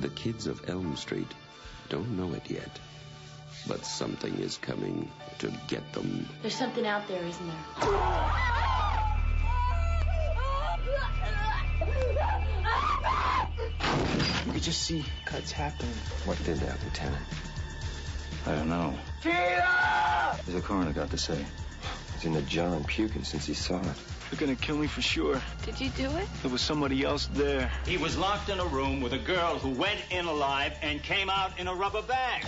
The kids of Elm Street don't know it yet, but something is coming to get them. There's something out there, isn't there? You could just see cuts happening. What did that, Lieutenant? I don't know. What's the coroner got to say? He's in the jar and puking since he saw it. They're gonna kill me for sure. Did you do it? There was somebody else there. He was locked in a room with a girl who went in alive and came out in a rubber bag.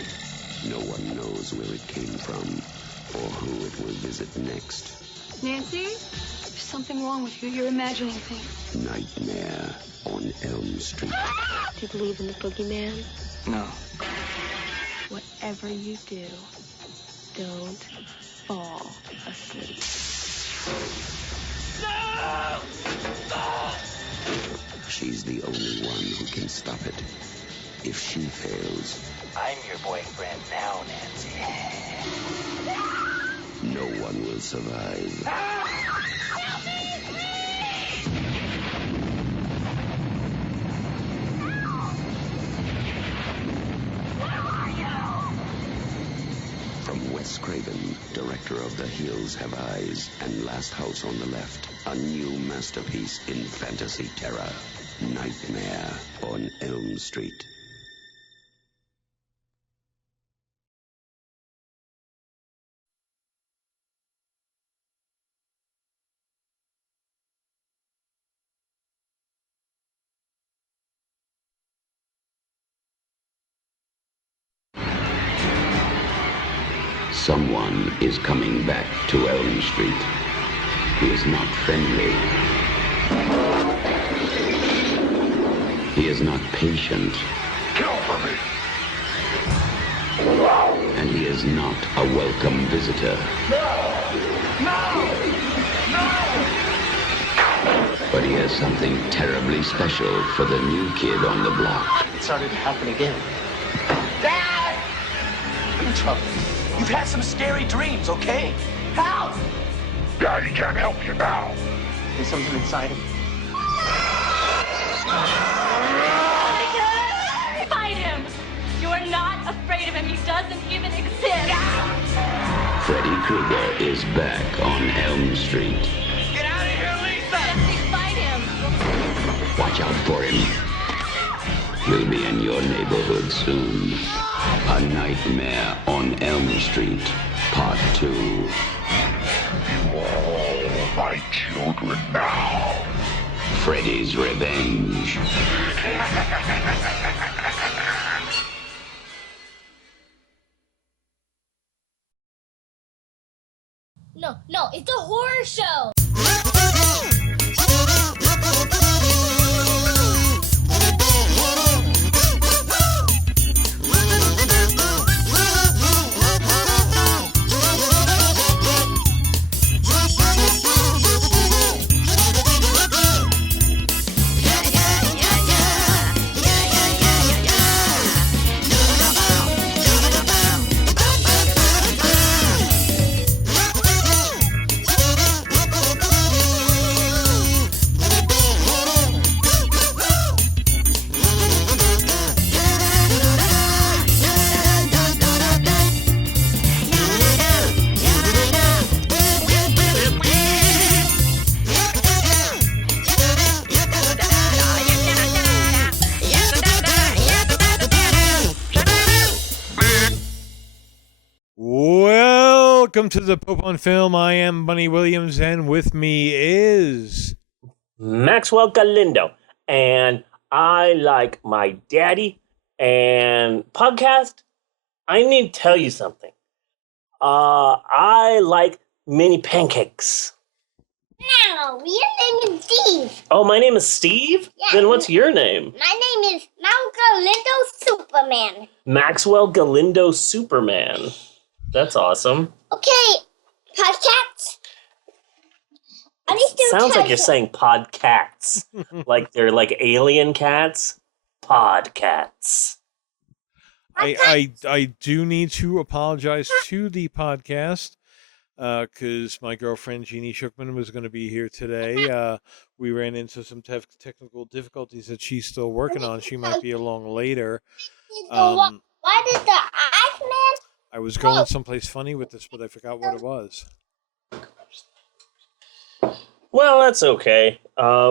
No one knows where it came from or who it will visit next. Nancy? There's something wrong with you. You're imagining things. Nightmare on Elm Street. Do you believe in the boogeyman? No. Whatever you do, don't fall asleep. She's the only one who can stop it. If she fails, I'm your boyfriend now, Nancy. no one will survive. From Wes Craven, director of The Hills Have Eyes and Last House on the Left, a new masterpiece in fantasy terror, Nightmare on Elm Street. Someone is coming back to Elm Street. He is not friendly. He is not patient. Kill for me. And he is not a welcome visitor. No! But he has something terribly special for the new kid on the block. It started to happen again. Dad! I'm in trouble. You've had some scary dreams, okay? Help! Daddy can't help you now. There's something inside him. Fight him! You are not afraid of him. He doesn't even exist. Freddy Krueger is back on Elm Street. Get out of here, Lisa! Jesse, fight him! Watch out for him. He'll be in your neighborhood soon. A Nightmare on Elm Street, Part 2. You are all my children now. Freddy's Revenge. No, it's a horror show! Welcome to the Pope on Film. I am Bunny Williams, and with me is Maxwell Galindo, and I like my daddy and podcast. I need to tell you something. I like mini pancakes. No, your name is Steve. Oh, my name is Steve? Yeah, then what's your name? My name is Maxwell Galindo Superman. Maxwell Galindo Superman. That's awesome. Okay, podcasts. I need to Sounds tell like you're you. saying podcats. Like they're like alien cats. Podcats. I do need to apologize to the podcast. because my girlfriend Jeannie Shookman was going to be here today. We ran into some technical difficulties that she's still working on. She might be along later. Why did the Iceman? I was going someplace funny with this, but I forgot what it was. Well, that's okay.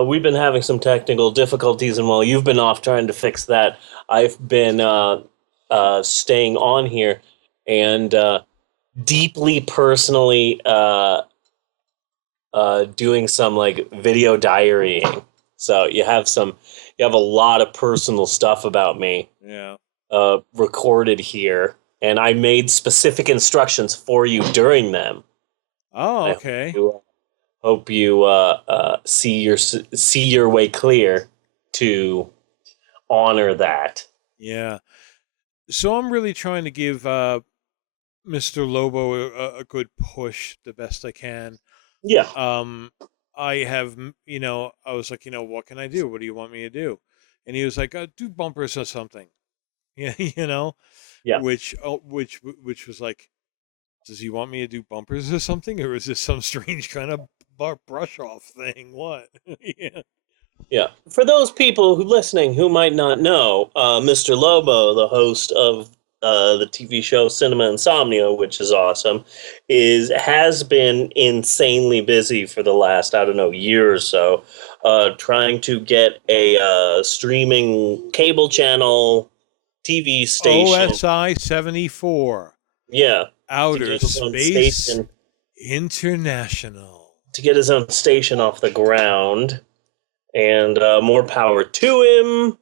We've been having some technical difficulties, and while you've been off trying to fix that, I've been staying on here and deeply personally doing some like video diarying. So you have a lot of personal stuff about me. Yeah. Recorded here, and I made specific instructions for you during them. Oh, okay. Hope you see your way clear to honor that. Yeah. So I'm really trying to give Mr. Lobo a good push the best I can. Yeah. I have, I was like, what can I do? What do you want me to do? And he was like, do bumpers or something. Yeah, Yeah. Which was like, does he want me to do bumpers or something, or is this some strange kind of brush off thing? What? Yeah. Yeah. For those people listening who might not know, Mr. Lobo, the host of the TV show Cinema Insomnia, which is awesome, has been insanely busy for the last, year or so, trying to get a streaming cable channel TV station. OSI 74. Yeah. Outer Space International. To get his own station off the ground. And more power to him.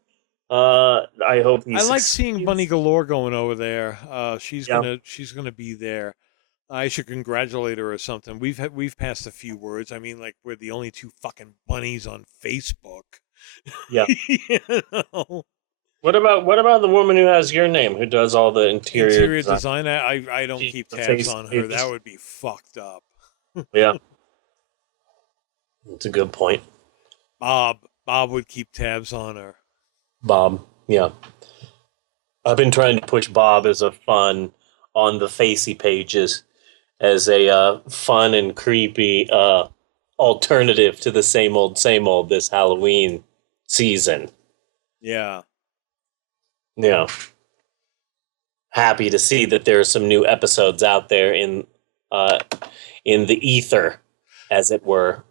I hope I like seeing Bunny Galore going over there. She's gonna be there. I should congratulate her or something. We've passed a few words. I mean, like, we're the only two fucking bunnies on Facebook. Yeah. What about the woman who has your name, who does all the interior design? I don't keep tabs on her. That would be fucked up. Yeah. That's a good point. Bob would keep tabs on her. Bob, yeah. I've been trying to push Bob as a fun on the Facey pages, as a fun and creepy alternative to the same old this Halloween season. Yeah. Yeah. Happy to see that there are some new episodes out there in the ether, as it were.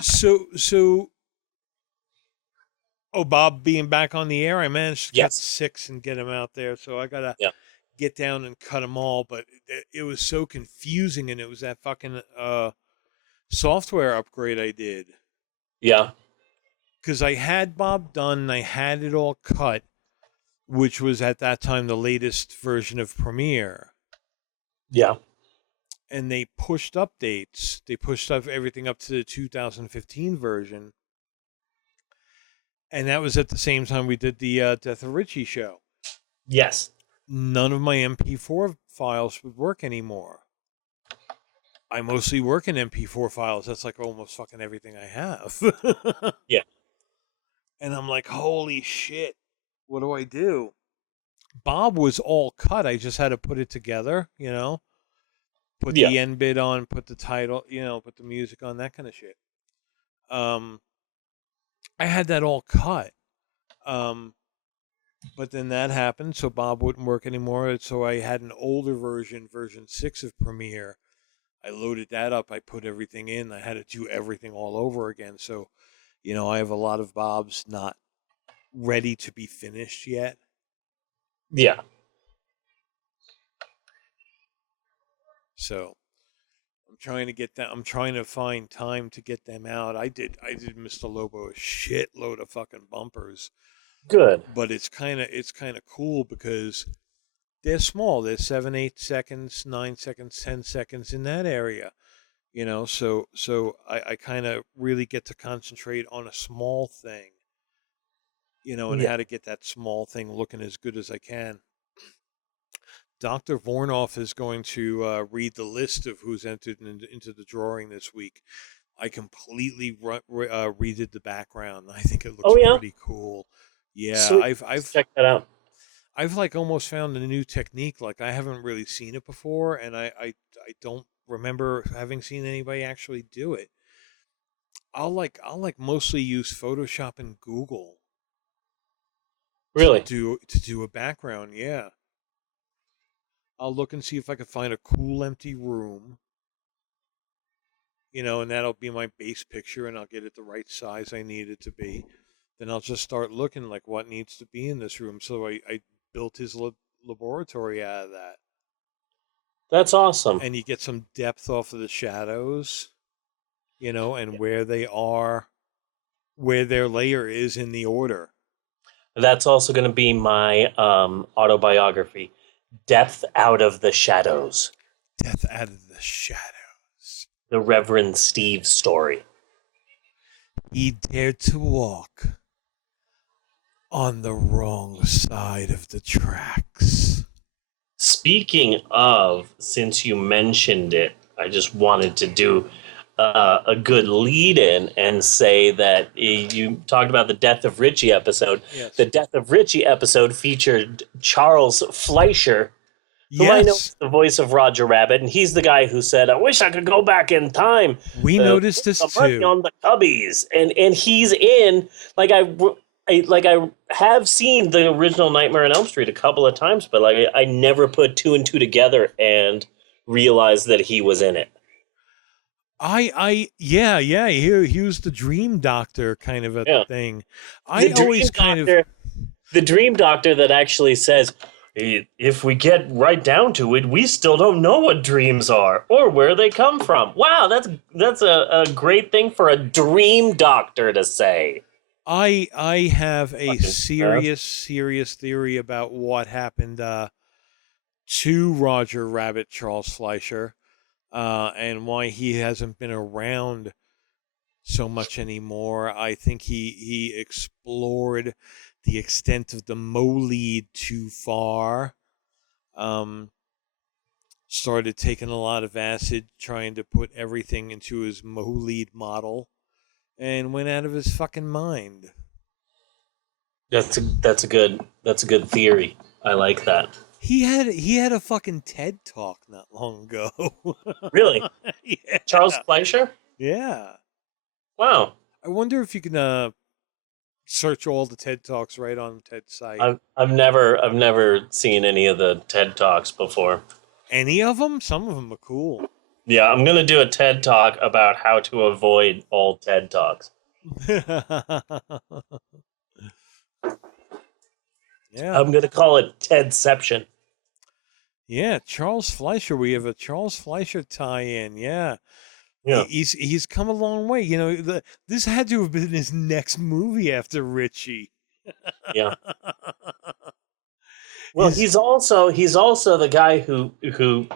So Bob being back on the air, I managed to get 6 and get him out there, so I gotta get down and cut them all, but it was so confusing, and it was that fucking software upgrade I did. Yeah. Because I had Bob done, and I had it all cut, which was at that time the latest version of Premiere. Yeah. And they pushed updates. They pushed up everything up to the 2015 version. And that was at the same time we did the Death of Richie show. Yes. None of my MP4 files would work anymore. I mostly work in MP4 files. That's like almost fucking everything I have. Yeah. And I'm like, holy shit. What do I do? Bob was all cut. I just had to put it together, Put the end bit on, put the title, put the music on, that kind of shit. I had that all cut. But then that happened, so Bob wouldn't work anymore. So I had an older version 6 of Premiere. I loaded that up. I put everything in. I had to do everything all over again. So, I have a lot of Bob's not ready to be finished yet. Yeah. So I'm trying to get that. I'm trying to find time to get them out. I did Mr. Lobo a shitload of fucking bumpers. Good. But it's kind of cool because they're small. They're 7, 8 seconds, 9 seconds, 10 seconds in that area. So I kind of really get to concentrate on a small thing. And how to get that small thing looking as good as I can. Dr. Vornoff is going to read the list of who's entered into the drawing this week. I completely redid the background. I think it looks pretty cool. Yeah, Sweet. I've check that out. I've like almost found a new technique. Like I haven't really seen it before, and I don't remember having seen anybody actually do it. I'll mostly use Photoshop and Google. Really? To do a background, yeah. I'll look and see if I can find a cool empty room. And that'll be my base picture, and I'll get it the right size I need it to be. Then I'll just start looking like what needs to be in this room. So I built his laboratory out of that. That's awesome. And you get some depth off of the shadows, and where they are, where their layer is in the order. That's also going to be my autobiography, Depth Out of the Shadows. Death Out of the Shadows. The Reverend Steve story. He dared to walk on the wrong side of the tracks. Speaking of, since you mentioned it, I just wanted to do a good lead-in and say that you talked about the Death of Richie episode. Yes. The Death of Richie episode featured Charles Fleischer, who I know is the voice of Roger Rabbit, and he's the guy who said, "I wish I could go back in time." We noticed this too. On the Cubbies, and he's in I have seen the original Nightmare on Elm Street a couple of times, but I never put two and two together and realized that he was in it. Yeah. He was the Dream Doctor kind of a thing. The Dream Doctor that actually says, if we get right down to it, we still don't know what dreams are or where they come from. Wow, that's a great thing for a Dream Doctor to say. I have a serious theory about what happened to Roger Rabbit, Charles Fleischer, and why he hasn't been around so much anymore. I think he explored the extent of the Mo-lead too far. Started taking a lot of acid, trying to put everything into his Mo-lead model, and went out of his fucking mind. That's a good theory. I like that. He had a fucking TED Talk not long ago. Really? Yeah. Charles Fleischer? Yeah. Wow. I wonder if you can search all the TED Talks right on Ted's site. I've never seen any of the TED Talks before. Any of them? Some of them are cool. Yeah, I'm gonna do a TED Talk about how to avoid all TED Talks. Yeah. I'm gonna call it TEDception. Yeah, Charles Fleischer. We have a Charles Fleischer tie-in. Yeah. He's come a long way. This had to have been his next movie after Richie. Yeah. Well, he's also the guy who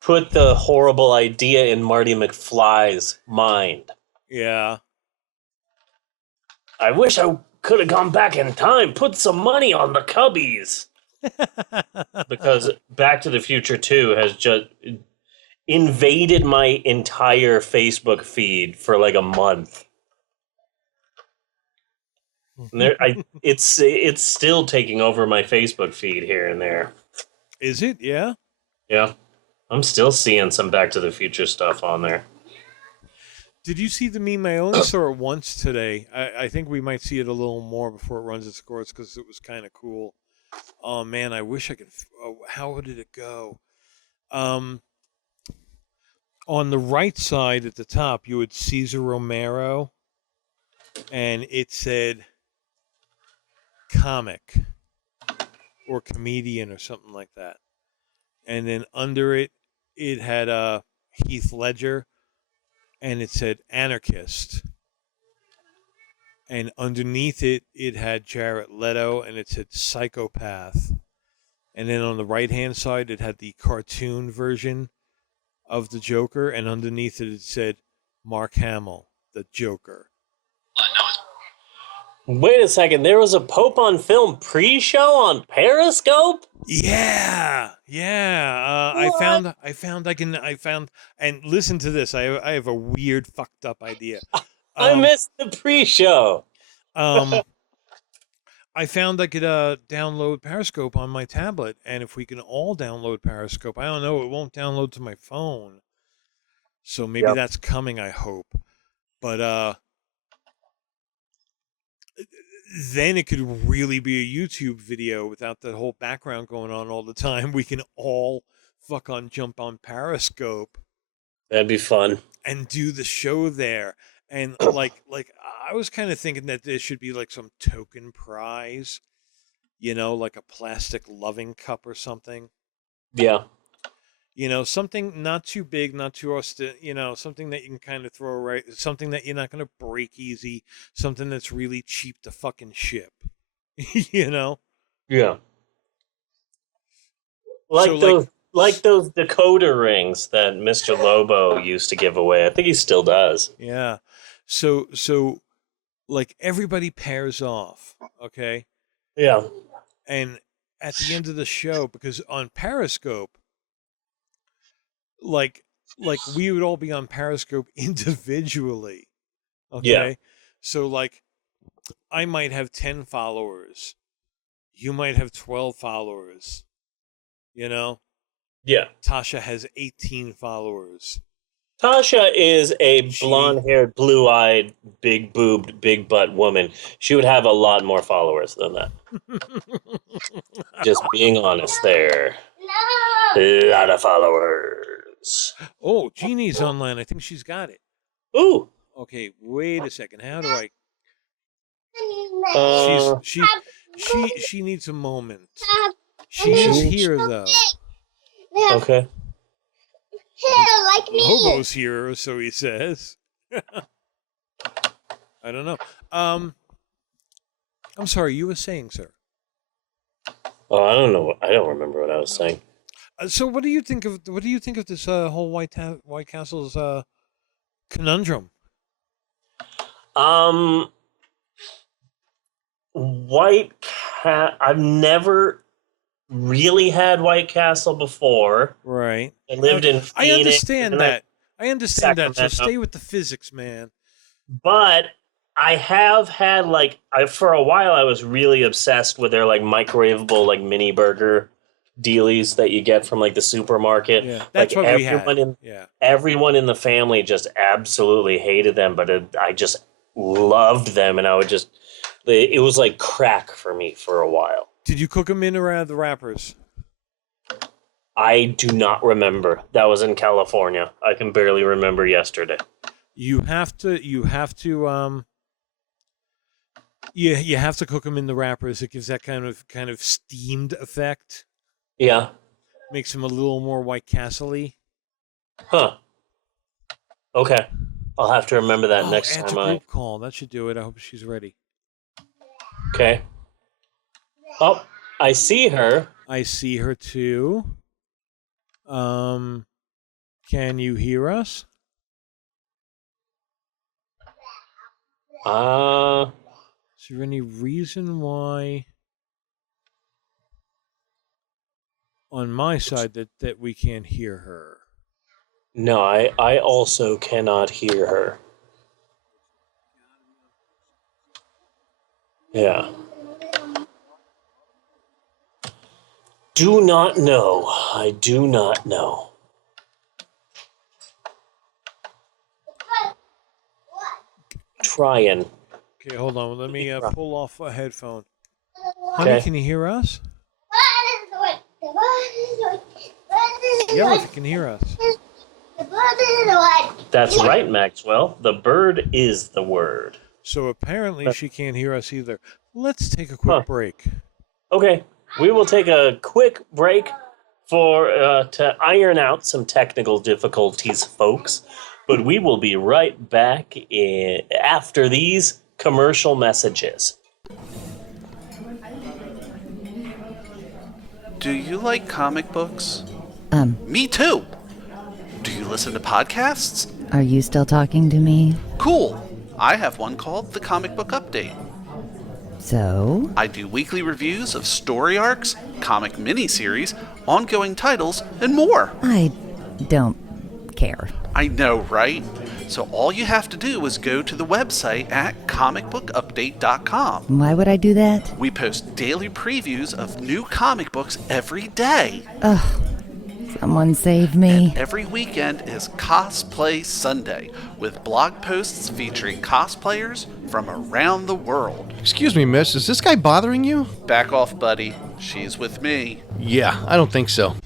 put the horrible idea in Marty McFly's mind. Yeah. I wish I could have gone back in time, put some money on the Cubbies. Because Back to the Future 2 has just invaded my entire Facebook feed for like a month. And it's still taking over my Facebook feed here and there. Is it? Yeah. Yeah, I'm still seeing some Back to the Future stuff on there. Did you see the meme? I only saw it once today. I think we might see it a little more before it runs its course because it was kind of cool. Oh man, I wish I could. How did it go? On the right side at the top, you had Cesar Romero, and it said comic or comedian or something like that. And then under it, it had Heath Ledger, and it said anarchist. And underneath it, it had Jared Leto, and it said psychopath. And then on the right-hand side, it had the cartoon version of the Joker, and underneath it said Mark Hamill, the Joker. Wait a second, there was a Pope on Film pre-show on Periscope? Yeah. I found, and listen to this. I have a weird, fucked up idea. I missed the pre-show. I found I could download Periscope on my tablet, and if we can all download Periscope, I don't know, it won't download to my phone. So maybe that's coming, I hope. But then it could really be a YouTube video without that whole background going on all the time. We can all jump on Periscope. That'd be fun. And do the show there. And like I was kind of thinking that there should be like some token prize, like a plastic loving cup or something. Yeah. Something not too big, not too austere, something that you can kind of throw right, something that you're not going to break easy, something that's really cheap to fucking ship, Yeah. Like those decoder rings that Mr. Lobo used to give away. I think he still does. Yeah. So like everybody pairs off, okay? Yeah. And at the end of the show, because on Periscope, like we would all be on Periscope individually. Okay. Yeah. So like I might have 10 followers. You might have 12 followers. Yeah. Tasha has 18 followers. Tasha is a blonde-haired, blue-eyed, big-boobed, big-butt woman. She would have a lot more followers than that. Just being honest there. A lot of followers. Oh, Jeannie's online. I think she's got it. Ooh. Okay, wait a second. How do I? She needs a moment. She is here though. Okay. Like me. Lobo's here, so he says. I don't know. I'm sorry. You were saying, sir. Oh, I don't know. I don't remember what I was saying. So, what do you think of this whole White Castle's conundrum? I've never really had White Castle before. Right. I lived in Phoenix. I understand that. So stay with the physics, man. But I have had for a while I was really obsessed with their microwavable mini burger dealies that you get from the supermarket. Yeah, that's what we had. Everyone in the family just absolutely hated them, but I just loved them, and I would just it was like crack for me for a while. Did you cook them in or out of the wrappers? I do not remember. That was in California. I can barely remember yesterday. You have to cook them in the wrappers. It gives that kind of steamed effect. Yeah. Makes them a little more White Castle-y. Huh. Okay. I'll have to remember that next time. Group call. That should do it. I hope she's ready. Okay. Oh, I see her. I see her too. Can you hear us? Is there any reason why on my side that we can't hear her? No, I also cannot hear her. Yeah. Do not know. I do not know. Trying. Okay, hold on. Let me pull off a headphone. Okay. Honey, can you hear us? Yell if you can hear us. That's right, Maxwell. The bird is the word. So apparently she can't hear us either. Let's take a quick break. Okay. We will take a quick break to iron out some technical difficulties, folks. But we will be right back after these commercial messages. Do you like comic books? Me too. Do you listen to podcasts? Are you still talking to me? Cool. I have one called The Comic Book Update. So? I do weekly reviews of story arcs, comic miniseries, ongoing titles, and more. I don't care. I know, right? So all you have to do is go to the website at comicbookupdate.com. Why would I do that? We post daily previews of new comic books every day. Ugh, Someone save me. Every weekend is Cosplay Sunday, with blog posts featuring cosplayers from around the world. Excuse me, miss, is this guy bothering you? Back off, buddy. She's with me. Yeah, I don't think so.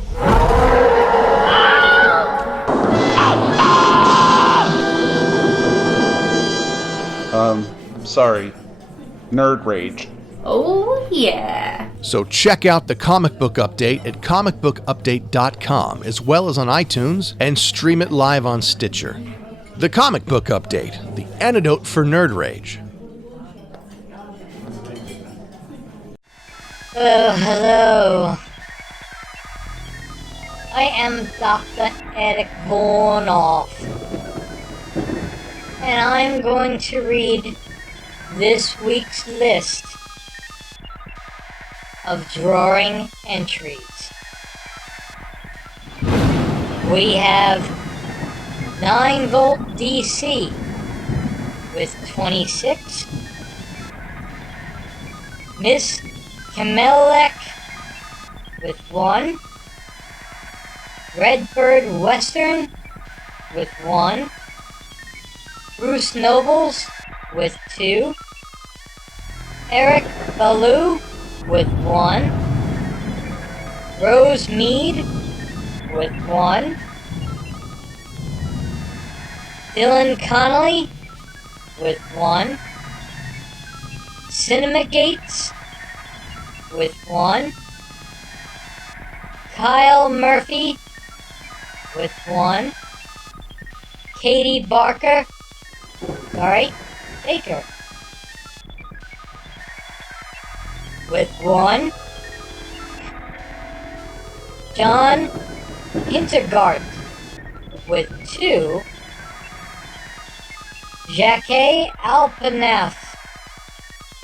Sorry. Nerd rage. Oh, yeah. So check out the comic book update at comicbookupdate.com, as well as on iTunes, and stream it live on Stitcher. The Comic Book Update, the antidote for nerd rage. Oh, hello. I am Dr. Eric Bornoff, and I'm going to read this week's list of drawing entries. We have 9-volt DC with 26, Miss Kamelek with 1, Redbird Western with 1, Bruce Nobles with 2, Eric Ballou with 1, Rose Mead with 1, Dylan Connolly with 1, Cinema Gates with 1, Kyle Murphy with 1, Katie Baker with 1, John Hintergart with 2, Jacques Alpanaf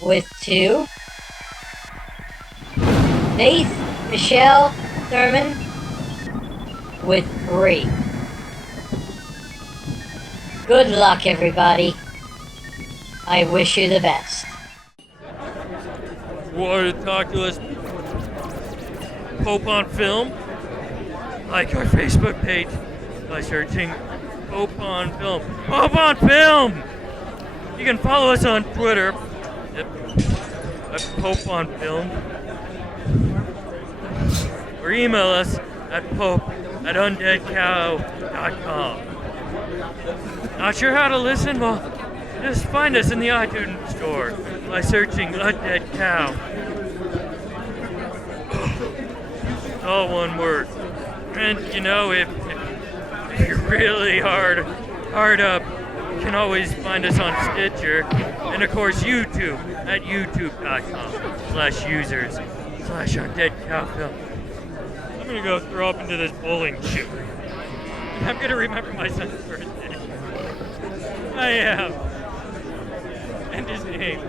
with 2, Faith Michelle Thurman with 3. Good luck, everybody. I wish you the best. Want to talk to us? Pope on Film? Like our Facebook page by searching Pope on Film. Pope on Film! You can follow us on Twitter at Pope on Film. Or email us at pope@undeadcow.com. Not sure how to listen? Well, just find us in the iTunes store by searching Undead Cow. It's all one word. And you know, if you're really hard up, you can always find us on Stitcher, and of course YouTube at youtube.com/users/UndeadCowFilm. I'm gonna go throw up into this bowling chute. I'm gonna remember my son's birthday. I am. And his name.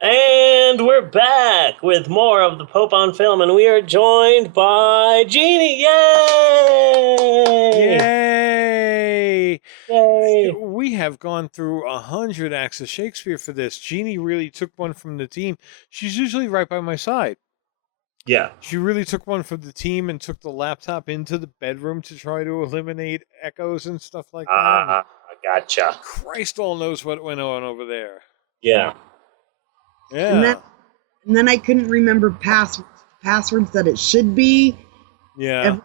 And we're back with more of the Pope on Film, and we are joined by Jeannie. Yay! Yay! We have gone through 100 acts of Shakespeare for this. Jeannie really took one from the team. She's usually right by my side. Yeah. She really took one from the team and took the laptop into the bedroom to try to eliminate echoes and stuff like that. Gotcha. Christ all knows what went on over there. Yeah. Yeah. And then I couldn't remember passwords that it should be. Yeah.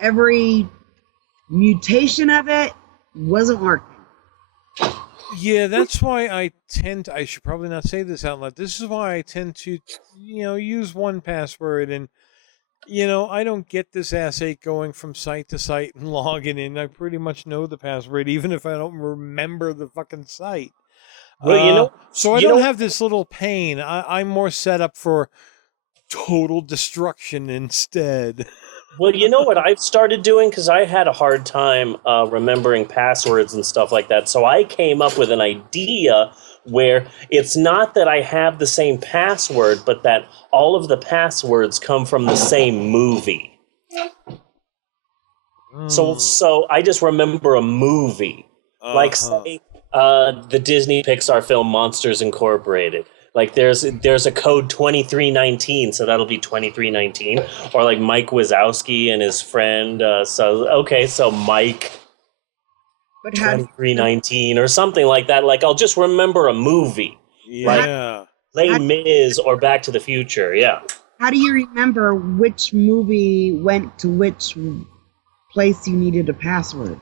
Every mutation of it wasn't working. Yeah, that's why I should probably not say this out loud. This is why I tend to, use one password, and, I don't get this ass-ache going from site to site and logging in. I pretty much know the password, even if I don't remember the fucking site. Well, so I don't have this little pain. I'm more set up for total destruction instead. Well, you know what I've started doing? Because I had a hard time remembering passwords and stuff like that. So I came up with an idea where it's not that I have the same password, but that all of the passwords come from the same movie. So I just remember a movie. Like, say, the Disney Pixar film Monsters Incorporated. Like there's a code 2319, so that'll be 2319. Or like Mike Wazowski and his friend. So Mike 2319 or something like that. Like I'll just remember a movie. Yeah. Like Les Mis or Back to the Future. Yeah. How do you remember which movie went to which place you needed a password?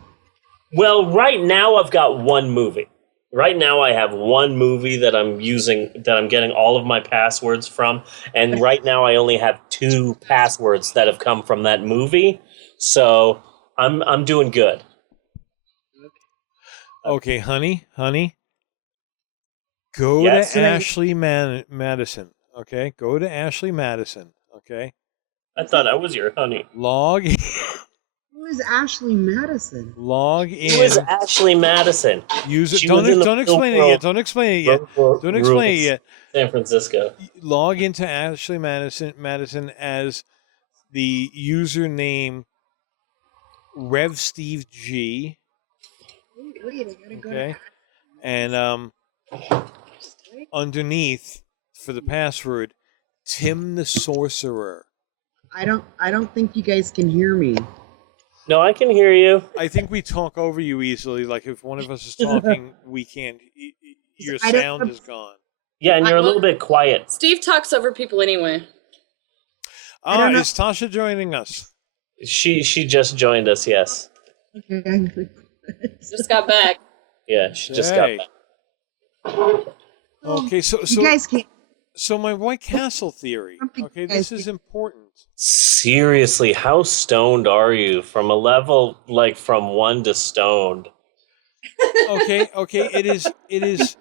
Well, right now I've got one movie. Right now I have one movie that I'm using, that I'm getting all of my passwords from. And right now I only have 2 passwords that have come from that movie. So I'm doing good. Okay, honey. Go Yes? to Ashley Madison. Okay, go to Ashley Madison. Okay. I thought I was your honey. Log. Who is Ashley Madison? Log in. Who is Ashley Madison? Use it. Don't explain it yet. Don't explain it yet. Don't explain it yet. San Francisco. Log into Ashley Madison as the username Rev Steve G. Wait, I gotta go. Okay. And underneath for the password, Tim the Sorcerer. I don't think you guys can hear me. No, I can hear you. I think we talk over you easily. Like if one of us is talking, we can't. Your sound is gone. Yeah, and you're a little bit quiet. Steve talks over people anyway. Is Tasha joining us? She just joined us. Yes. Just got back. Yeah, she just got back. Okay, so you guys can't. So my White Castle theory. Okay, this is important. Seriously, how stoned are you? From a level like from 1 to stoned. Okay, it is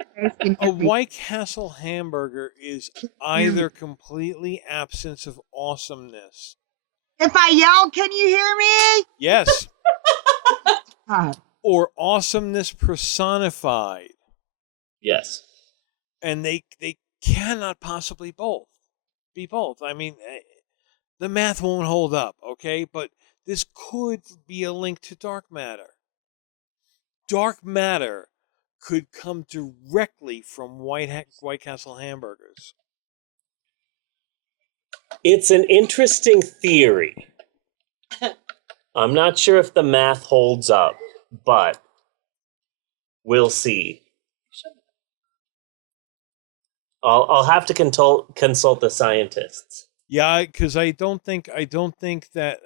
a White Castle hamburger is either completely absence of awesomeness. If I yell, can you hear me? Yes. Or awesomeness personified. Yes. And they cannot possibly be both. I mean, the math won't hold up, okay? But this could be a link to dark matter. Dark matter could come directly from White Castle hamburgers. It's an interesting theory. I'm not sure if the math holds up, but we'll see. I'll have to consult the scientists. Yeah, because I don't think that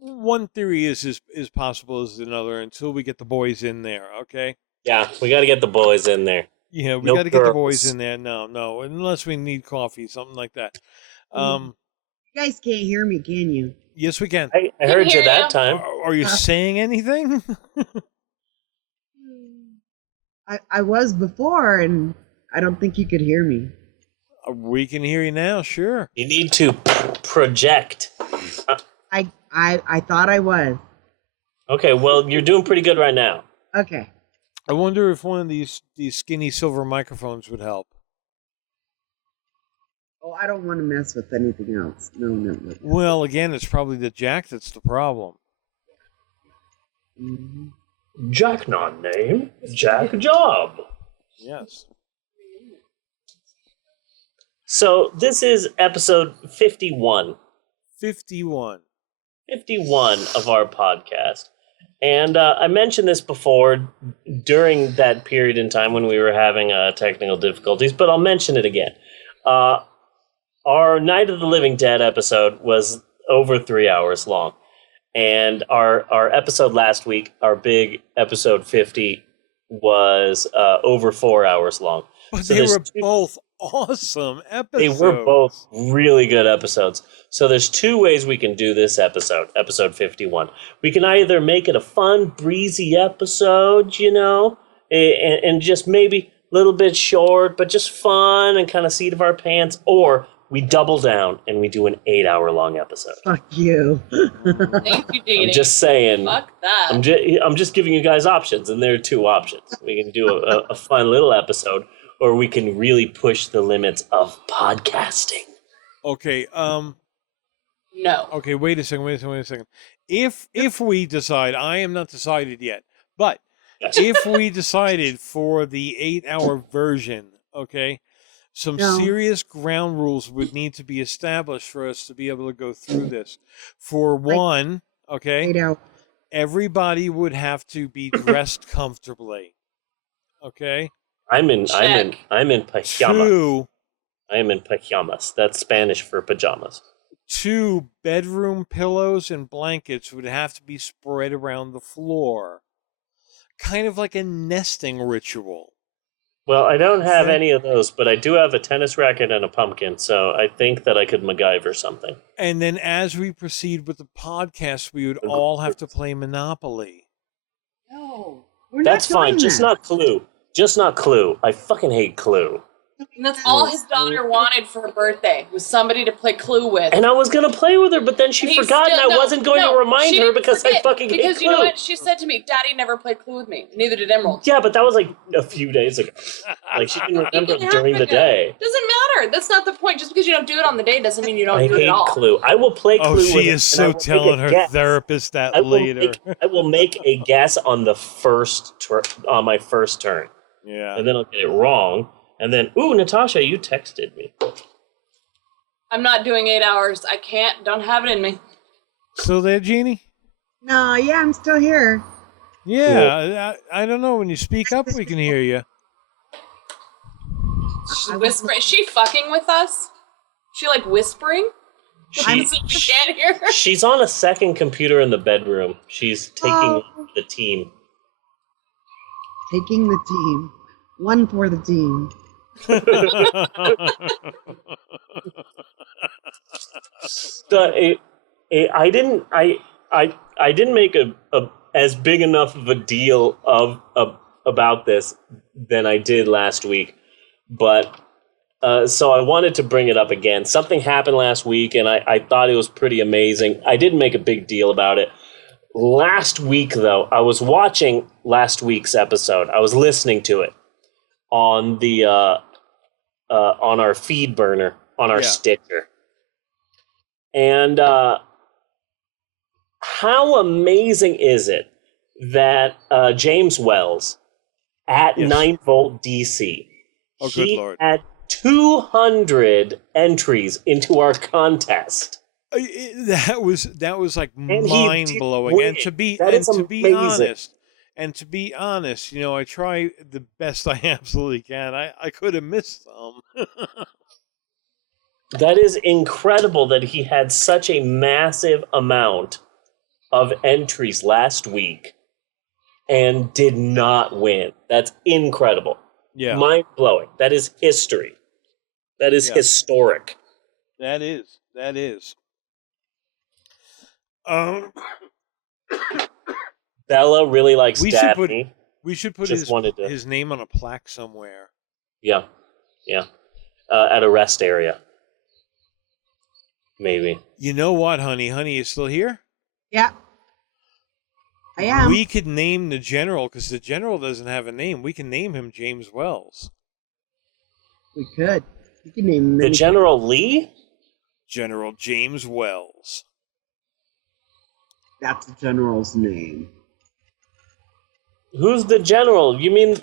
one theory is possible as another until we get the boys in there. Okay. Yeah, we got to get the boys in there. Yeah, we got to get the boys in there. No, unless we need coffee, something like that. You guys can't hear me, can you? Yes, we can. I heard you that time. Are you saying anything? I was before, and I don't think you could hear me. We can hear you now, sure. You need to project. I thought I was. Okay, well, you're doing pretty good right now. Okay. I wonder if one of these skinny silver microphones would help. Oh, I don't want to mess with anything else. No. Well, again, it's probably the jack that's the problem. Mm-hmm. Jack not name, Jack job. Yes. So this is episode 51. 51 of our podcast. And I mentioned this before during that period in time when we were having technical difficulties, but I'll mention it again. Our Night of the Living Dead episode was over 3 hours long. And our episode last week, our big episode 50, was over 4 hours long. But so they were both awesome episodes. They were both really good episodes. So there's 2 ways we can do this episode 51. We can either make it a fun, breezy episode, and just maybe a little bit short, but just fun and kind of seat of our pants, or we double down and we do an 8-hour-long episode. Fuck you. Thank you, Dee. I'm just saying. Fuck that. I'm just giving you guys options, and there are 2 options. We can do a fun little episode, or we can really push the limits of podcasting. Okay. No. Okay. Wait a second. If we decide, I am not decided yet, but if we decided for the 8-hour version, okay, Some No. serious ground rules would need to be established for us to be able to go through this. For one, okay, everybody would have to be dressed comfortably. Okay? I'm in pajamas. Two, I am in pajamas. That's Spanish for pajamas. 2 bedroom pillows and blankets would have to be spread around the floor. Kind of like a nesting ritual. Well, I don't have any of those, but I do have a tennis racket and a pumpkin, so I think that I could MacGyver something. And then as we proceed with the podcast, we would all have to play Monopoly. No. That's fine, just not Clue. Just not Clue. I fucking hate Clue. And that's all his daughter wanted for her birthday, was somebody to play Clue with. And I was going to play with her, but then she forgot, and I wasn't going to remind her because I fucking hate Clue. Because you know what? She said to me, Daddy never played Clue with me. Neither did Emerald. Yeah, but that was like a few days ago. Like, she didn't remember it during the day. Doesn't matter. That's not the point. Just because you don't do it on the day doesn't mean you don't do it at all. I hate Clue. I will play Clue with her. Oh, she is so telling her therapist that later. I will make a guess on the on my first turn. Yeah. And then I'll get it wrong. And then, ooh, Natasha, you texted me. I'm not doing 8 hours. I can't. Don't have it in me. Still there, Jeannie? No, yeah, I'm still here. Yeah, I don't know. When you speak up, we can hear you. She's whispering. Is she fucking with us? She like whispering? She can't hear her? She's on a second computer in the bedroom. She's taking the team. Taking the team. One for the team. I didn't make a as big enough of a deal about this than I did last week, but so I wanted to bring it up again. Something happened last week, and I thought it was pretty amazing. I didn't make a big deal about it. Last week, though, I was watching last week's episode. I was listening to it on the on our feed burner, on our Stitcher. And how amazing is it that James Wells at 9 Volt DC, he had 200 entries into our contest. That was like mind blowing. And to be honest, you know, I try the best I absolutely can. I could have missed some. That is incredible that he had such a massive amount of entries last week and did not win. That's incredible. Yeah. Mind blowing. That is history. That is historic. That is. Bella really likes Daphne. We should put his name on a plaque somewhere. Yeah. At a rest area. Maybe. You know what, honey? Honey is still here? Yeah. I am. We could name the general, because the general doesn't have a name. We can name him James Wells. We could. We could name him the General Lee? General James Wells. That's the general's name. Who's the general? You mean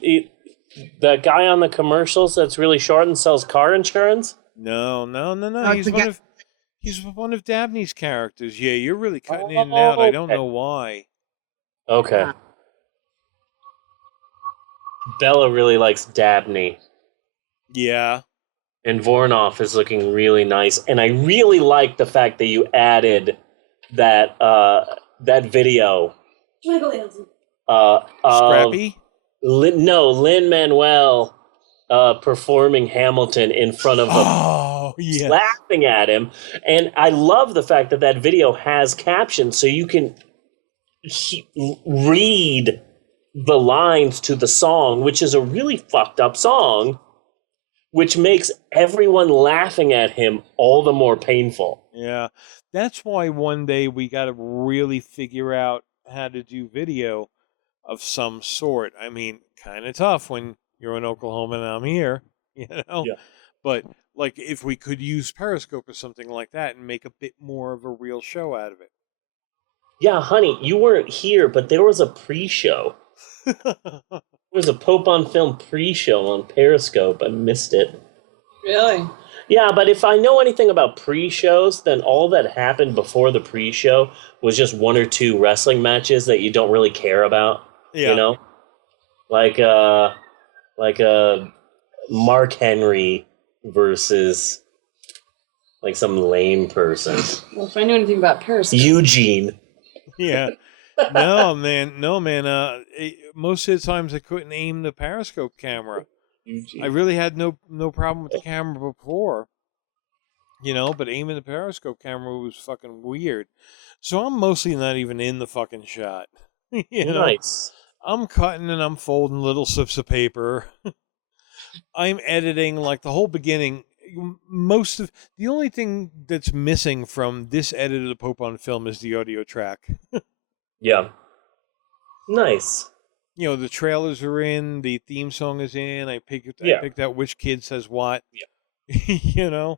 the guy on the commercials that's really short and sells car insurance? No. He's one of Dabney's characters. Yeah, you're really cutting in and out. I don't know why. Okay. Bella really likes Dabney. Yeah. And Vornoff is looking really nice. And I really like the fact that you added that video. Scrappy? Lin-Manuel performing Hamilton in front of him, laughing at him. And I love the fact that video has captions so you can read the lines to the song, which is a really fucked up song, which makes everyone laughing at him all the more painful. Yeah. That's why one day we got to really figure out how to do video of some sort. I mean, kind of tough when you're in Oklahoma and I'm here, you know? Yeah. But, like, if we could use Periscope or something like that and make a bit more of a real show out of it. Yeah, honey, you weren't here, but there was a pre-show. There was a Pope on Film pre-show on Periscope. I missed it. Really? Yeah, but if I know anything about pre-shows, then all that happened before the pre-show was just one or two wrestling matches that you don't really care about. Yeah. You know? Like Mark Henry versus like some lame person. Well, if I knew anything about Periscope. Eugene. Yeah. No, man. Most of the times I couldn't aim the Periscope camera. Eugene. I really had no problem with the camera before. But aiming the Periscope camera was fucking weird. So I'm mostly not even in the fucking shot. Nice. I'm cutting and I'm folding little slips of paper. I'm editing like the whole beginning. The only thing that's missing from this edit of the Pope on film is the audio track. Yeah. Nice. The trailers are in, the theme song is in. I picked out which kid says what. Yeah.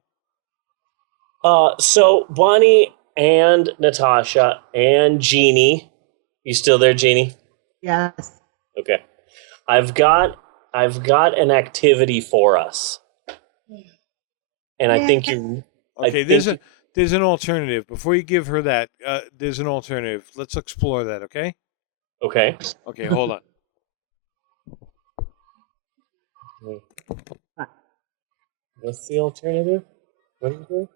So Bonnie and Natasha and Jeannie, you still there, Jeannie? Yes. Okay. I've got an activity for us, and I think you. Okay, there's an alternative. Before you give her that, there's an alternative. Let's explore that. Okay. Okay. Okay. Hold on. What's the alternative? What did you do?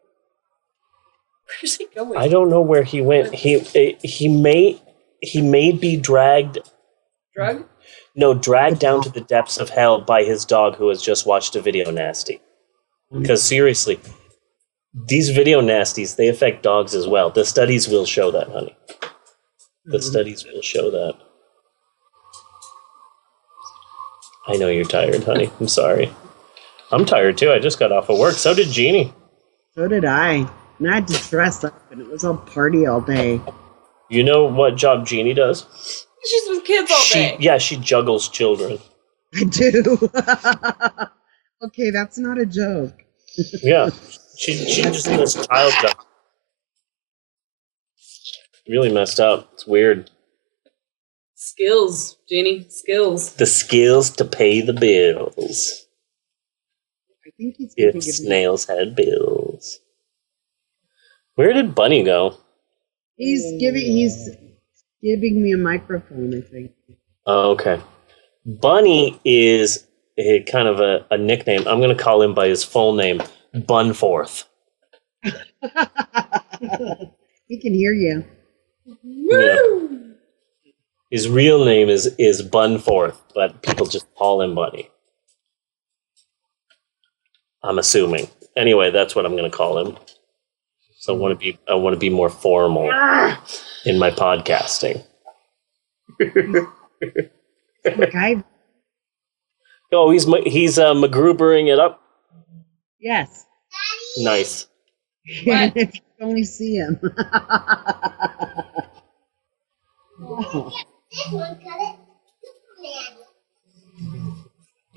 Where's he going? I don't know where he went. He may be dragged. Drug? No, dragged down to the depths of hell by his dog who has just watched a video nasty. Because seriously, these video nasties, they affect dogs as well. The studies will show that, honey. The studies will show that. I know you're tired, honey. I'm sorry. I'm tired too. I just got off of work. So did Jeannie. So did I. And I had to dress up, and it was all party all day. You know what job Jeannie does? She's with kids all day. Yeah, she juggles children. I do. Okay, that's not a joke. Yeah, she just does child stuff. Really messed up. It's weird. Skills, Jeannie. Skills. The skills to pay the bills. I think he's If snails had bills. Where did Bunny go? He's giving me a microphone, I think. Oh, okay. Bunny is a kind of a nickname. I'm going to call him by his full name, Bunforth. He can hear you. Yeah. His real name is Bunforth, but people just call him Bunny. I'm assuming. Anyway, that's what I'm going to call him. So I want to be more formal in my podcasting. Okay. Oh, he's MacGrubering it up. Yes. Nice. If you only see him.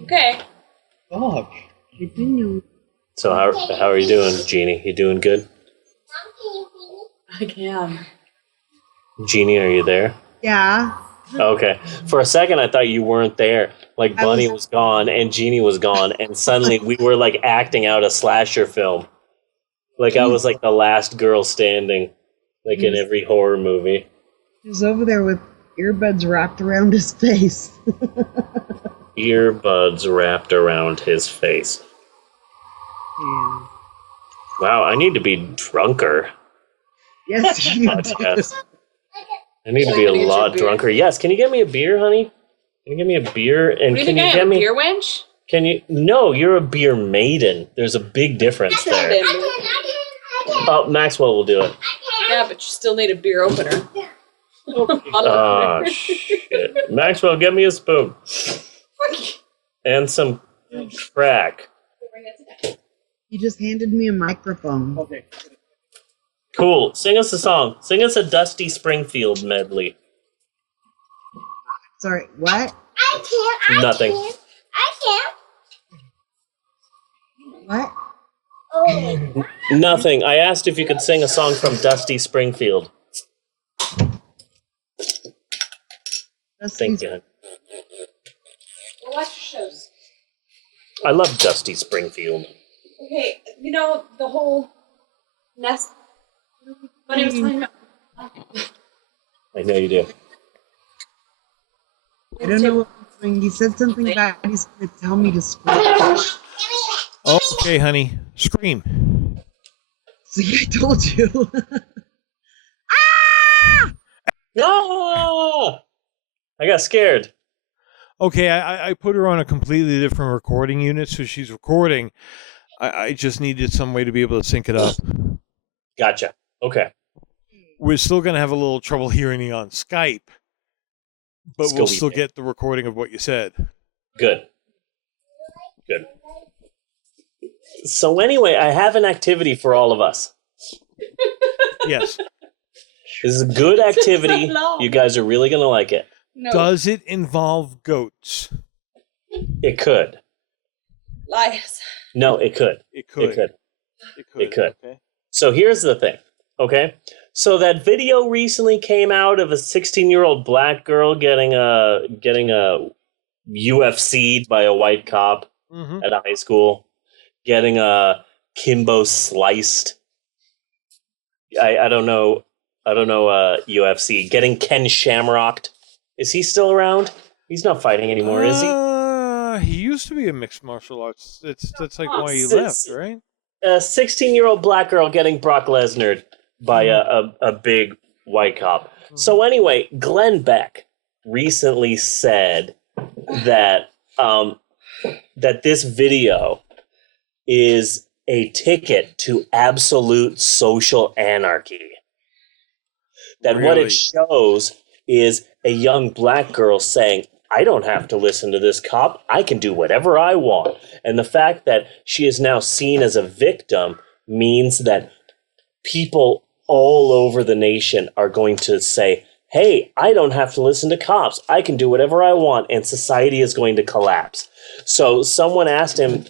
Okay. Dog. I didn't know. So how are you doing, Jeannie? You doing good? I can. Jeannie, are you there? Yeah. Okay. For a second, I thought you weren't there. Like Bunny was gone and Jeannie was gone, and suddenly we were like acting out a slasher film. Like I was like the last girl standing, like in every horror movie. He was over there with earbuds wrapped around his face. Earbuds wrapped around his face. Yeah. Wow, I need to be drunker. Yes, you do. Yes. I need to be a lot drunker. Yes, can you get me a beer, honey? Can you get me a beer? And What do you can think you I get am, a me beer wench? Can you? No, you're a beer maiden. There's a big difference there. Oh, Maxwell will do it. Yeah, but you still need a beer opener. Oh shit! Maxwell, get me a spoon and some crack. He just handed me a microphone. Okay. Cool. Sing us a song. Sing us a Dusty Springfield medley. Sorry, what? Nothing. What? Oh. Nothing. I asked if you could sing a song from Dusty Springfield. Thank you. Well, watch your shows. I love Dusty Springfield. Okay, you know the whole nest. When he was talking about. I know you do. I don't know what he's doing. He said something bad. He's going to tell me to scream. Okay, honey. Scream. See, I told you. No! I got scared. Okay, I put her on a completely different recording unit, so she's recording. I just needed some way to be able to sync it up. Gotcha. Okay. We're still going to have a little trouble hearing you on Skype, but we'll still get the recording of what you said. Good. So anyway, I have an activity for all of us. Yes. This is a good activity. You guys are really going to like it. No. Does it involve goats? It could. Lies. No, it could. It could. Okay. So here's the thing, okay? So that video recently came out of a 16-year-old black girl getting a UFC'd by a white cop at a high school, getting a Kimbo sliced. I don't know UFC, getting Ken Shamrocked. Is he still around? He's not fighting anymore, is he? He used to be a mixed martial arts. That's like why he left, right? A 16-year-old black girl getting Brock Lesnar by a big white cop. So anyway, Glenn Beck recently said that that this video is a ticket to absolute social anarchy. That what it shows is a young black girl saying, I don't have to listen to this cop. I can do whatever I want. And the fact that she is now seen as a victim means that people all over the nation are going to say, hey, I don't have to listen to cops. I can do whatever I want. And society is going to collapse. So someone asked him,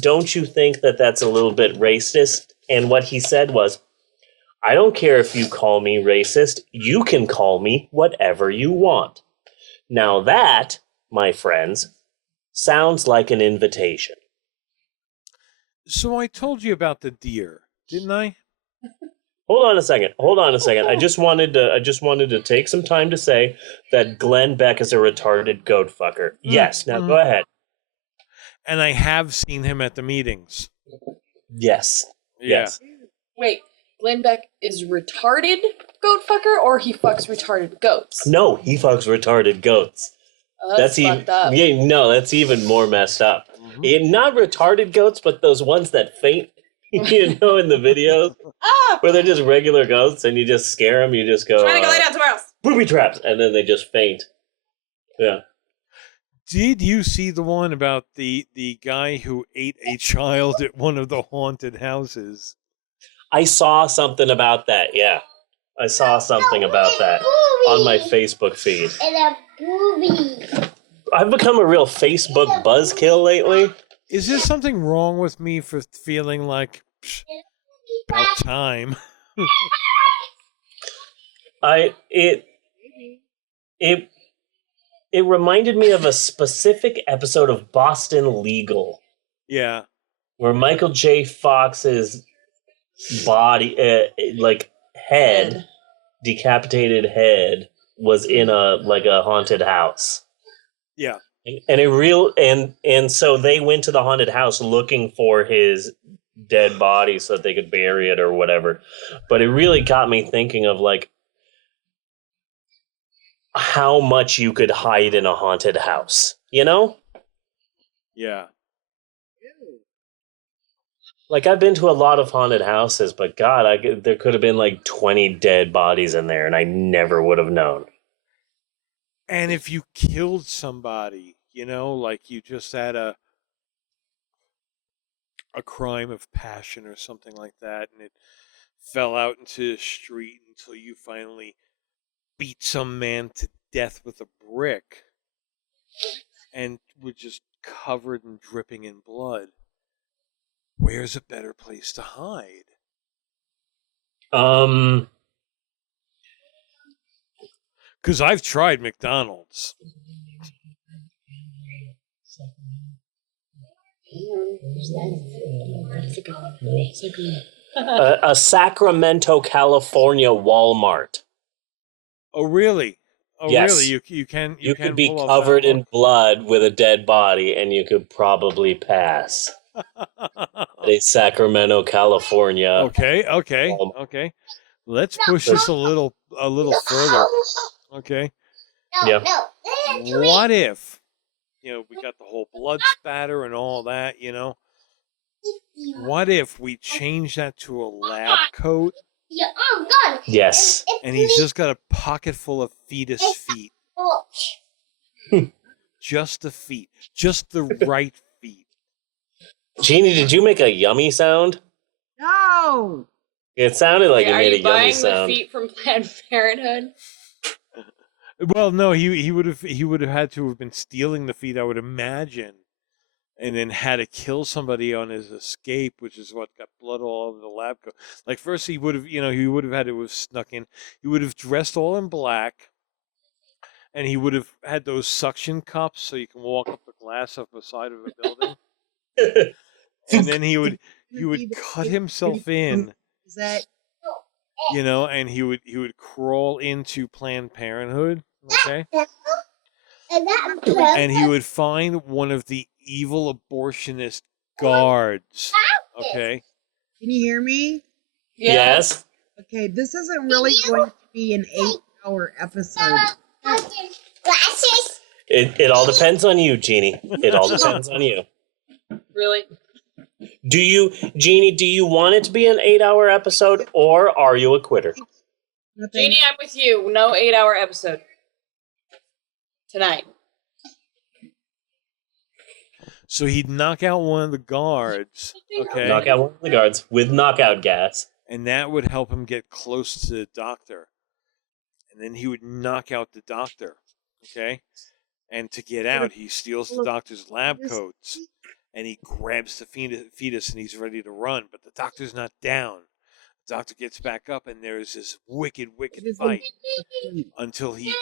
don't you think that that's a little bit racist? And what he said was, I don't care if you call me racist. You can call me whatever you want. Now that, my friends, sounds like an invitation. So I told you about the deer, didn't I? Hold on a second. I just wanted to take some time to say that Glenn Beck is a retarded goat fucker. Yes. Now go ahead. And I have seen him at the meetings. Yes. Yeah. Yes. Wait, Glenn Beck is retarded goat fucker, or he fucks retarded goats? No, he fucks retarded goats. Oh, that's fucked up. Yeah, no, that's even more messed up. Not retarded goats, but those ones that faint. You know, in the videos where they're just regular goats, and you just scare them. You just go, trying to go lay down somewhere else. Booby traps, and then they just faint. Yeah. Did you see the one about the guy who ate a child at one of the haunted houses? I saw something about that. Yeah, I saw something about that on my Facebook feed. And a booby. I've become a real Facebook buzzkill lately. Is there something wrong with me for feeling like about time? It reminded me of a specific episode of Boston Legal. Yeah. Where Michael J. Fox's body, head, decapitated head, was in a haunted house. Yeah. And so they went to the haunted house looking for his dead body so that they could bury it or whatever. But it really got me thinking of how much you could hide in a haunted house, you know? Yeah. I've been to a lot of haunted houses, but God, there could have been 20 dead bodies in there and I never would have known. And if you killed somebody, you just had a crime of passion or something like that, and it fell out into the street until you finally beat some man to death with a brick and were just covered and dripping in blood, where's a better place to hide? Because I've tried McDonald's. A Sacramento, California Walmart. Oh, really? Oh, Yes. really? You can could be pull off covered that in blood with a dead body, and you could probably pass. A Sacramento, California. Okay. Let's push this a little further. Okay. Yeah. What if, we got the whole blood spatter and all that, What if we change that to a lab coat? Yes. And he's just got a pocket full of fetus feet. Just the feet. Just the right feet. Jeannie, did you make a yummy sound? No. It sounded like you made a yummy sound. Are you buying the feet from Planned Parenthood? Well, no, he would have had to have been stealing the feet, I would imagine, and then had to kill somebody on his escape, which is what got blood all over the lab coat. Like first, he would have had to have snuck in. He would have dressed all in black, and he would have had those suction cups so you can walk up the glass of the side of a building. And then he would cut himself in. Is that? And he would crawl into Planned Parenthood, okay? And he would find one of the evil abortionist guards, okay? Can you hear me? Yes. Okay, this isn't really going to be an 8-hour episode. It all depends on you, Jeannie. It all depends on you. Really? Jeannie, do you want it to be an 8-hour episode, or are you a quitter? Jeannie, I'm with you. No 8-hour episode. Tonight. So he'd knock out one of the guards, okay? Knock out one of the guards with knockout gas. And that would help him get close to the doctor. And then he would knock out the doctor, okay? And to get out, he steals the doctor's lab coats. And he grabs the fetus and he's ready to run. But the doctor's not down. The doctor gets back up and there's this wicked fight. Until he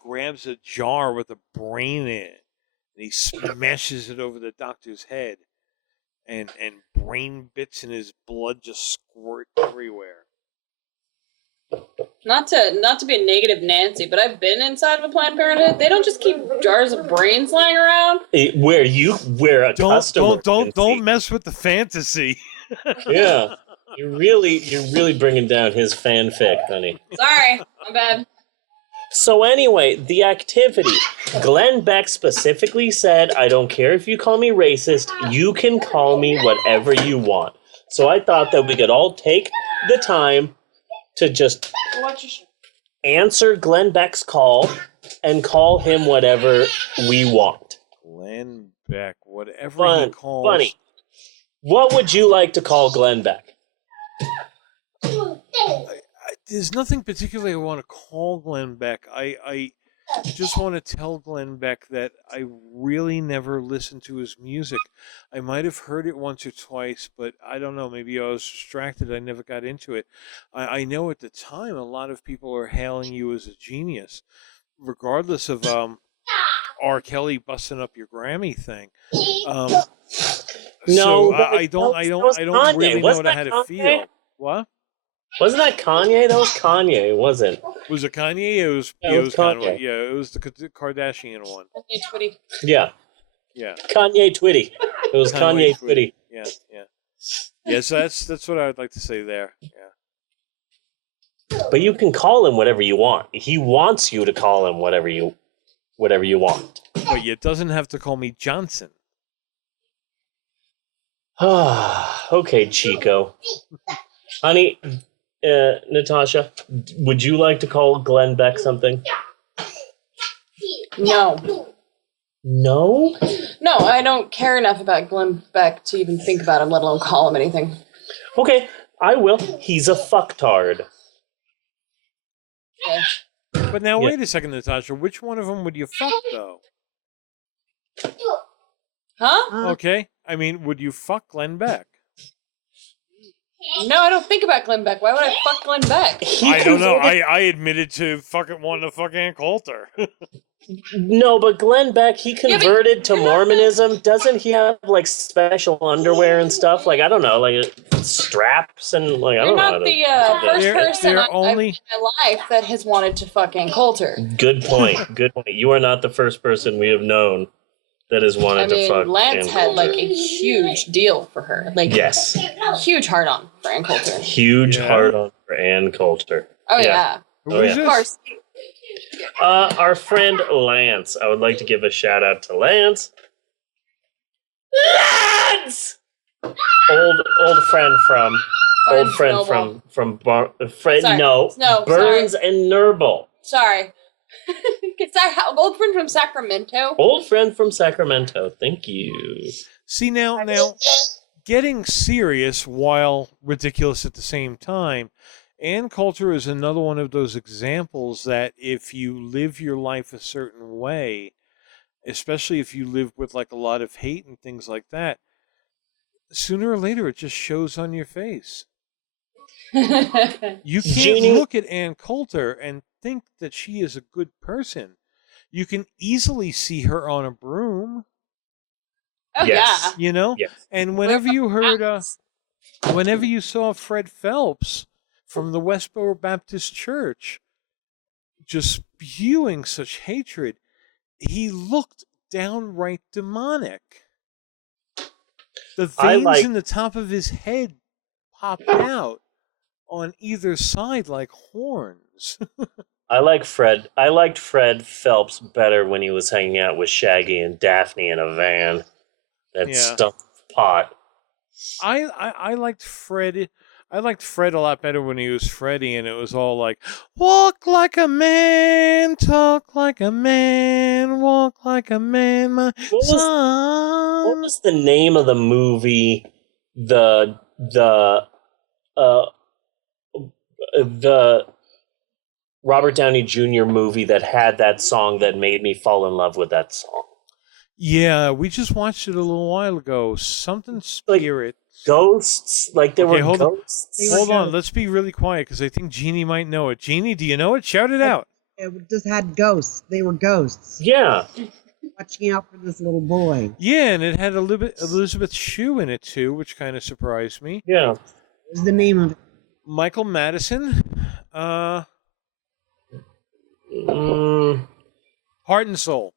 grabs a jar with a brain in it. And he smashes it over the doctor's head. And brain bits and his blood just squirt everywhere. Not to be a negative Nancy, but I've been inside of a Planned Parenthood. They don't just keep jars of brains lying around. Where a customer don't mess with the fantasy. Yeah, you're really bringing down his fanfic, honey. Sorry, I'm bad. So anyway, the activity. Glenn Beck specifically said, "I don't care if you call me racist. You can call me whatever you want." So I thought that we could all take the time to just answer Glenn Beck's call and call him whatever we want. Glenn Beck, whatever he calls. Funny. What would you like to call Glenn Beck? There's nothing particularly I want to call Glenn Beck. I just want to tell Glenn Beck that I really never listened to his music. I might have heard it once or twice, but I don't know. Maybe I was distracted. I never got into it. I know at the time a lot of people are hailing you as a genius, regardless of R. Kelly busting up your Grammy thing. No, I don't really know how to feel. What? Wasn't that Kanye? That was Kanye, wasn't it? Was it Kanye? It was Kanye. It was the Kardashian one. Kanye Twitty. Yeah. Yeah. Kanye Twitty. It was Kanye Twitty. Yeah. Yeah, so that's what I would like to say there. Yeah. But you can call him whatever you want. He wants you to call him whatever you want. But it doesn't have to call me Johnson. Okay, Chico. Honey, Natasha, would you like to call Glenn Beck something? No. No? No, I don't care enough about Glenn Beck to even think about him, let alone call him anything. Okay, I will. He's a fucktard. Okay. But now, wait a second, Natasha. Which one of them would you fuck, though? Huh? Okay. I mean, would you fuck Glenn Beck? No, I don't think about Glenn Beck. Why would I fuck Glenn Beck? I don't know. I admitted to wanting to fuck Ann Coulter. No, but Glenn Beck, he converted to Mormonism. Doesn't he have like special underwear and stuff? Like, I don't know, like straps and like I You're don't know. not the first person I've met in my life that has wanted to fuck Ann Coulter. Good point. Good point. You are not the first person we have known that has wanted to fuck. Lance Ann had Coulter. like a huge deal for her. Like, yes, huge hard on for Ann Coulter. Huge hard on for Ann Coulter. Oh yeah. Oh, yeah. Of course. Our friend Lance. I would like to give a shout out to Lance. Lance! Old friend from Sorry. No, Burns and Nurble. Sorry. It's that old friend from Sacramento. Old friend from Sacramento. Thank you. See now, getting serious while ridiculous at the same time. Ann Coulter is another one of those examples that if you live your life a certain way, especially if you live with like a lot of hate and things like that, sooner or later it just shows on your face. You can't look at Ann Coulter and think that she is a good person. You can easily see her on a broom. Oh, yes. You know? Yes. And whenever you heard, whenever you saw Fred Phelps from the Westboro Baptist Church just spewing such hatred, he looked downright demonic. The veins in the top of his head popped out on either side like horns. I liked Fred Phelps better when he was hanging out with Shaggy and Daphne in a van that stuffed pot. I liked Fred. I liked Fred a lot better when he was Freddy, and it was all like, walk like a man, talk like a man, walk like a man, my son. What was the name of the movie? The Robert Downey Jr. movie that had that song that made me fall in love with that song. Yeah, we just watched it a little while ago. Something Spirit. Ghosts? Like there were ghosts? Hold on, let's be really quiet because I think Jeannie might know it. Jeannie, do you know it? Shout it out. It just had ghosts. They were ghosts. Yeah. Watching out for this little boy. Yeah, and it had Elizabeth Shue in it too, which kind of surprised me. Yeah. What was the name of it? Michael Madison. Heart and Soul.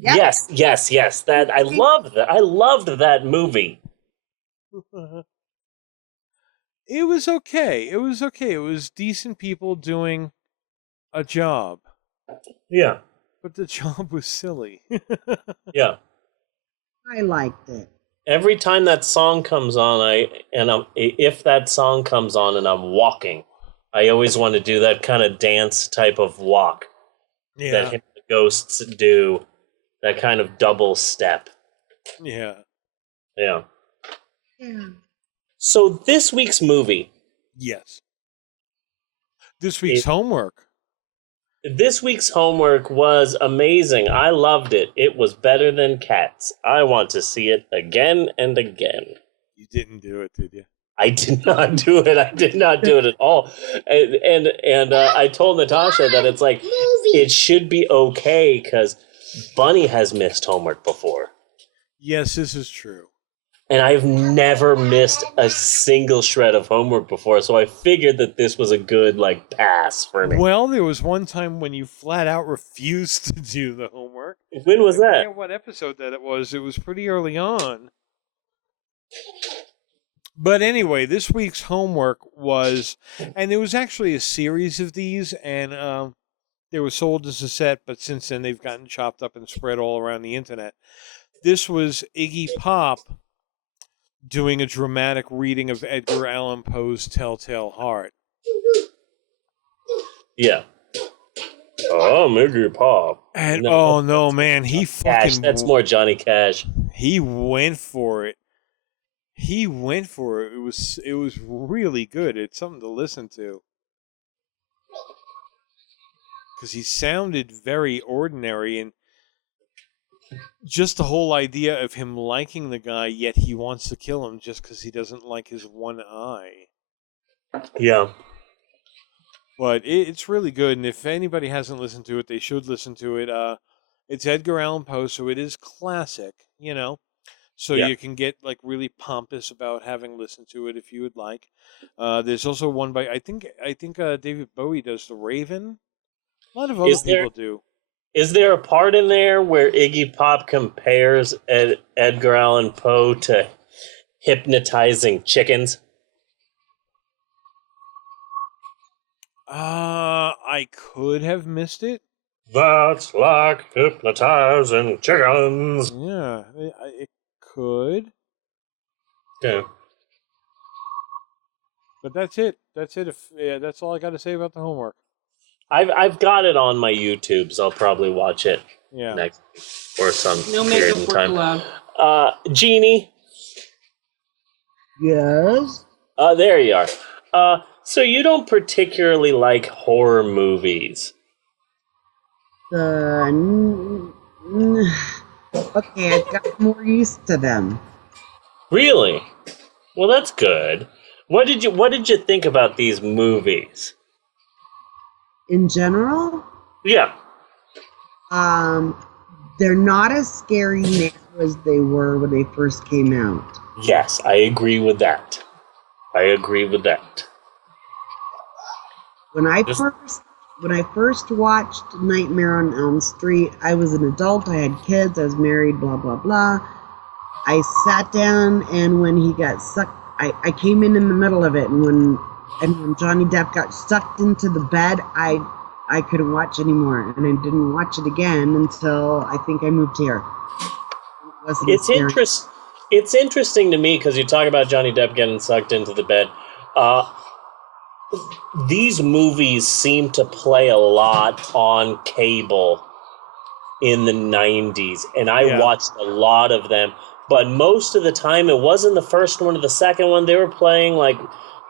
Yep. Yes. That I loved that. I loved that movie. It was okay. It was decent people doing a job. Yeah. But the job was silly. Yeah. I liked it. Every time that song comes on, if that song comes on and I'm walking, I always want to do that kind of dance type of walk that the ghosts do. That kind of double step. Yeah. Yeah. Yeah. So this week's movie. Yes. This week's homework. This week's homework was amazing. I loved it. It was better than Cats. I want to see it again and again. You didn't do it, did you? I did not do it. I did not do it at all. And I told Natasha that it's like, it should be okay because Bunny has missed homework before. Yes, this is true. And I've never missed a single shred of homework before, so I figured that this was a good, pass for me. Well, there was one time when you flat out refused to do the homework. When was that? I forget what episode that it was. It was pretty early on. But anyway, this week's homework was, and there was actually a series of these, and they were sold as a set, but since then they've gotten chopped up and spread all around the internet. This was Iggy Pop doing a dramatic reading of Edgar Allan Poe's Telltale Heart. Yeah. Oh, Iggy Pop. And no, man, he fucking... Cash. That's more Johnny Cash. He went for it. It was really good. It's something to listen to. Because he sounded very ordinary, and just the whole idea of him liking the guy, yet he wants to kill him just because he doesn't like his one eye. Yeah. But it's really good, and if anybody hasn't listened to it, they should listen to it. It's Edgar Allan Poe, so it is classic, So Yeah. you can get like really pompous about having listened to it if you would like. There's also one by I think David Bowie does The Raven. A lot of other people do. Is there a part in there where Iggy Pop compares Edgar Allan Poe to hypnotizing chickens? I could have missed it. That's like hypnotizing chickens. Yeah, it could. Okay. But that's it. That's it. That's all I got to say about the homework. I've got it on my YouTube, so I'll probably watch it next week or some No period makeup in work time. allowed. Jeannie. Yes. There you are. So you don't particularly like horror movies? Okay, I've got more used to them. Really? Well, that's good. What did you think about these movies? In general? Yeah. They're not as scary now as they were when they first came out. Yes, I agree with that. When I first watched Nightmare on Elm Street, I was an adult, I had kids, I was married, blah blah blah. I sat down, and when he got sucked, I came in the middle of it, and when Johnny Depp got sucked into the bed, I couldn't watch anymore, and I didn't watch it again until I think I moved here. It's interesting to me because you talk about Johnny Depp getting sucked into the bed. These movies seem to play a lot on cable in the 90s, and I watched a lot of them, but most of the time it wasn't the first one or the second one. They were playing like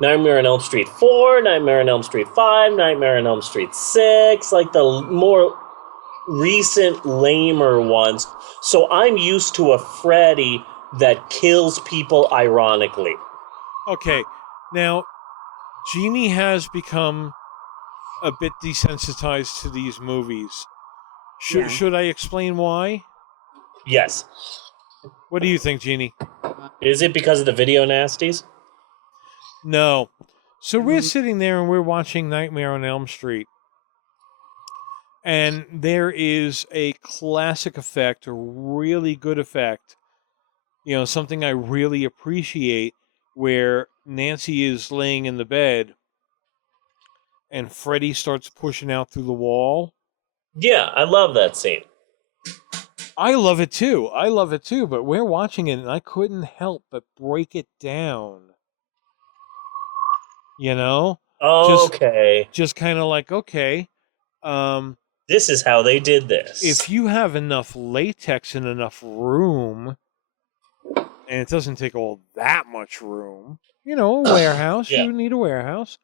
Nightmare on Elm Street 4, Nightmare on Elm Street 5, Nightmare on Elm Street 6, like the more recent, lamer ones. So I'm used to a Freddy that kills people ironically. Okay, now Jeannie has become a bit desensitized to these movies. Should I explain why? Yes. What do you think, Jeannie? Is it because of the video nasties? No. So we're sitting there and we're watching Nightmare on Elm Street. And there is a classic effect, a really good effect, something I really appreciate, where Nancy is laying in the bed and Freddy starts pushing out through the wall. Yeah, I love that scene. I love it too, but we're watching it and I couldn't help but break it down. Okay. Just kind of like, okay. This is how they did this. If you have enough latex and enough room, and it doesn't take all that much room, a warehouse, you need a warehouse.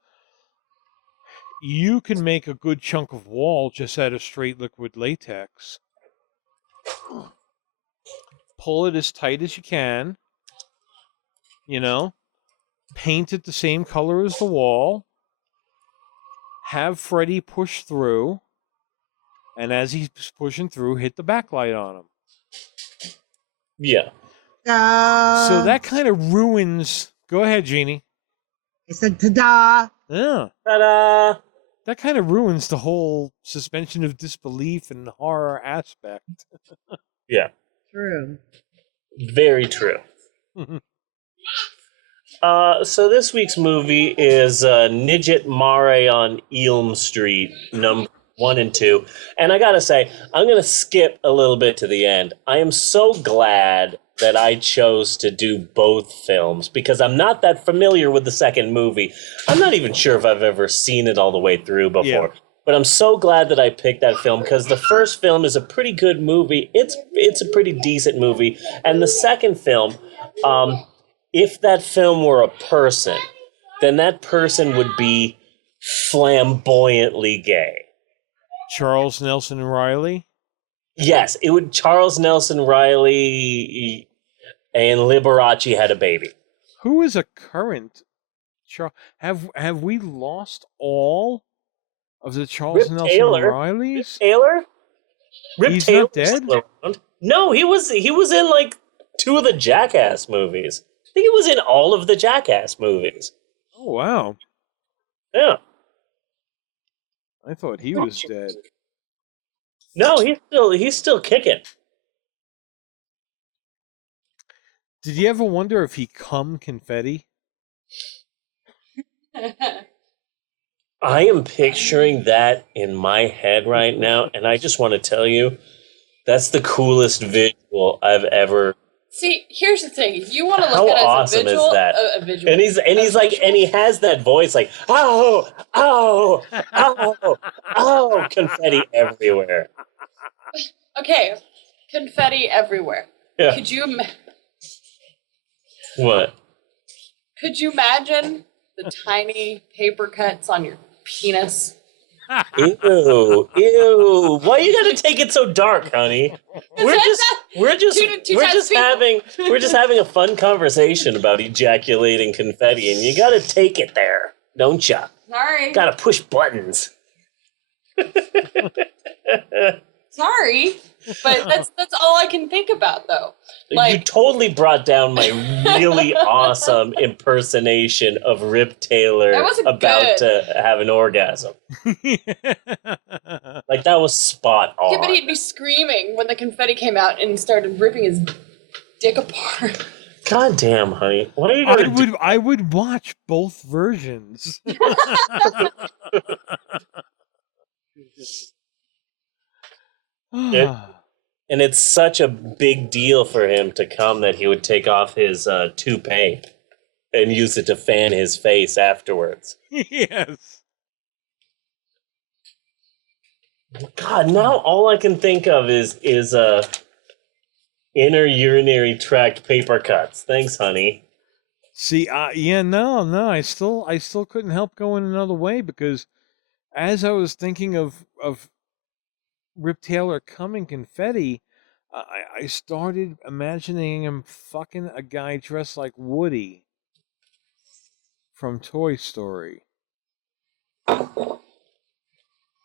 You can make a good chunk of wall just out of straight liquid latex. Pull it as tight as you can. Paint it the same color as the wall. Have Freddy push through. And as he's pushing through, hit the backlight on him. Yeah. So that kind of ruins... Go ahead, Jeannie. I said ta-da! Yeah. Ta-da! That kind of ruins the whole suspension of disbelief and horror aspect. Yeah. True. Very true. So this week's movie is Nidget Mare on Elm Street, number 1 and 2. And I gotta say, I'm gonna skip a little bit to the end. I am so glad that I chose to do both films because I'm not that familiar with the second movie. I'm not even sure if I've ever seen it all the way through before. Yeah. But I'm so glad that I picked that film because the first film is a pretty good movie. It's a pretty decent movie. And the second film, if that film were a person, then that person would be flamboyantly gay. Charles Nelson Riley? Yes, it would. Charles Nelson Riley and Liberace had a baby. Who is a current? Have we lost all Of the Charles Nelson Rileys? Taylor? He's not dead? No, he was in like 2 of the Jackass movies. I think he was in all of the Jackass movies. Oh, wow. Yeah. I thought he was dead. No, he's still kicking. Did you ever wonder if he cum confetti? I am picturing that in my head right now, and I just want to tell you, that's the coolest visual I've ever. See, here's the thing: you want to How look at it as awesome a visual, is that? a visual, and he's like, and he has that voice like, oh, oh, oh, oh, confetti everywhere. Okay, confetti everywhere. Yeah. What? Could you imagine the tiny paper cuts on your penis? Ew, ew. Why you gotta take it so dark, honey? We're just having a fun conversation about ejaculating confetti, and you gotta take it there, don't ya? Sorry. Gotta push buttons. Sorry, but that's all I can think about, though. You totally brought down my really awesome impersonation of Rip Taylor about to have an orgasm. Like, that was spot on. Yeah, but he'd be screaming when the confetti came out and he started ripping his dick apart. God damn, honey. What are you gonna do? I would watch both versions. And it's such a big deal for him to come that he would take off his toupee and use it to fan his face afterwards. Yes. God, now all I can think of is inner urinary tract paper cuts. Thanks, honey. See, no, I still couldn't help going another way, because as I was thinking of Rip Taylor coming confetti, I started imagining him fucking a guy dressed like Woody from Toy Story.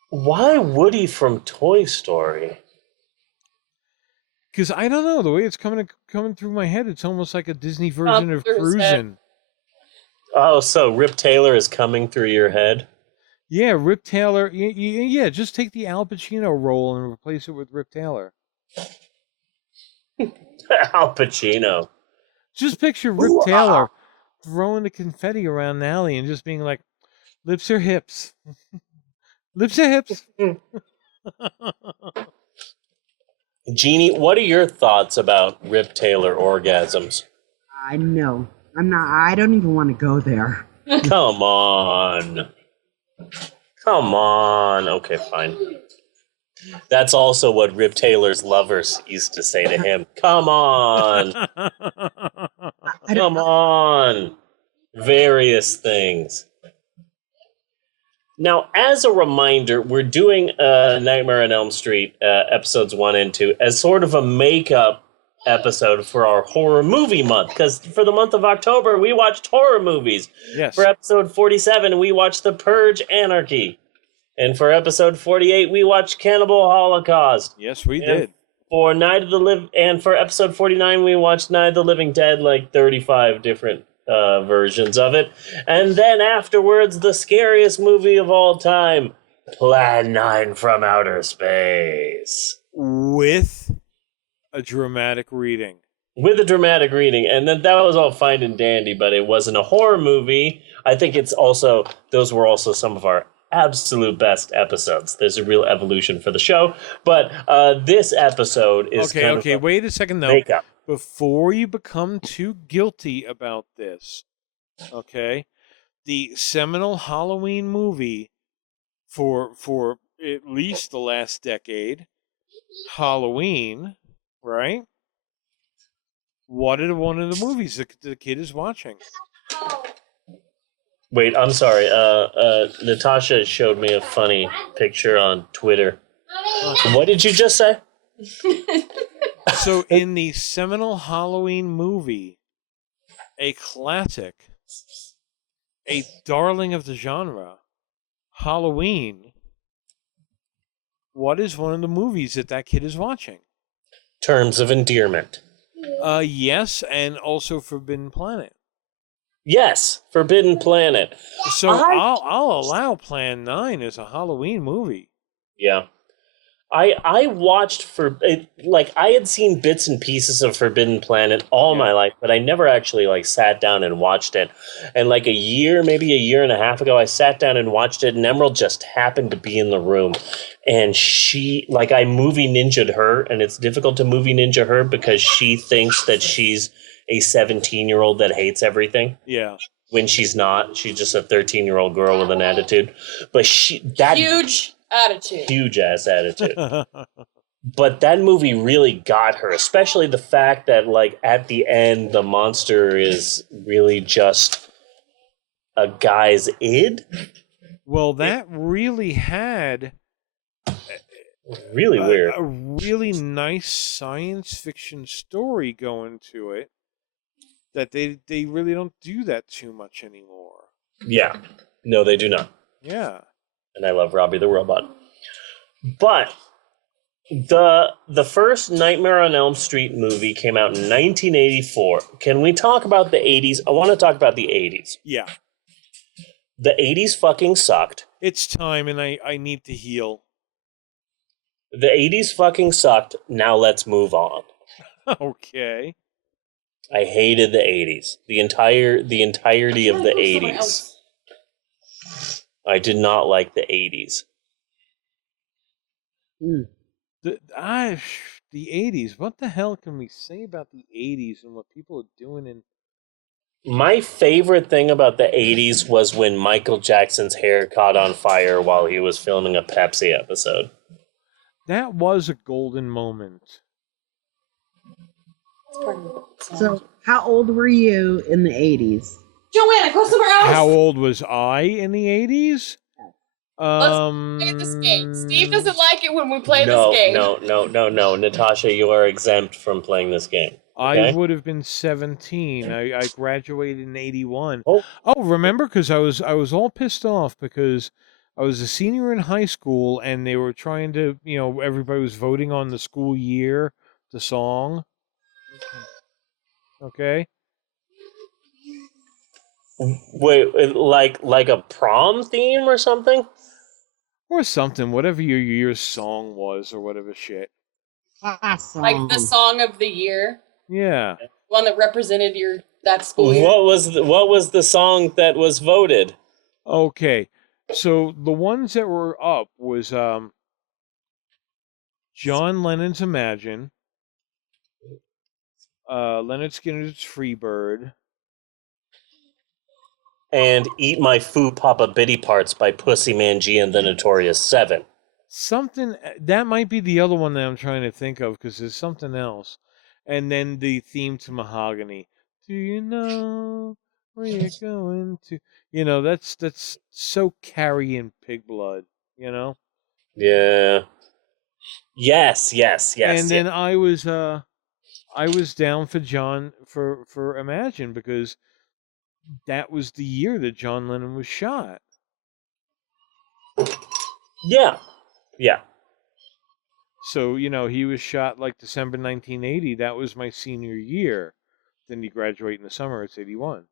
Why Woody from Toy Story? Because I don't know, the way it's coming through my head, it's almost like a Disney version of Cruisin'. Oh, so Rip Taylor is coming through your head? Yeah, Rip Taylor. Yeah, just take the Al Pacino role and replace it with Rip Taylor. Al Pacino. Just picture Rip Taylor throwing the confetti around the alley and just being like, lips or hips? Lips or hips? Jeannie, what are your thoughts about Rip Taylor orgasms? I know. I don't even want to go there. Come on. Come on. Okay, fine. That's also what Rip Taylor's lovers used to say to him. Come on. Come on. Various things. Now, as a reminder, we're doing Nightmare on Elm Street episodes 1 and 2 as sort of a makeup episode for our horror movie month, because for the month of October we watched horror movies. Yes. For episode 47 we watched The Purge Anarchy, and for episode 48 we watched Cannibal Holocaust. Yes, we did. For for episode 49 we watched Night of the Living Dead, like 35 different versions of it. And then afterwards, the scariest movie of all time, Plan 9 from Outer Space, with a dramatic reading. With a dramatic reading. And then that was all fine and dandy, but it wasn't a horror movie. I think those were also some of our absolute best episodes. There's a real evolution for the show. But this episode is Okay, wait a second, though. Makeup. Before you become too guilty about this, okay? The seminal Halloween movie for at least the last decade, Halloween, right? What are one of the movies that the kid is watching? Wait, I'm sorry. Natasha showed me a funny picture on Twitter. What did you just say? So in the seminal Halloween movie, a classic, a darling of the genre, Halloween, what is one of the movies that kid is watching? Terms of Endearment. Yes, and also Forbidden Planet. Yes, Forbidden Planet. So I'll allow Plan 9 as a Halloween movie. Yeah. I watched I had seen bits and pieces of Forbidden Planet all my life, but I never actually sat down and watched it. And maybe a year and a half ago, I sat down and watched it, and Emerald just happened to be in the room. And I movie ninja'd her, and it's difficult to movie ninja her because she thinks that she's a 17-year-old that hates everything. Yeah. When she's not. She's just a 13-year-old girl with an attitude. But huge attitude. Huge ass attitude. But that movie really got her, especially the fact that at the end the monster is really just a guy's id. Well, that really had really weird. A really nice science fiction story going to it that they really don't do that too much anymore. Yeah. No, they do not. Yeah. And I love Robbie the Robot. But the first Nightmare on Elm Street movie came out in 1984. Can we talk about the 80s? I want to talk about the 80s. Yeah. The 80s fucking sucked. It's time, and I need to heal. The 80s fucking sucked. Now let's move on. Okay. I hated the 80s. The entirety of the 80s. I did not like the 80s. The 80s. What the hell can we say about the 80s and what people are doing in... My favorite thing about the 80s was when Michael Jackson's hair caught on fire while he was filming a Pepsi episode. That was a golden moment. So, how old were you in the 80s? Joanna, go somewhere else! How old was I in the 80s? Let's play this game. Steve doesn't like it when we play this game. No. Natasha, you are exempt from playing this game. Okay? I would have been 17. I graduated in 81. Oh, remember? Because I was all pissed off because I was a senior in high school and they were trying to, everybody was voting on the school year, the song. Okay. Wait, like a prom theme or something? Or something, whatever your year's song was or whatever shit. Awesome. Like the song of the year? Yeah. One that represented that school year. What was the song that was voted? Okay. So the ones that were up was John Lennon's Imagine, Leonard Skinner's Freebird, and Eat My Foo Papa Bitty Parts by Pussy Mangy and the Notorious 7. Something, that might be the other one that I'm trying to think of because there's something else. And then the theme to Mahogany. Do you know where you're going to? That's so Carrie and Pig Blood, Yeah. Yes. And then I was down for for Imagine because that was the year that John Lennon was shot. Yeah. So, he was shot December 1980. That was my senior year. Then you graduate in the summer. It's 81.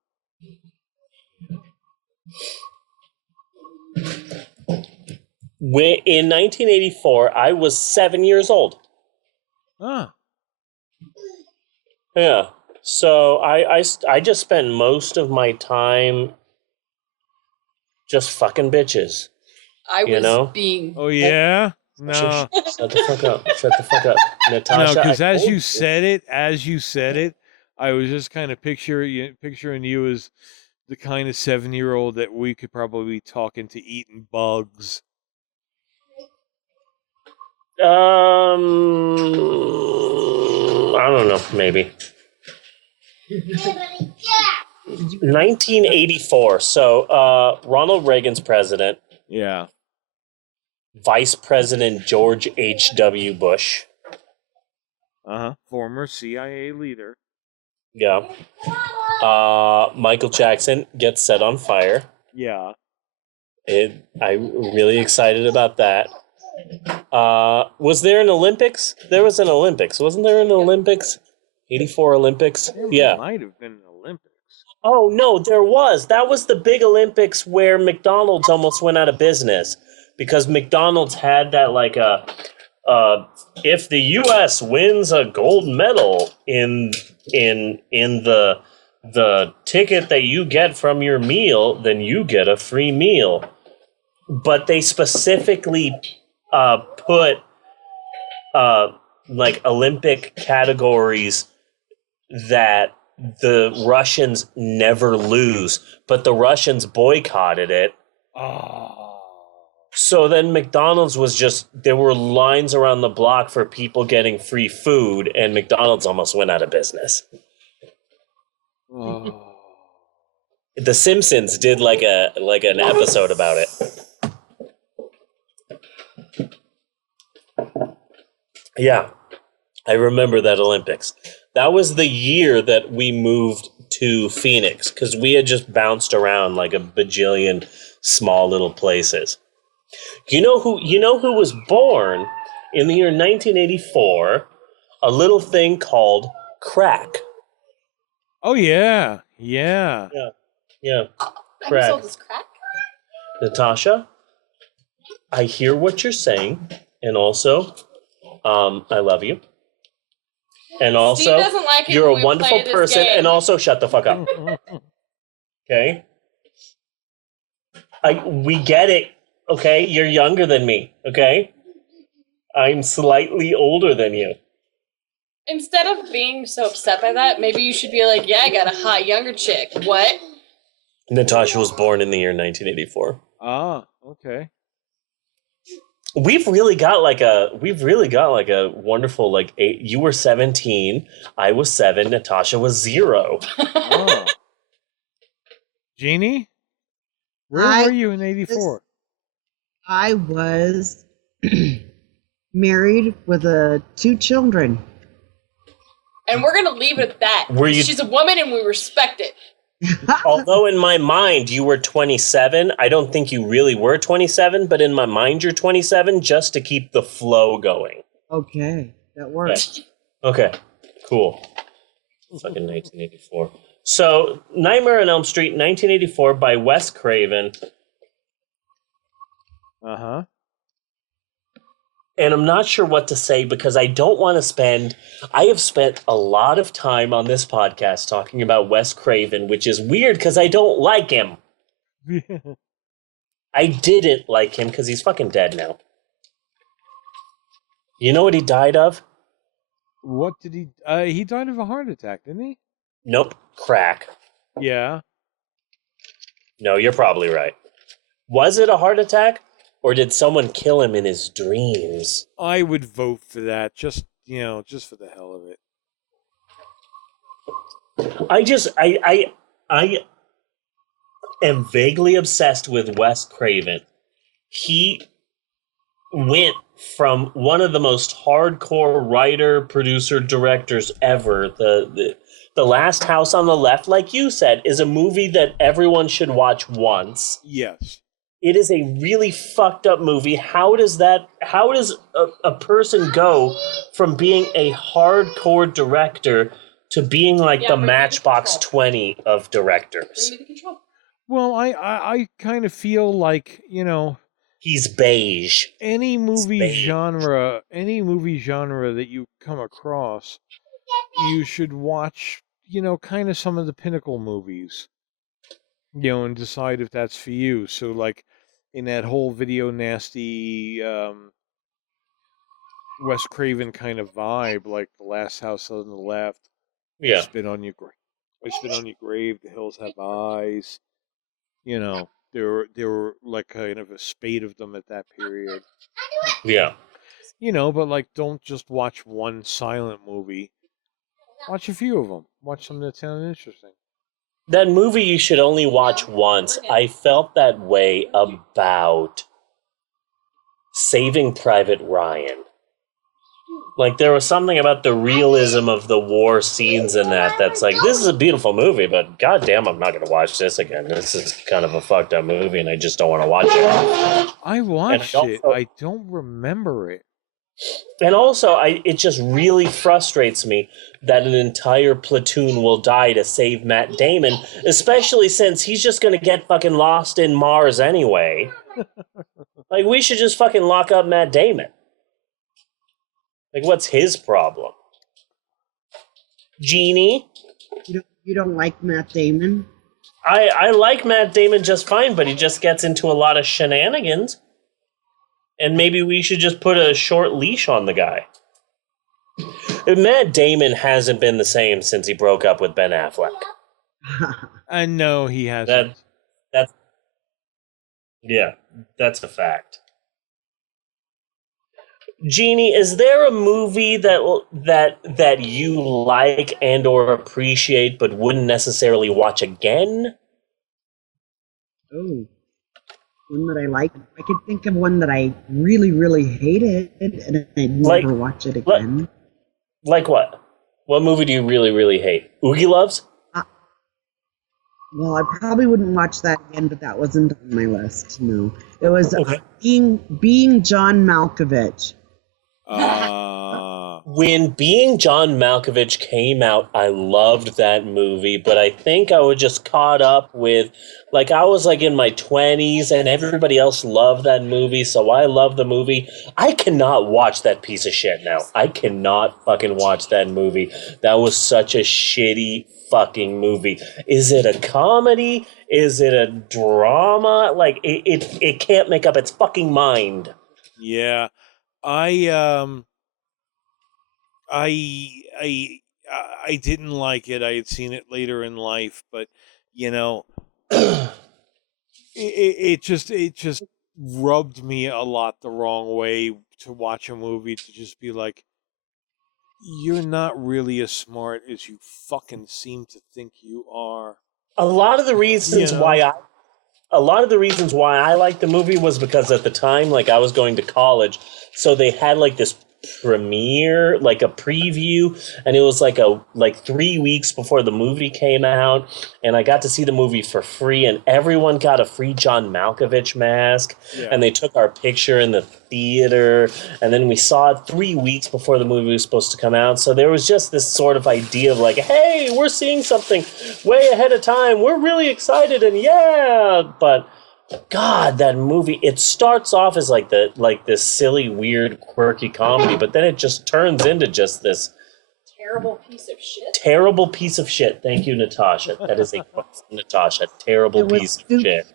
In 1984, I was 7 years old. Ah. Yeah. So I just spent most of my time just fucking bitches. I was being... Oh, yeah? No. Shut the fuck up. Shut the fuck up. Natasha. No, because as you said it, I was just kind of picturing you as the kind of 7-year-old that we could probably be talking to eating bugs. I don't know, maybe. 1984. So, Ronald Reagan's president. Yeah. Vice President George H.W. Bush. Former CIA leader. Yeah. Michael Jackson gets set on fire. Yeah. I'm really excited about that. Was there an Olympics? There was an Olympics. Wasn't there an Olympics? 84 Olympics? There might have been an Olympics. Oh, no, there was. That was the big Olympics where McDonald's almost went out of business because McDonald's had that if the U.S. wins a gold medal in the ticket that you get from your meal, then you get a free meal. But they specifically put Olympic categories that the Russians never lose, but the Russians boycotted it. Oh. So then McDonald's was there were lines around the block for people getting free food, and McDonald's almost went out of business. Oh. The Simpsons did an episode about it. Yeah, I remember that Olympics. That was the year that we moved to Phoenix because we had just bounced around like a bajillion small little places. You know who was born in the year 1984? A little thing called crack. Oh yeah, yeah. Crack. Sold as crack? Natasha, I hear what you're saying, and also, I love you. And also, doesn't like it you're when a we wonderful play this person, game. and also shut the fuck up. Okay? We get it, okay? You're younger than me, okay? I'm slightly older than you. Instead of being so upset by that, maybe you should be like, yeah, I got a hot younger chick. What? Natasha was born in the year 1984. Ah, okay. We've really got like a wonderful you were 17, I was 7, Natasha was 0. Oh. Jeannie, where were you in 84? I was married with 2 children. And we're gonna leave it at that. She's a woman and we respect it. Although in my mind you were 27, I don't think you really were 27, but in my mind you're 27 just to keep the flow going. Okay, that works. Okay, cool. Fucking 1984. So, Nightmare on Elm Street, 1984 by Wes Craven. Uh-huh. And I'm not sure what to say because I don't want to I have spent a lot of time on this podcast talking about Wes Craven, which is weird because I don't like him. I didn't like him because he's fucking dead now. You know what he died of? What did he... he died of a heart attack, didn't he? Nope. Crack. Yeah. No, you're probably right. Was it a heart attack? Or did someone kill him in his dreams? I would vote for that, just for the hell of it. I am vaguely obsessed with Wes Craven. He went from one of the most hardcore writer, producer, directors ever. The Last House on the Left, like you said, is a movie that everyone should watch once. Yes. It is a really fucked up movie. How does a person go from being a hardcore director to being the Matchbox 20 of directors? Well, I kind of feel like, he's beige. Any movie genre that you come across, you should watch, kind of some of the pinnacle movies. And decide if that's for you. So, in that whole video nasty Wes Craven kind of vibe, like The Last House on the Left, yeah, Spit on Your Grave, The Hills Have Eyes. There were kind of a spate of them at that period. Yeah. But don't just watch one silent movie. Watch a few of them. Watch some that sound interesting. That movie you should only watch once. I felt that way about Saving Private Ryan. Like, there was something about the realism of the war scenes in that's like, this is a beautiful movie, but goddamn, I'm not going to watch this again. This is kind of a fucked up movie, and I just don't want to watch it. I watched it. I don't remember it. And also, it just really frustrates me that an entire platoon will die to save Matt Damon, especially since he's just going to get fucking lost in Mars anyway. Like, we should just fucking lock up Matt Damon. Like, what's his problem? Jeannie? You don't like Matt Damon? I like Matt Damon just fine, but he just gets into a lot of shenanigans. And maybe we should just put a short leash on the guy. Matt Damon hasn't been the same since he broke up with Ben Affleck. I know he hasn't. That's a fact. Jeannie, is there a movie that you like and or appreciate but wouldn't necessarily watch again? Oh, one that I like. I could think of one that I really, really hated, and I'd never watch it again. Like what? What movie do you really, really hate? Oogie Loves? Well, I probably wouldn't watch that again, but that wasn't on my list. No, it was being John Malkovich. When Being John Malkovich came out, I loved that movie, but I think I was just caught up with, like, I was like in my 20s and everybody else loved that movie, so I love the movie. I cannot watch that piece of shit now. I cannot fucking watch that movie. That was such a shitty fucking movie. Is it a comedy? Is it a drama? Like, it can't make up its fucking mind. Yeah. I didn't like it. I had seen it later in life, but it just rubbed me a lot the wrong way to watch a movie, to just be like, you're not really as smart as you fucking seem to think you are. A lot of the reasons why I liked the movie was because at the time, like, I was going to college, so they had like this premiere, like a preview, and it was like 3 weeks before the movie came out, and I got to see the movie for free, and everyone got a free John Malkovich mask, and they took our picture in the theater, and then we saw it 3 weeks before the movie was supposed to come out, so there was just this sort of idea of like, hey, we're seeing something way ahead of time, we're really excited, and but God, that movie, it starts off as like this silly, weird, quirky comedy, but then it just turns into just this terrible piece of shit. Terrible piece of shit. Thank you, Natasha. That is a Natasha. Terrible piece of shit.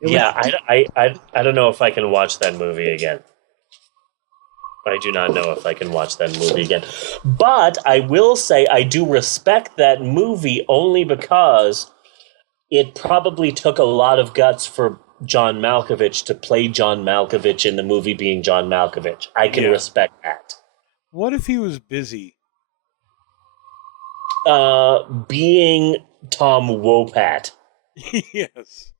Yeah, I don't know if I can watch that movie again. I do not know if I can watch that movie again. But I will say I do respect that movie only because it probably took a lot of guts for John Malkovich to play John Malkovich in the movie Being John Malkovich. I can respect that. What if he was busy? Being Tom Wopat. Yes.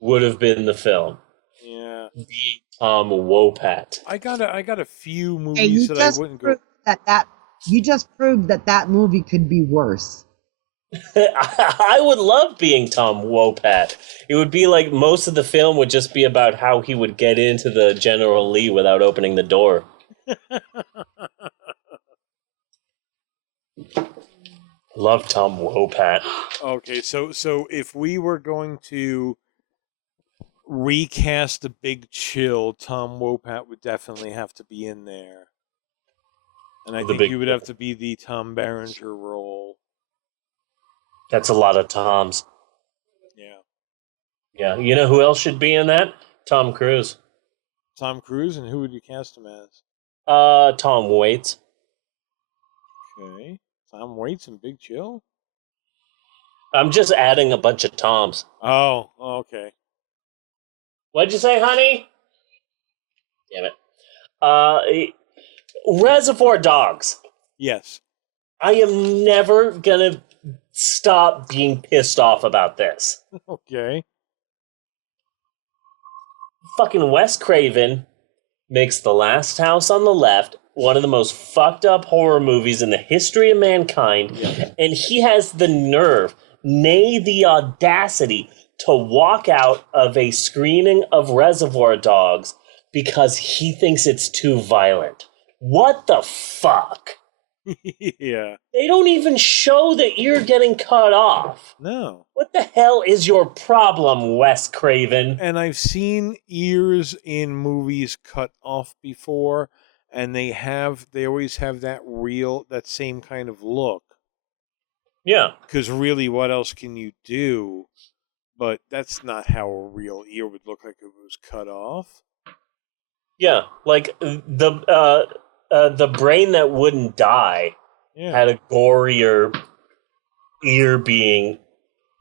Would have been the film. Yeah. Being Tom Wopat. I got a few movies that I wouldn't go. You just proved that movie could be worse. I would love Being Tom Wopat. It would be like most of the film would just be about how he would get into the General Lee without opening the door. Love Tom Wopat. Okay, so if we were going to recast The Big Chill, Tom Wopat would definitely have to be in there. And I think you would have to be the Tom Berenger role. That's a lot of Toms. Yeah. Yeah. You know who else should be in that? Tom Cruise. Tom Cruise? And who would you cast him as? Tom Waits. Okay. Tom Waits in Big Chill? I'm just adding a bunch of Toms. Oh, okay. What'd you say, honey? Damn it. Reservoir Dogs. Yes. I am never gonna stop being pissed off about this. Okay. Fucking Wes Craven makes The Last House on the Left one of the most fucked up horror movies in the history of mankind, and he has the nerve, nay, the audacity, to walk out of a screening of Reservoir Dogs because he thinks it's too violent. What the fuck? Yeah. They don't even show the ear getting cut off. No. What the hell is your problem, Wes Craven? And I've seen ears in movies cut off before, and they always have that same kind of look. Yeah. Because really, what else can you do? But that's not how a real ear would look like if it was cut off. Yeah, like the brain that wouldn't die had a gorier ear being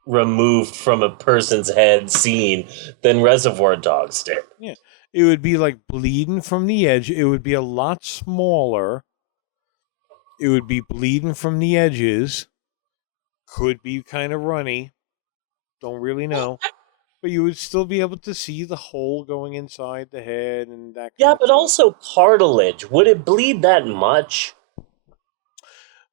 removed from a person's head scene than Reservoir Dogs did. Yeah, it would be like bleeding from the edge. It would be a lot smaller. It would be bleeding from the edges. Could be kind of runny. Don't really know. But you would still be able to see the hole going inside the head and that. Yeah, but also cartilage. Would it bleed that much?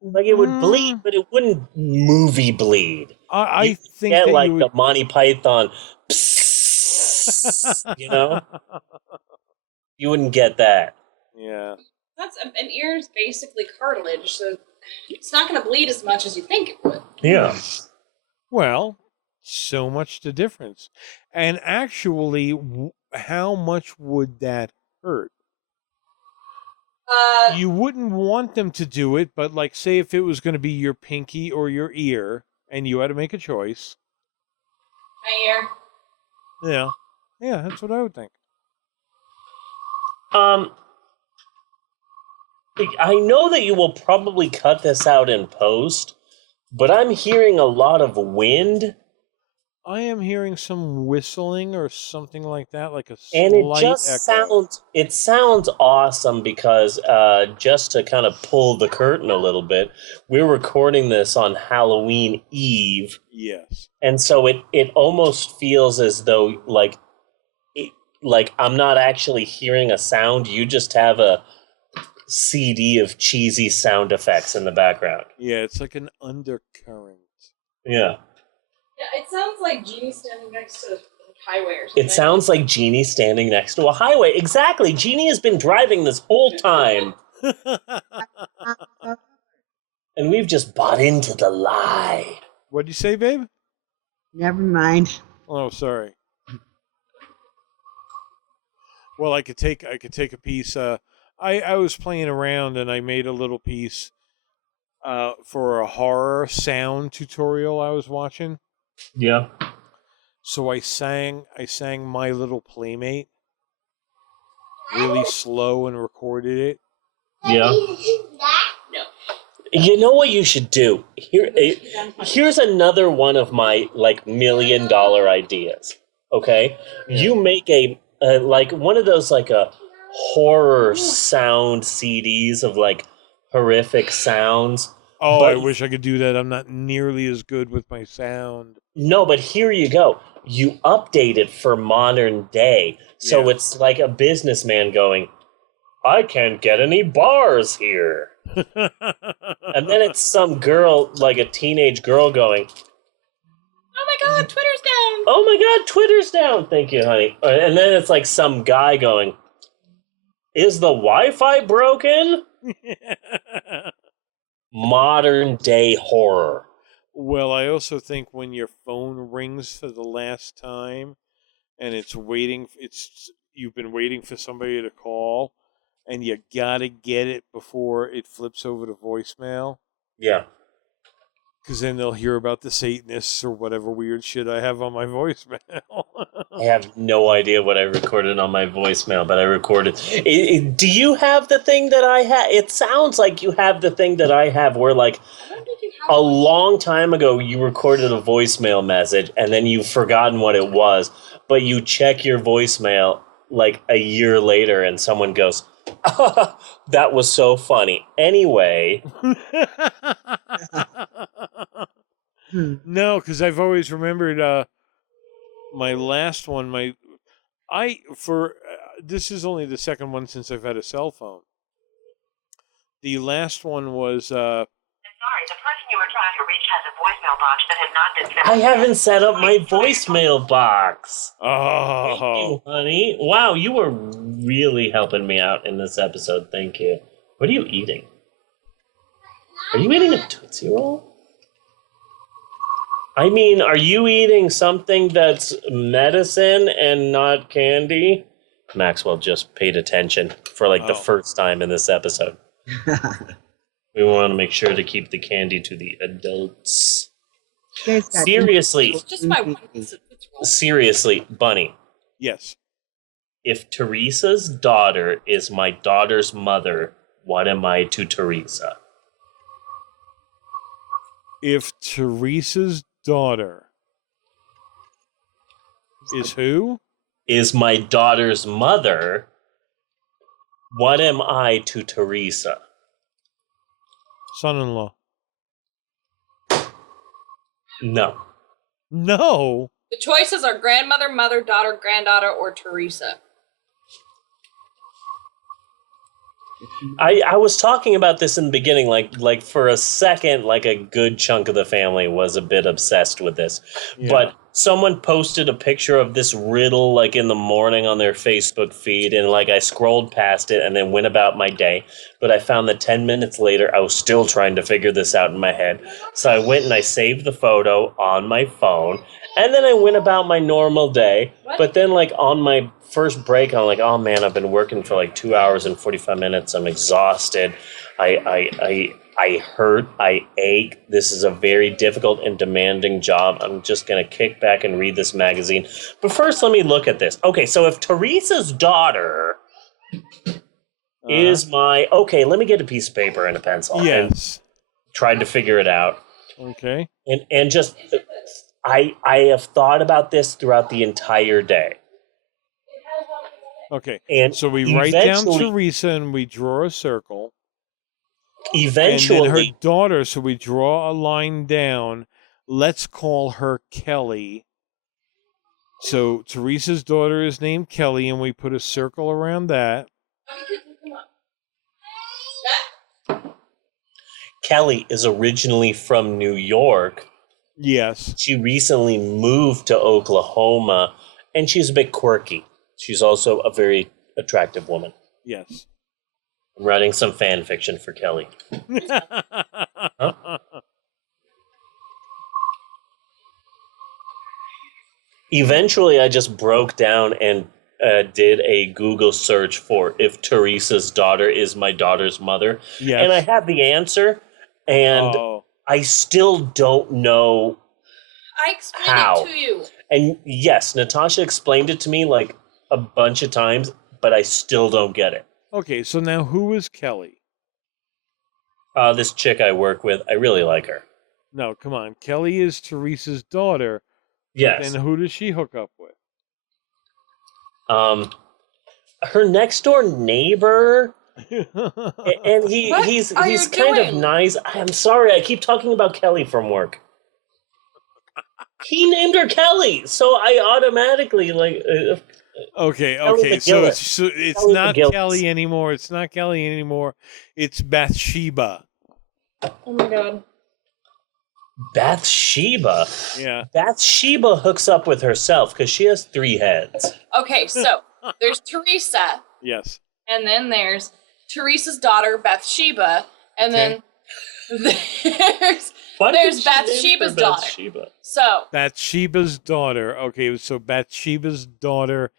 Like it would bleed, but it wouldn't movie bleed. I think get that like you would... the Monty Python, you know. You wouldn't get that. Yeah. That's an ear is basically cartilage, so it's not going to bleed as much as you think it would. Yeah. Well, so much the difference. And actually, how much would that hurt? You wouldn't want them to do it, but like, say if it was going to be your pinky or your ear, and you had to make a choice. My ear. Yeah. Yeah, that's what I would think. I know that you will probably cut this out in post, but I'm hearing a lot of wind. I am hearing some whistling or something like that, like a and slight it just echo. sounds awesome because just to kind of pull the curtain a little bit, we're recording this on Halloween Eve. Yes. And so it almost feels as though like I'm not actually hearing a sound. You just have a CD of cheesy sound effects in the background. Yeah, it's like an undercurrent. Yeah. Yeah, it sounds like Jeannie standing next to a highway or something. It sounds like Jeannie standing next to a highway. Exactly. Jeannie has been driving this whole time. And we've just bought into the lie. What'd you say, babe? Never mind. Oh, sorry. Well, I could take a piece. I was playing around and I made a little piece for a horror sound tutorial I was watching. Yeah. So I sang My Little Playmate really slow and recorded it. Yeah. No. You know what you should do? Here's another one of my like $1 million ideas. Okay? Yeah. You make a like one of those like a horror sound CDs of like horrific sounds. Oh, but I wish I could do that. I'm not nearly as good with my sound. No, but here you go. You update it for modern day. So it's like a businessman going, I can't get any bars here. And then it's some girl, like a teenage girl going, oh my God, Twitter's down. Oh my God, Twitter's down. Thank you, honey. And then it's like some guy going, is the Wi-Fi broken? Modern day horror. Well, I also think when your phone rings for the last time and you've been waiting for somebody to call and you gotta get it before it flips over to voicemail. Yeah. Because then they'll hear about the Satanists or whatever weird shit I have on my voicemail. I have no idea what I recorded on my voicemail, but I recorded. Do you have the thing that I have? It sounds like you have the thing that I have where, like, a long time ago you recorded a voicemail message and then you've forgotten what it was, but you check your voicemail, like, a year later and someone goes, oh, that was so funny. Anyway. No, because I've always remembered my last one. this is only the second one since I've had a cell phone. The last one was. Sorry, the person you were trying to reach has a voicemail box that has not been set up. I haven't set up my voicemail box. Oh. Thank you, honey. Wow, you were really helping me out in this episode. Thank you. What are you eating? Are you eating a Tootsie Roll? I mean, are you eating something that's medicine and not candy? Maxwell just paid attention for like the first time in this episode. We want to make sure to keep the candy to the adults. Seriously. It's just my one. Seriously, Bunny. Yes. If Teresa's daughter is my daughter's mother, what am I to Teresa? If Teresa's daughter is who? Is my daughter's mother, what am I to Teresa? Son-in-law. No. No. The choices are grandmother, mother, daughter, granddaughter, or Teresa. I was talking about this in the beginning, like for a second, like a good chunk of the family was a bit obsessed with this. Yeah. But someone posted a picture of this riddle like in the morning on their Facebook feed, and like I scrolled past it and then went about my day. But I found that 10 minutes later, I was still trying to figure this out in my head. So I went and I saved the photo on my phone, and then I went about my normal day. What? But then like on my first break, I'm like, oh man, I've been working for like 2 hours and 45 minutes. I'm exhausted. I hurt. I ache. This is a very difficult and demanding job. I'm just going to kick back and read this magazine. But first, let me look at this. Okay, so if Teresa's daughter is my... Okay, let me get a piece of paper and a pencil. Yes. And tried to figure it out. Okay. And just... I have thought about this throughout the entire day. Okay. And so we write down eventually- Teresa and we draw a circle. Eventually... And then her daughter, so we draw a line down. Let's call her Kelly. So Teresa's daughter is named Kelly, and we put a circle around that. Kelly is originally from New York. Yes. She recently moved to Oklahoma, and she's a bit quirky. She's also a very attractive woman. Yes. I'm writing some fan fiction for Kelly. Huh? Eventually, I just broke down and did a Google search for if Teresa's daughter is my daughter's mother. Yes. And I had the answer, and I still don't know I explained how. it to you. And yes, Natasha explained it to me like a bunch of times, but I still don't get it. Okay, so now who is Kelly? This chick I work with, I really like her. No, come on. Kelly is Teresa's daughter. Yes. Then who does she hook up with? Her next door neighbor, and he's kind of nice. I'm sorry, I keep talking about Kelly from work. He named her Kelly, so I automatically like. Okay. Kelly So McGillis. it's Kelly not McGillis. Kelly anymore. It's not Kelly anymore. It's Bathsheba. Oh my god. Bathsheba. Yeah. Bathsheba hooks up with herself because she has 3 heads. Okay, so there's Teresa, Yes. and then there's Teresa's daughter, Bathsheba, and then there's Why did she name Bathsheba's her daughter. Bathsheba? So Bathsheba's daughter. Okay, so Bathsheba's daughter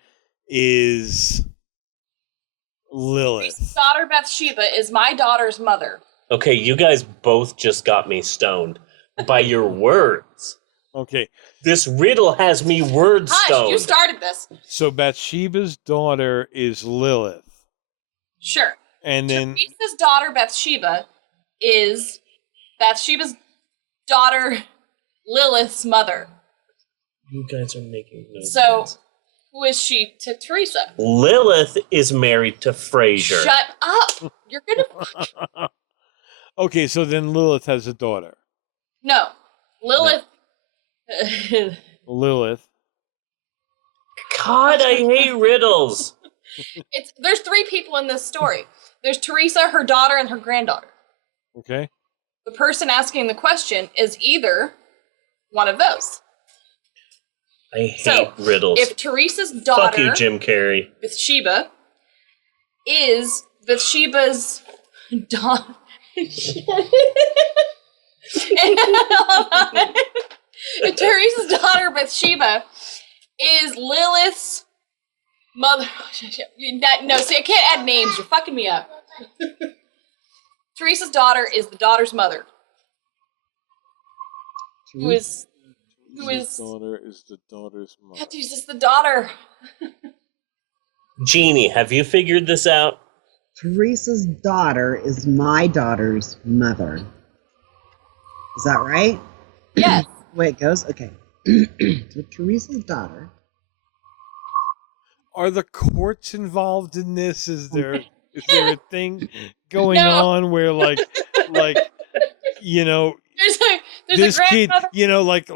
is Lilith. Teresa's daughter, Bathsheba, is my daughter's mother. Okay, you guys both just got me stoned by your words. Okay. This riddle has me word Hush, stoned. you started this. So Bathsheba's daughter is Lilith. Sure. And then Teresa's daughter, Bathsheba, is Bathsheba's daughter, Lilith's mother. You guys are making no So, sense. who is she to Teresa? Lilith is married to Frasier. Shut up! You're gonna... Okay, so then Lilith has a daughter. No. Lilith... Lilith. God, I hate riddles. There's 3 people in this story. There's Teresa, her daughter, and her granddaughter. Okay. The person asking the question is either one of those. I hate riddles. If Teresa's daughter, fuck you, Jim Carrey, Bathsheba, is Bathsheba's daughter. If Teresa's daughter Bathsheba is Lilith's mother. No, see, I can't add names. You're fucking me up. Teresa's daughter is the daughter's mother. Who is daughter is the daughter's mother. Yeah, Jesus, the daughter. Jeannie, have you figured this out? Teresa's daughter is my daughter's mother. Is that right? Yes. Way it goes? Okay. So Teresa's daughter. Are the courts involved in this? Is there a thing going on where like you know there's this a kid, grandmother. you know, like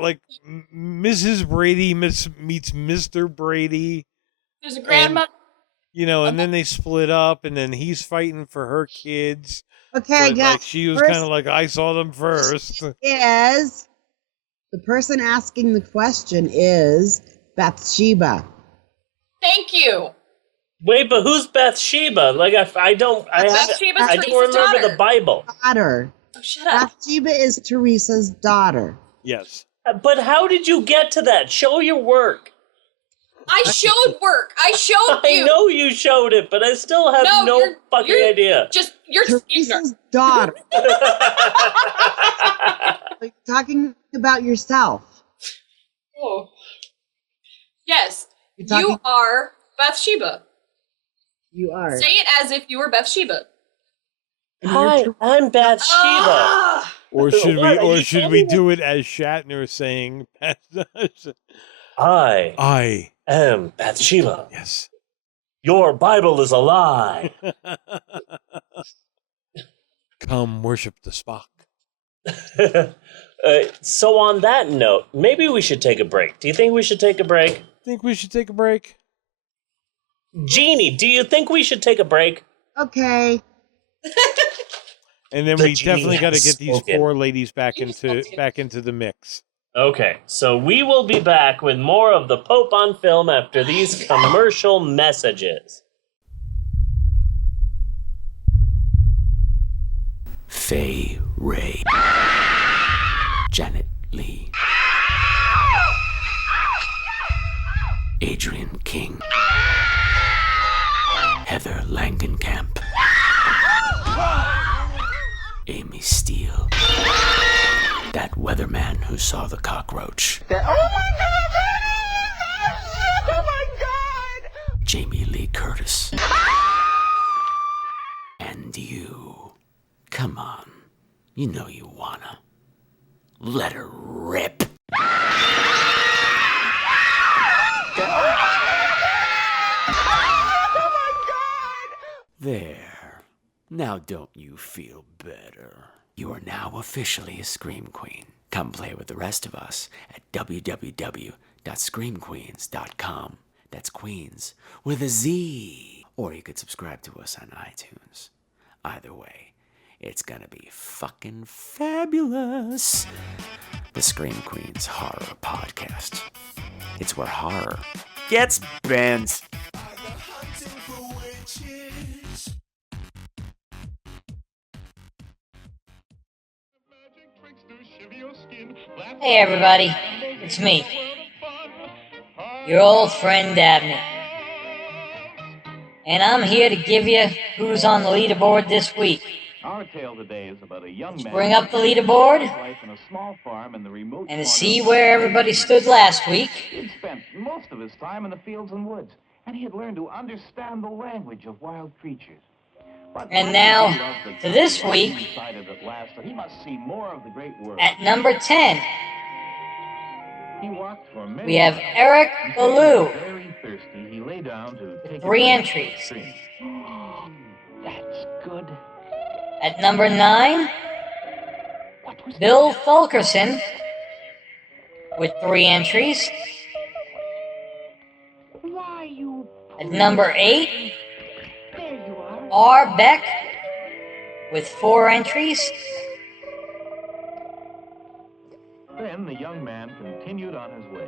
Mrs. Brady meets Mr. Brady. There's a grandmother. And then they split up, and then he's fighting for her kids. Okay, I got. Like she was kind of like, I saw them first. Is the person asking the question is Bathsheba? Thank you. Wait, but who's Bathsheba? Like I don't remember daughter. the Bible. Daughter. Oh, shut up. Bathsheba is Teresa's daughter. Yes. But how did you get to that? Show your work. I showed work. I showed you. I know you showed it, but I still have no fucking idea. You're Teresa's daughter. Like talking about yourself. Oh. Yes. You are Bathsheba. You are. Say it as if you were Bathsheba. Hi, I'm Bathsheba. Or should we do it as Shatner saying, I am Bathsheba. Yes. Your Bible is a lie. Come worship the Spock. So on that note, maybe we should take a break. Do you think we should take a break? Think we should take a break? Jeannie, do you think we should take a break? Okay. And then we definitely got to get these 4 ladies back into the mix. Okay, so we will be back with more of the Pope on Film after these commercial messages. Faye Ray. Janet Lee. Adrian King. Heather Langenkamp. Amy Steele. That weatherman who saw the cockroach. Oh my God! Jamie Lee Curtis. And you. Come on. You know you wanna. Let her rip. There. Now don't you feel better? You are now officially a Scream Queen. Come play with the rest of us at www.screamqueens.com. That's Queens with a Z. Or you could subscribe to us on iTunes. Either way, it's gonna be fucking fabulous. The Scream Queens Horror Podcast. It's where horror gets bent. Hey everybody, it's me, your old friend Dabney. And I'm here to give you who's on the leaderboard this week. Our tale today is about a young man. Bring up the leaderboard In a small farm in the remote and see where everybody stood last week. He'd spent most of his time in the fields and woods, and he had learned to understand the language of wild creatures. But And now, to this week, he decided at last that he must see more of the great world. at number 10, He walked for many we have miles. Eric Ballou. Very thirsty, he lay down to take 3 a entries. drink. That's good. At number 9, Bill Fulkerson with 3 entries. Why, you... At number 8, R. Beck with 4 entries. Then the young man continued on his way.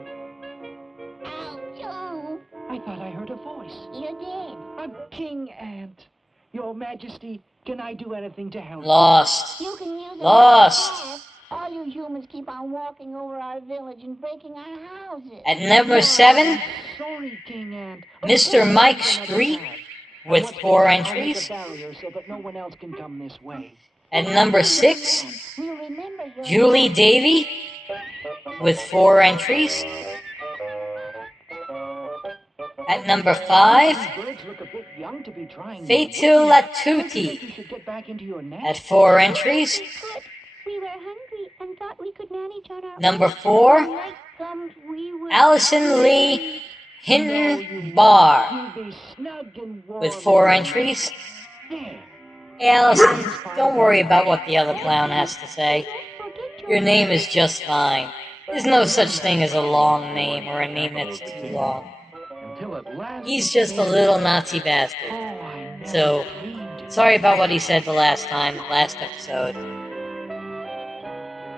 Joe. I thought I heard a voice. You did. I'm King Ant. Your Majesty, can I do anything to help? Lost. You can use Lost. All you humans keep on walking over our village and breaking our houses. At number 7, Sorry, King Ant. Mr. Mike Street with 4 entries. Barrier so that no one else can come this way. At number 6, Julie Davy with 4 entries. At number 5, Fatal Latuti at 4 entries. We were hungry and thought we could manage on our Number 4, Allison Lee Hinton Barr with 4 entries. Hey, Allison, don't worry about what the other clown has to say. Your name is just fine. There's no such thing as a long name or a name that's too long. He's just a little Nazi bastard. So, sorry about what he said the last episode.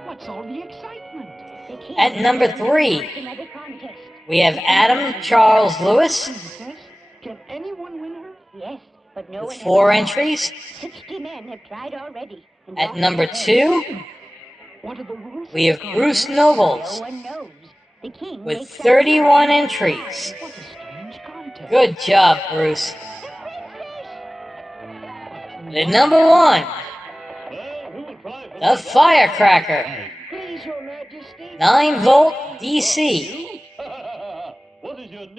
What's all the excitement? At number 3, we have Adam Charles Lewis Can anyone win her? Yes, but no with one 4 entries. 60 men have tried already. At number 2, we have Bruce Nobles with 31 entries. Good job, Bruce. And at number 1, the Firecracker, 9-volt DC,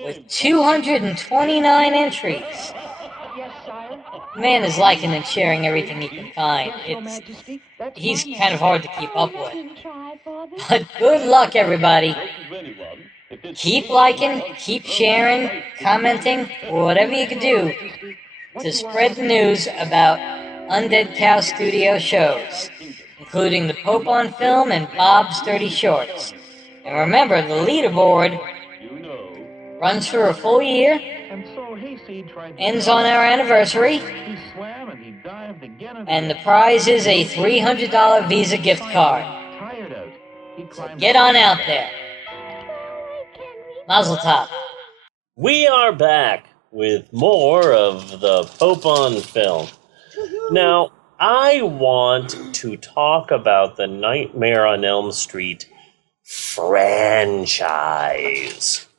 with 229 entries. The man is liking and sharing everything he can find. He's kind of hard to keep up with. But good luck, everybody. Keep liking, keep sharing, commenting, or whatever you can do to spread the news about Undead Cow Studio shows, including the Pope on Film and Bob's Dirty Shorts. And remember, the leaderboard runs for a full year, ends on our anniversary, and the prize is a $300 Visa gift card. So get on out there. Mazel tov. We are back with more of the Pope on Film. Now, I want to talk about the Nightmare on Elm Street franchise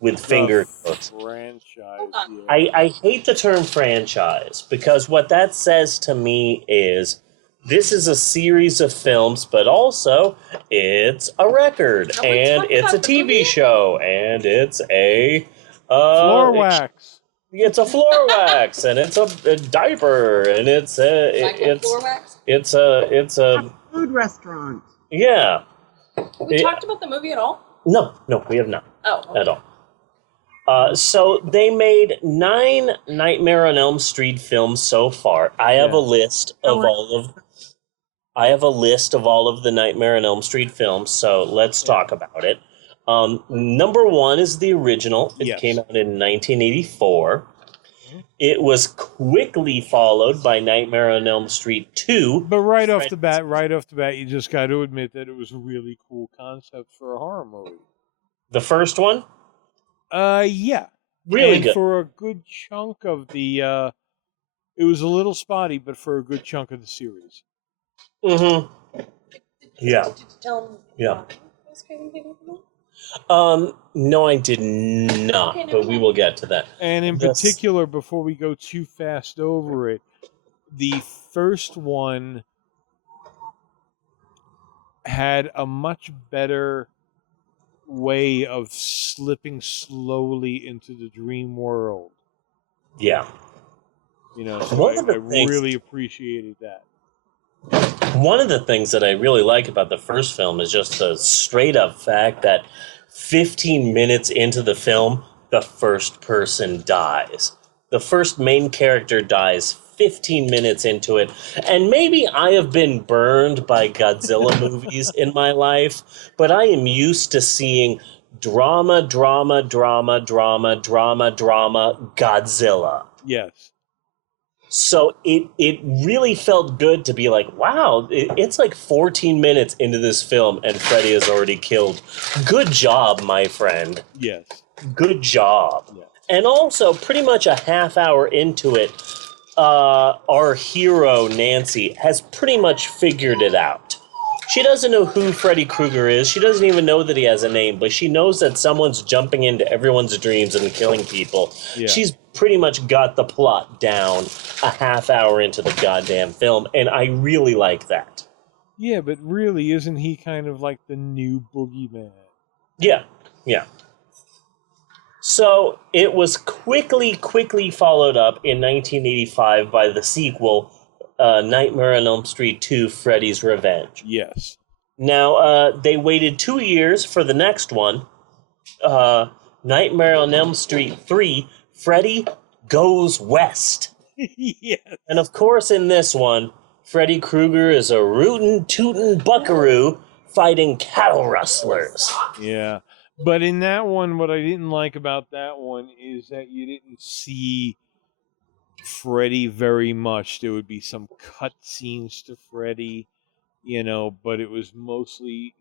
with finger quotes. Franchise. Yeah. I hate the term franchise because what that says to me is this is a series of films, but also it's a record, and it's a TV show, and it's a floor wax. It's a floor wax, and it's a diaper, and it's a food restaurant. Yeah. Have we talked about the movie at all? No, we have not. Oh, okay. At all. So they made 9 Nightmare on Elm Street films so far. I have a list of all of the Nightmare on Elm Street films. So let's talk about it. Number 1 is the original. It came out in 1984. It was quickly followed by Nightmare on Elm Street 2. But right off the bat, you just got to admit that it was a really cool concept for a horror movie. The first one? Yeah. Really and good. For a good chunk of the, it was a little spotty, but for a good chunk of the series. Mm-hmm. Yeah. Did you tell him? Yeah. No, I did not, but we will get to that. And in particular, before we go too fast over it, the first one had a much better way of slipping slowly into the dream world. Yeah. You know, so I really appreciated that. One of the things that I really like about the first film is just the straight up fact that 15 minutes into the film, the first person dies. The first main character dies 15 minutes into it. And maybe I have been burned by Godzilla movies in my life, but I am used to seeing drama, Godzilla. Yes. So it really felt good to be like, wow, it's like 14 minutes into this film and Freddy has already killed. Good job, my friend. Yes. Good job. Yes. And also, pretty much a half hour into it, our hero, Nancy, has pretty much figured it out. She doesn't know who Freddy Krueger is. She doesn't even know that he has a name, but she knows that someone's jumping into everyone's dreams and killing people. Yeah. She's pretty much got the plot down a half hour into the goddamn film, and I really like that. Yeah, but really, isn't he kind of like the new boogeyman? Yeah, yeah. So it was quickly followed up in 1985 by the sequel, Nightmare on Elm Street 2, Freddy's Revenge. Yes. Now, they waited 2 years for the next one, Nightmare on Elm Street 3, Freddy Goes West. Yes. And of course, in this one, Freddy Krueger is a rootin' tootin' buckaroo fighting cattle rustlers. Yeah. But in that one, what I didn't like about that one is that you didn't see Freddy very much. There would be some cut scenes to Freddy, but it was mostly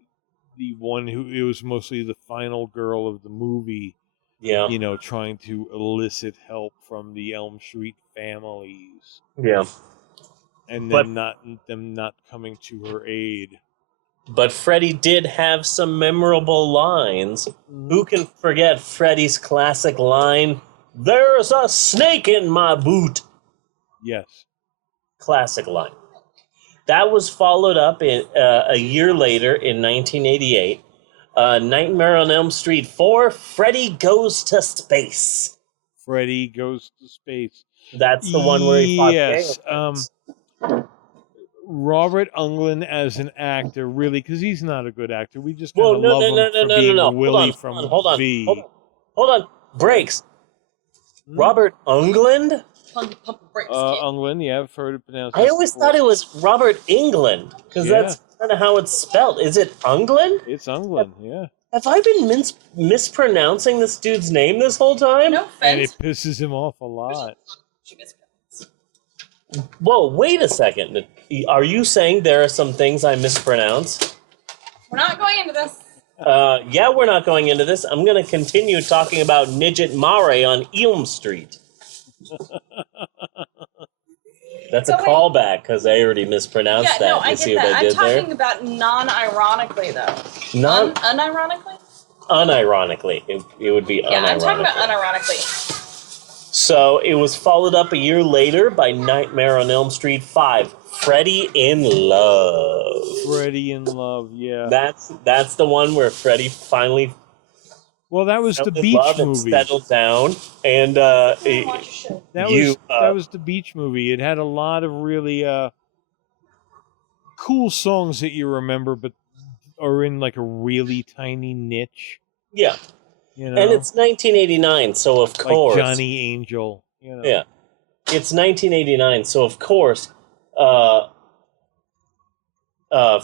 it was mostly the final girl of the movie, Yeah. Trying to elicit help from the Elm Street families. Yeah. And then them not coming to her aid. But Freddy did have some memorable lines. Who can forget Freddy's classic line, "There's a snake in my boot"? Yes. Classic line. That was followed up a year later in 1988. Nightmare on Elm Street 4, Freddy Goes to Space. Freddy Goes to Space. That's the one where he fought Yes. Robert Englund as an actor, really, because he's not a good actor. We just kind of love him for being Willie from V. Hold on. Brakes. Robert Englund? Englund, yeah, I've heard it pronounced. I always thought it was Robert England, because that's kind of how it's spelled. Is it Englund? It's Englund, yeah. Have I been mispronouncing this dude's name this whole time? No offense. And it pisses him off a lot. Whoa, wait a second. Are you saying there are some things I mispronounce? We're not going into this. Yeah, we're not going into this. I'm going to continue talking about Nidget Mare on Elm Street. That's a callback, because I already mispronounced that. I you get see that. what I did I'm there? talking about non-ironically, though. Unironically? Unironically. It would be unironically. Yeah, I'm talking about unironically. So it was followed up a year later by Nightmare on Elm Street 5, Freddy in Love. Freddy in Love, yeah. That's the one where Freddy finally. Well, that was the beach movie. Settled down, and that was the beach movie. It had a lot of really cool songs that you remember, but are in like a really tiny niche. Yeah. And it's 1989, so of course... Like Johnny Angel. Yeah. It's 1989, so of course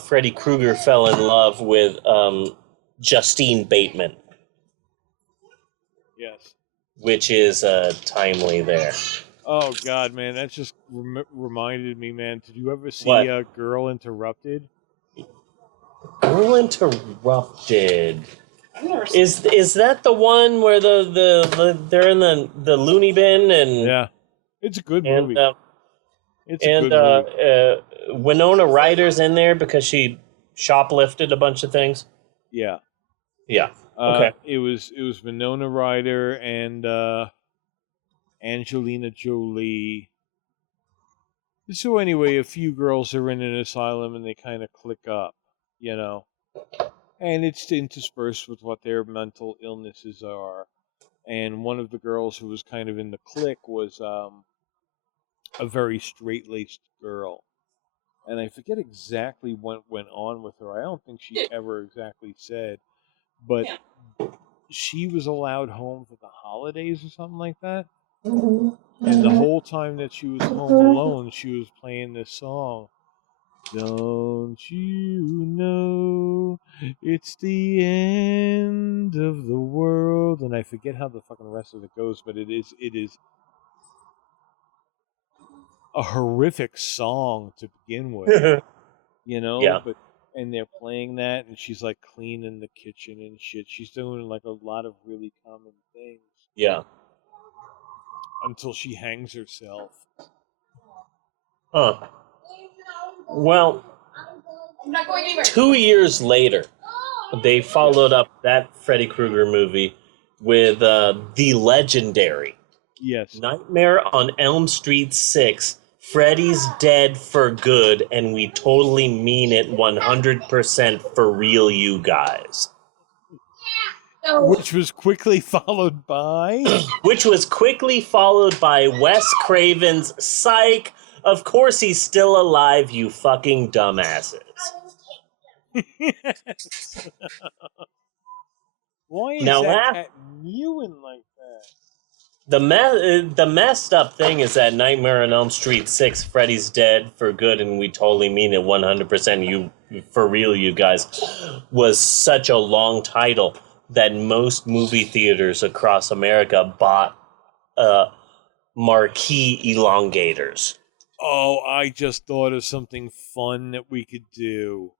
Freddy Krueger fell in love with Justine Bateman. Yes. Which is timely there. Oh, God, man. That just reminded me, man. Did you ever see Girl Interrupted? Girl Interrupted... Is that the one where they're in the loony bin and yeah, it's a good movie. It's a good movie. Winona Ryder's in there because she shoplifted a bunch of things. Yeah, yeah. Okay. It was Winona Ryder and Angelina Jolie. So anyway, a few girls are in an asylum and they kind of click up, And it's interspersed with what their mental illnesses are. And one of the girls who was kind of in the clique was a very straight-laced girl. And I forget exactly what went on with her. I don't think she ever exactly said. But she was allowed home for the holidays or something like that. And the whole time that she was home alone, she was playing this song. Don't you know it's the end of the world? And I forget how the fucking rest of it goes, but it is a horrific song to begin with, Yeah. And they're playing that, and she's like cleaning the kitchen and shit. She's doing like a lot of really common things. Yeah. Until she hangs herself. Huh. Well, I'm not going anywhere. 2 years later, they followed up that Freddy Krueger movie with the legendary Nightmare on Elm Street 6. Freddy's dead for good, and we totally mean it 100% for real, you guys. Which was quickly followed by... Which was quickly followed by Wes Craven's Psych. Of course he's still alive, you fucking dumbasses. Why is Now, that cat mewing like that? The messed up thing is that Nightmare on Elm Street 6, Freddy's dead for good, and we totally mean it 100%. You, for real, you guys, was such a long title that most movie theaters across America bought marquee elongators. Oh, I just thought of something fun that we could do.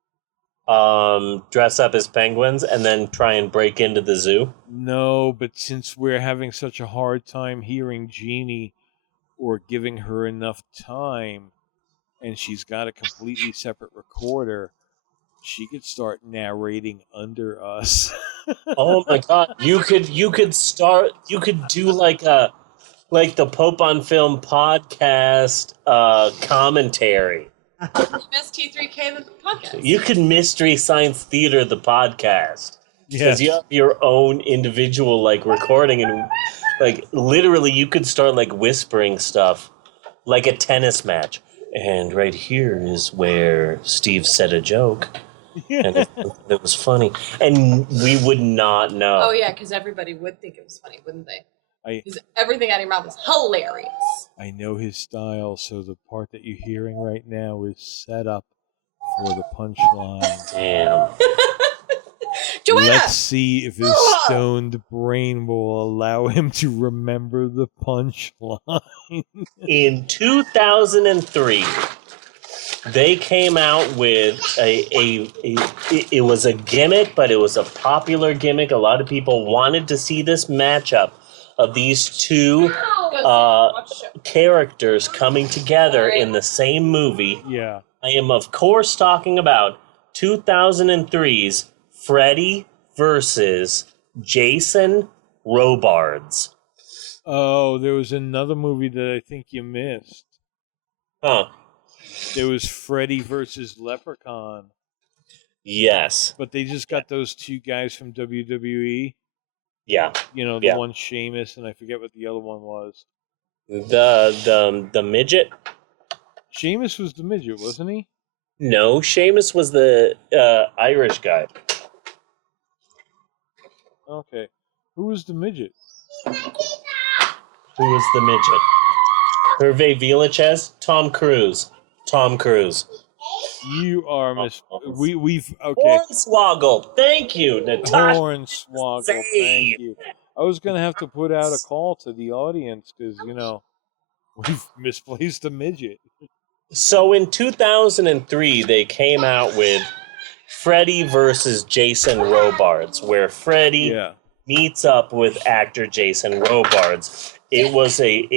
Dress up as penguins and then try and break into the zoo? No, but since we're having such a hard time hearing Jeannie or giving her enough time, and she's got a completely separate recorder, she could start narrating under us. Oh my god, you could do like the Pope on Film podcast commentary. MST3K the podcast. You could Mystery Science Theater the podcast. Because Yes. you have your own individual recording, and literally you could start whispering stuff like a tennis match. And right here is where Steve said a joke. And it was funny. And we would not know. Oh yeah, because everybody would think it was funny, wouldn't they? Because everything out of your mouth is hilarious. I know his style, so the part that you're hearing right now is set up for the punchline. Damn. Joanna! Let's see if his stoned brain will allow him to remember the punchline. In 2003, they came out with it was a gimmick, but it was a popular gimmick. A lot of people wanted to see this matchup of these two characters coming together in the same movie. Yeah. I am, of course, talking about 2003's Freddy versus Jason Robards. Oh, there was another movie that I think you missed. Huh. There was Freddy versus Leprechaun. Yes. But they just got those two guys from WWE. Yeah. The one Sheamus, and I forget what the other one was. The midget? Sheamus was the midget, wasn't he? No, Sheamus was the Irish guy. Okay. Who was the midget? Who was the midget? Hervé Villachez? Tom Cruise. You are we've okay. Hornswoggle. Thank you, Natasha. Hornswoggle. Thank you. I was gonna have to put out a call to the audience because we've misplaced a midget. So in 2003, they came out with Freddy versus Jason Robards, where Freddy meets up with actor Jason Robards. It was a Put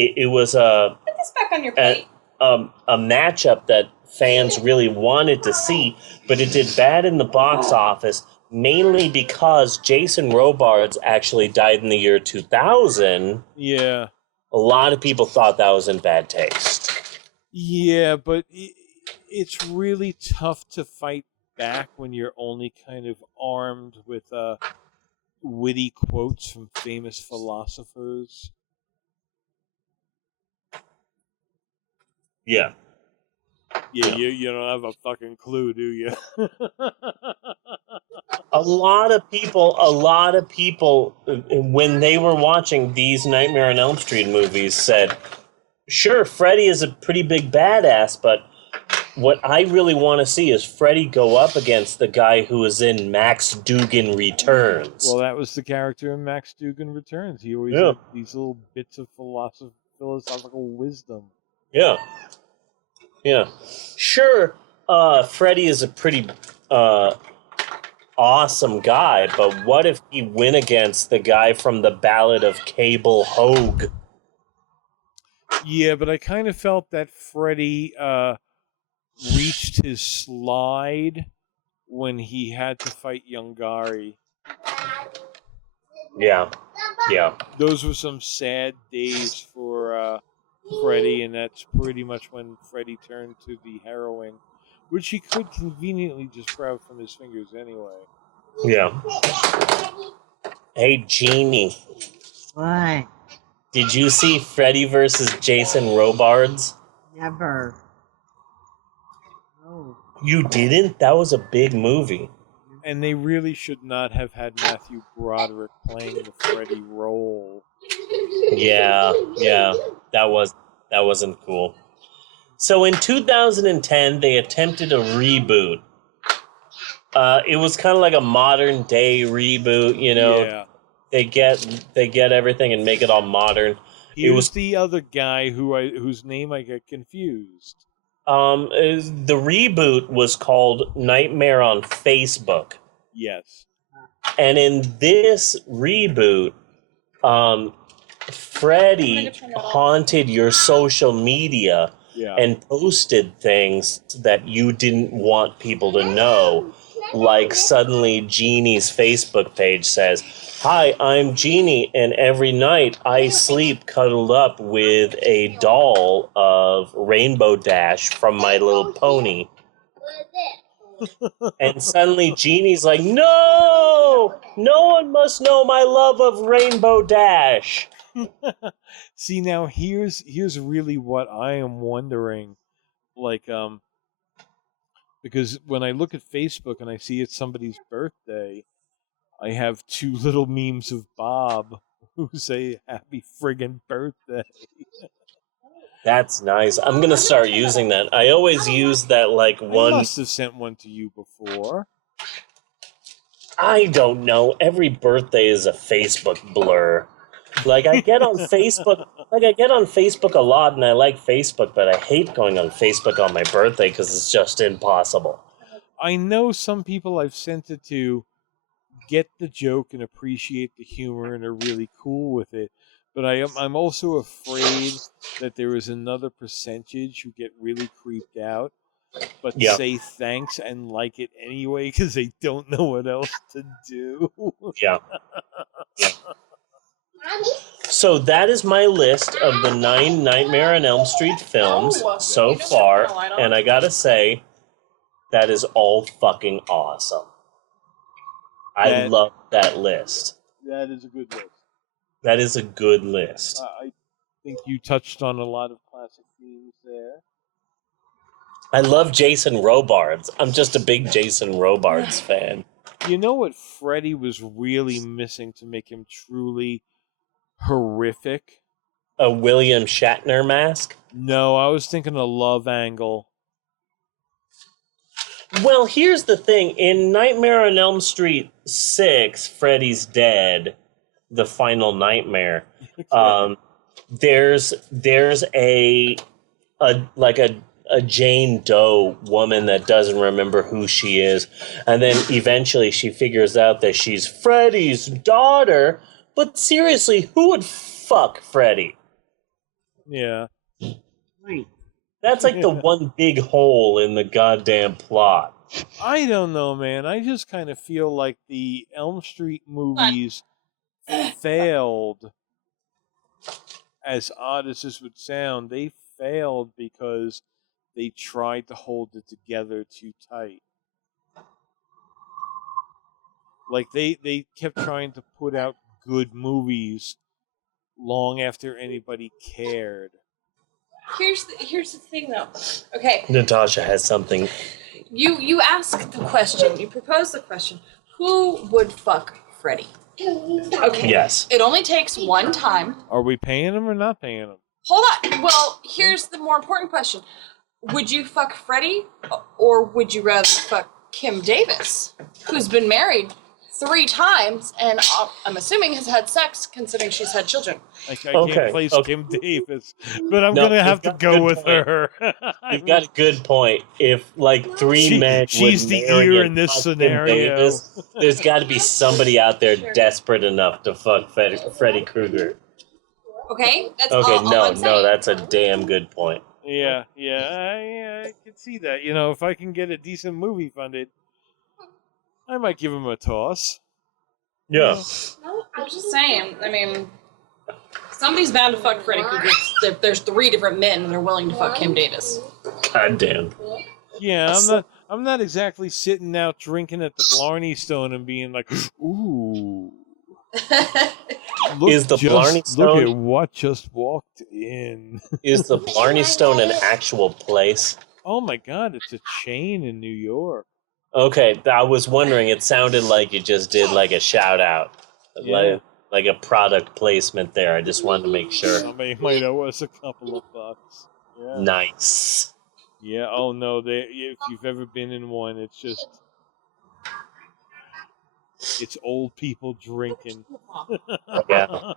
this back on your plate. a matchup that fans really wanted to see, but it did bad in the box office, mainly because Jason Robards actually died in the year 2000. Yeah. A lot of people thought that was in bad taste. Yeah, but it's really tough to fight back when you're only kind of armed with witty quotes from famous philosophers. Yeah. Yeah, you don't have a fucking clue, do you? A lot of people, when they were watching these Nightmare on Elm Street movies, said, sure, Freddy is a pretty big badass, but what I really want to see is Freddy go up against the guy who was in Max Dugan Returns. Well, that was the character in Max Dugan Returns. He always had these little bits of philosophical wisdom. Yeah. Yeah. Sure, Freddy is a pretty awesome guy, but what if he went against the guy from the Ballad of Cable Hogue? Yeah, but I kind of felt that Freddy reached his slide when he had to fight Yungari. Yeah. Those were some sad days for Freddy, and that's pretty much when Freddy turned to the heroin, which he could conveniently just sprout from his fingers anyway. Yeah. Hey, Jeannie. What? Did you see Freddy versus Jason Robards? Never. No. You didn't? That was a big movie. And they really should not have had Matthew Broderick playing the Freddy role. Yeah. That wasn't cool. So in 2010, they attempted a reboot. It was kind of like a modern day reboot, you know. Yeah. They get everything and make it all modern. It was the other guy whose name I get confused. The reboot was called Nightmare on Facebook. Yes. And in this reboot, Freddy haunted your social media and posted things that you didn't want people to know. Like suddenly Jeannie's Facebook page says, "Hi, I'm Jeannie, and every night I sleep cuddled up with a doll of Rainbow Dash from My Little Pony." And suddenly Jeannie's like, "No! No one must know my love of Rainbow Dash." See, now here's really what I am wondering. Like, because when I look at Facebook and I see it's somebody's birthday, I have two little memes of Bob who say happy friggin' birthday. That's nice. I'm going to start using that. I always use that one. I must have sent one to you before. I don't know. Every birthday is a Facebook blur. I get on Facebook. I get on Facebook a lot, and I like Facebook, but I hate going on Facebook on my birthday because it's just impossible. I know some people I've sent it to get the joke and appreciate the humor and are really cool with it, but I'm also afraid that there is another percentage who get really creeped out, but say thanks and like it anyway because they don't know what else to do. Yeah. So that is my list of the 9 Nightmare on Elm Street films so far, and I gotta say, that is all fucking awesome. I love that list. That is a good list. That is a good list. I think you touched on a lot of classic themes there. I love Jason Robards. I'm just a big Jason Robards fan. You know what Freddy was really missing to make him truly horrific? A William Shatner mask? No, I was thinking a Love Angle. Well, here's the thing. In Nightmare on Elm Street 6, Freddy's Dead, the final nightmare, there's a Jane Doe woman that doesn't remember who she is, and then eventually she figures out that she's Freddy's daughter. But seriously, who would fuck Freddy? Yeah. Right. That's like the one big hole in the goddamn plot. I don't know, man. I just kind of feel like the Elm Street movies failed. As odd as this would sound, they failed because they tried to hold it together too tight. Like they kept trying to put out good movies long after anybody cared. Here's the thing, though. Okay. Natasha has something. You asked the question. You proposed the question. Who would fuck Freddy? Okay. Yes. It only takes one time. Are we paying him or not paying him? Hold on. Well, here's the more important question. Would you fuck Freddy, or would you rather fuck Kim Davis, who's been married 3 times, and I'm assuming has had sex, considering she's had children. I can't place Kim Davis, but I'm gonna have to go with her. You've got a good point. If like 3 men she's would the marry ear and in this fuck Kim scenario. Davis, there's got to be somebody out there desperate enough to fuck Freddy Krueger. Okay, that's Okay, all I'm saying. no, that's a damn good point. Yeah, I can see that. You know, if I can get a decent movie funded, I might give him a toss. Yeah. I'm just saying. I mean, somebody's bound to fuck Freddy Krueger. There's 3 different men that are willing to fuck Kim Davis. God damn. Yeah, I'm not exactly sitting out drinking at the Blarney Stone and being like, ooh. Is the Blarney Stone? Look at what just walked in. Is the Blarney Stone an actual place? Oh my God, it's a chain in New York. Okay, I was wondering. It sounded like you just did like a shout out, like a product placement there. I just wanted to make sure. Somebody might owe us a couple of bucks. Yeah. Nice. Yeah. Oh no, if you've ever been in one, it's old people drinking. Yeah.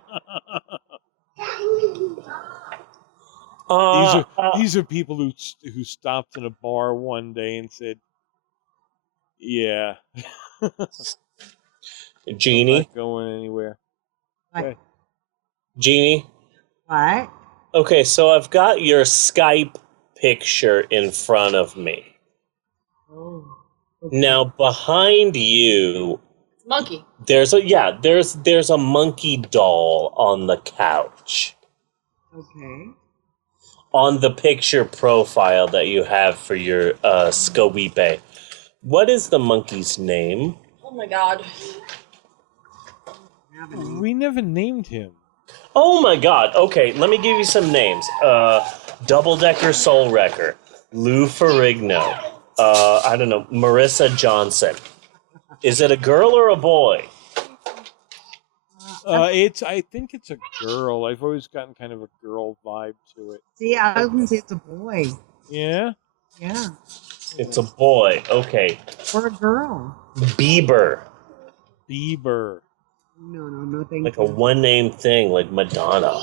These are people who stopped in a bar one day and said, "Yeah, Jeannie, I'm not going anywhere." Okay. Jeannie, what? Okay, so I've got your Skype picture in front of me. Oh. Okay. Now behind you, monkey. There's a monkey doll on the couch. Okay. On the picture profile that you have for your Scoweepe. What is the monkey's name? Oh my God. We never named him. Oh my God. Okay, let me give you some names. Double Decker Soul Wrecker. Lou Ferrigno. I don't know, Marissa Johnson. Is it a girl or a boy? I think it's a girl. I've always gotten kind of a girl vibe to it. See, I was gonna say it's a boy. Yeah? Yeah. It's a boy. Okay. Or a girl. Bieber. No, thank Like you. a one-name thing, like Madonna.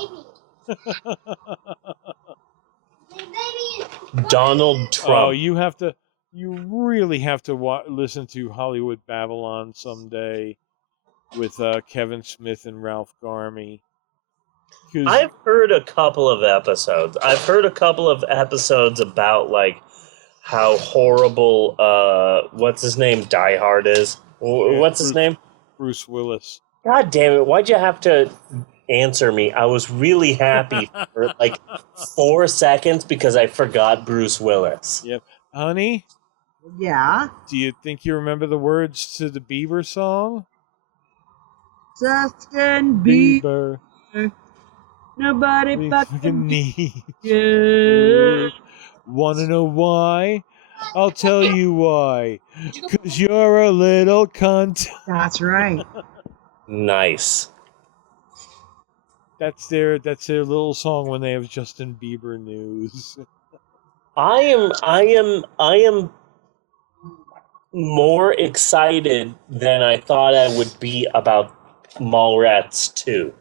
Donald Trump. Oh, you really have to listen to Hollywood Babylon someday with Kevin Smith and Ralph Garmy. I've heard a couple of episodes. I've heard a couple of episodes about like how horrible what's his name Die Hard is. What's his name? Bruce Willis. God damn it! Why'd you have to answer me? I was really happy for like 4 seconds because I forgot Bruce Willis. Yep, honey. Yeah. Do you think you remember the words to the Bieber song? Justin Bieber. Nobody fucking needs you. Wanna know why? I'll tell you why. 'Cause you're a little cunt. That's right. Nice. That's their little song when they have Justin Bieber news. I am more excited than I thought I would be about Mallrats 2.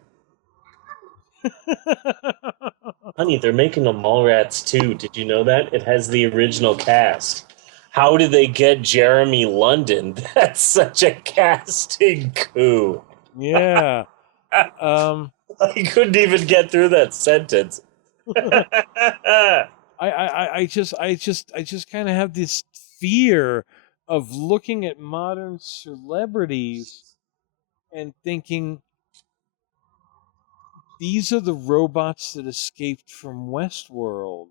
Honey, they're making a Mallrats 2. Did you know that? It has the original cast. How did they get Jeremy London? That's such a casting coup. Yeah. I couldn't even get through that sentence. I just kind of have this fear of looking at modern celebrities and thinking, these are the robots that escaped from Westworld.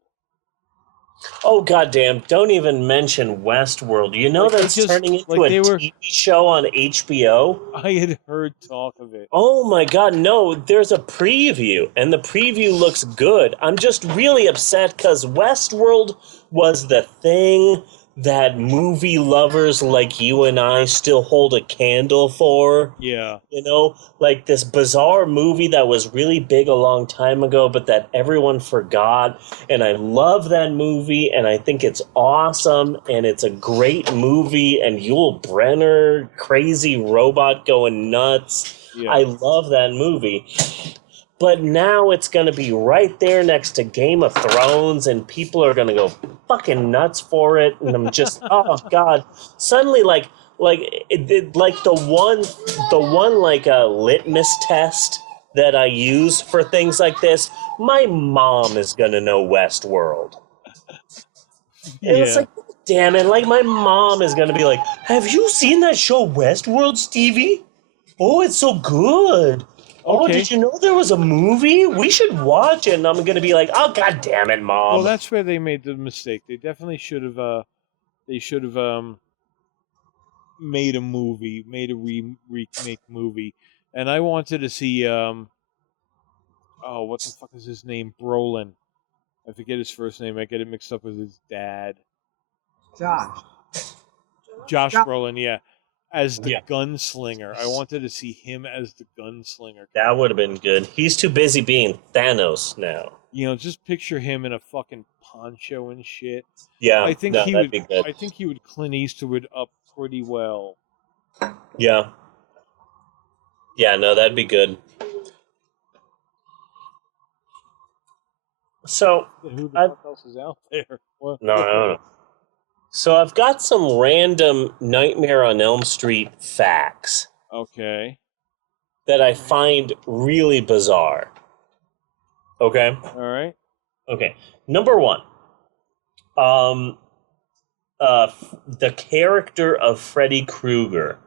Oh, goddamn. Don't even mention Westworld. You know that's turning into a TV show on HBO? I had heard talk of it. Oh, my God. No, there's a preview, and the preview looks good. I'm just really upset because Westworld was the thing that movie lovers like you and I still hold a candle for. Yeah. You know, like this bizarre movie that was really big a long time ago, but that everyone forgot. And I love that movie, and I think it's awesome, and it's a great movie, and Yul Brynner, crazy robot going nuts. Yeah. I love that movie. But now it's going to be right there next to Game of Thrones, and people are going to go fucking nuts for it. And I'm just, oh God! Suddenly, like the one litmus test that I use for things like this. My mom is going to know Westworld. And it's like, damn it! Like my mom is going to be like, "Have you seen that show Westworld, Stevie? Oh, it's so good." Oh, Okay. did you know there was a movie? We should watch it. And I'm going to be like, oh, God damn it, Mom. Well, that's where they made the mistake. They definitely should have. They should have made a movie, made a remake movie. And I wanted to see. Oh, what the fuck is his name? Brolin. I forget his first name. I get it mixed up with his dad. Josh Brolin. Yeah. As the gunslinger. I wanted to see him as the gunslinger. That would have been good. He's too busy being Thanos now. You know, just picture him in a fucking poncho and shit. Yeah, I think he that'd would. be good. I think he would Clint Eastwood up pretty well. Yeah. Yeah, no, that'd be good. So, who the fuck else is out there? What? No, I don't know. So I've got some random Nightmare on Elm Street facts. Okay. That I find really bizarre. Okay? All right. Okay. Number one. The character of Freddy Krueger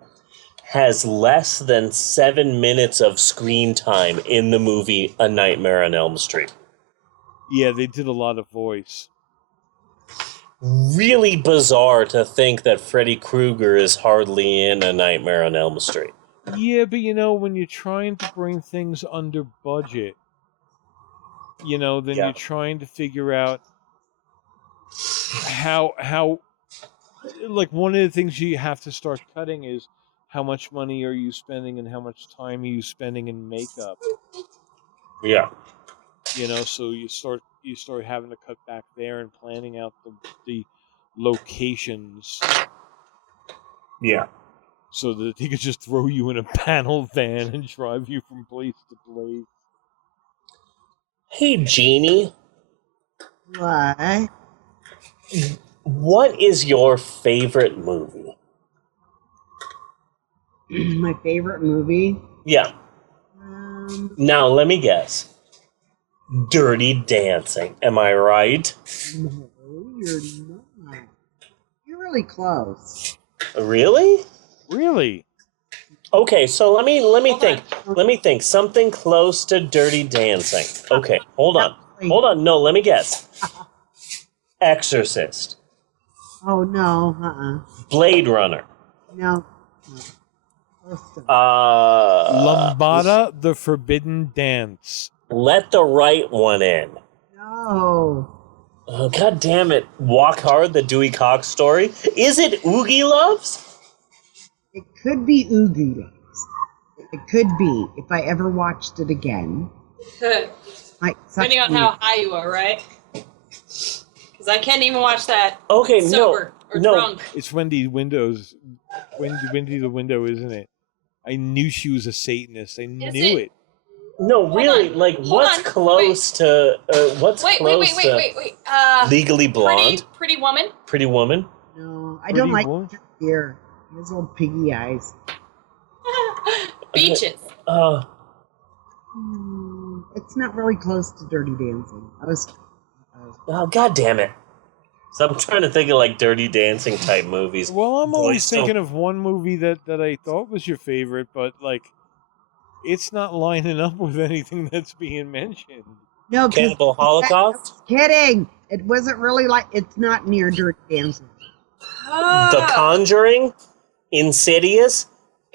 has less than 7 minutes of screen time in the movie A Nightmare on Elm Street. Yeah, they did a lot of voice. Really bizarre to think that Freddy Krueger is hardly in A Nightmare on Elm Street. Yeah, but you know, when you're trying to bring things under budget, you know, then you're trying to figure out how like one of the things you have to start cutting is how much money are you spending and how much time are you spending in makeup. Yeah. You know, so you start having to cut back there and planning out the locations. Yeah. So that he could just throw you in a panel van and drive you from place to place. Hey, Jeannie. Why? What is your favorite movie? My favorite movie? Yeah. Now, let me guess. Dirty Dancing. Am I right? No, you're not. You're really close. Really? Really? Okay, so let me think. Let me think. Something close to Dirty Dancing. Okay, hold on. Hold on. No, let me guess. Exorcist. Oh, no. Blade Runner. No. Lambada, the Forbidden Dance. Let the right one in. No. Oh, God damn it. Walk Hard, the Dewey Cox story. Is it Oogie Loves? It could be Oogie Loves. It could be, if I ever watched it again. Depending on how high you are, right? Because I can't even watch that Okay, sober or drunk. It's Wendy Windows. Wendy the Window, isn't it? I knew she was a Satanist. I knew it. No, really, like, what's close to, Wait. Legally Blonde? Pretty Woman? Pretty Woman? No, I don't like here. His little piggy eyes. Beaches. It's not really close to Dirty Dancing. Oh, God damn it. So I'm trying to think of, like, Dirty Dancing type movies. Well, I'm always thinking of one movie that I thought was your favorite, but, like, it's not lining up with anything that's being mentioned. No, Cannibal Holocaust? Kidding. It wasn't really like, it's not near Dirty Dancing. The Conjuring? Insidious?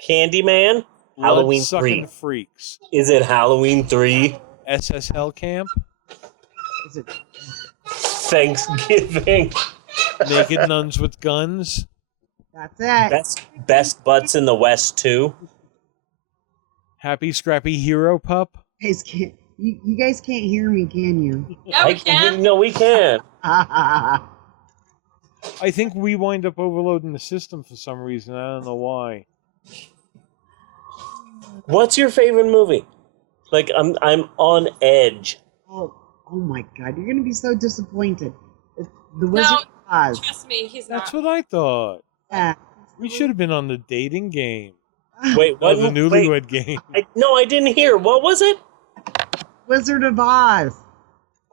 Candyman? Halloween 3. Freaks. Is it Halloween 3? SS Hell Camp? Is it? Thanksgiving. Naked nuns with guns. That's it. Best butts in the West too. Happy Scrappy Hero Pup. You guys can't hear me, can you? Yeah, we can. No, we can. I think we wind up overloading the system for some reason. I don't know why. What's your favorite movie? Like, I'm on edge. Oh my God! You're gonna be so disappointed. It's The Wizard of Oz. Trust me, he's That's not. what I thought. Yeah. We should have been on the dating game. Wait, what? The newlywed game. I didn't hear. What was it? Wizard of Oz.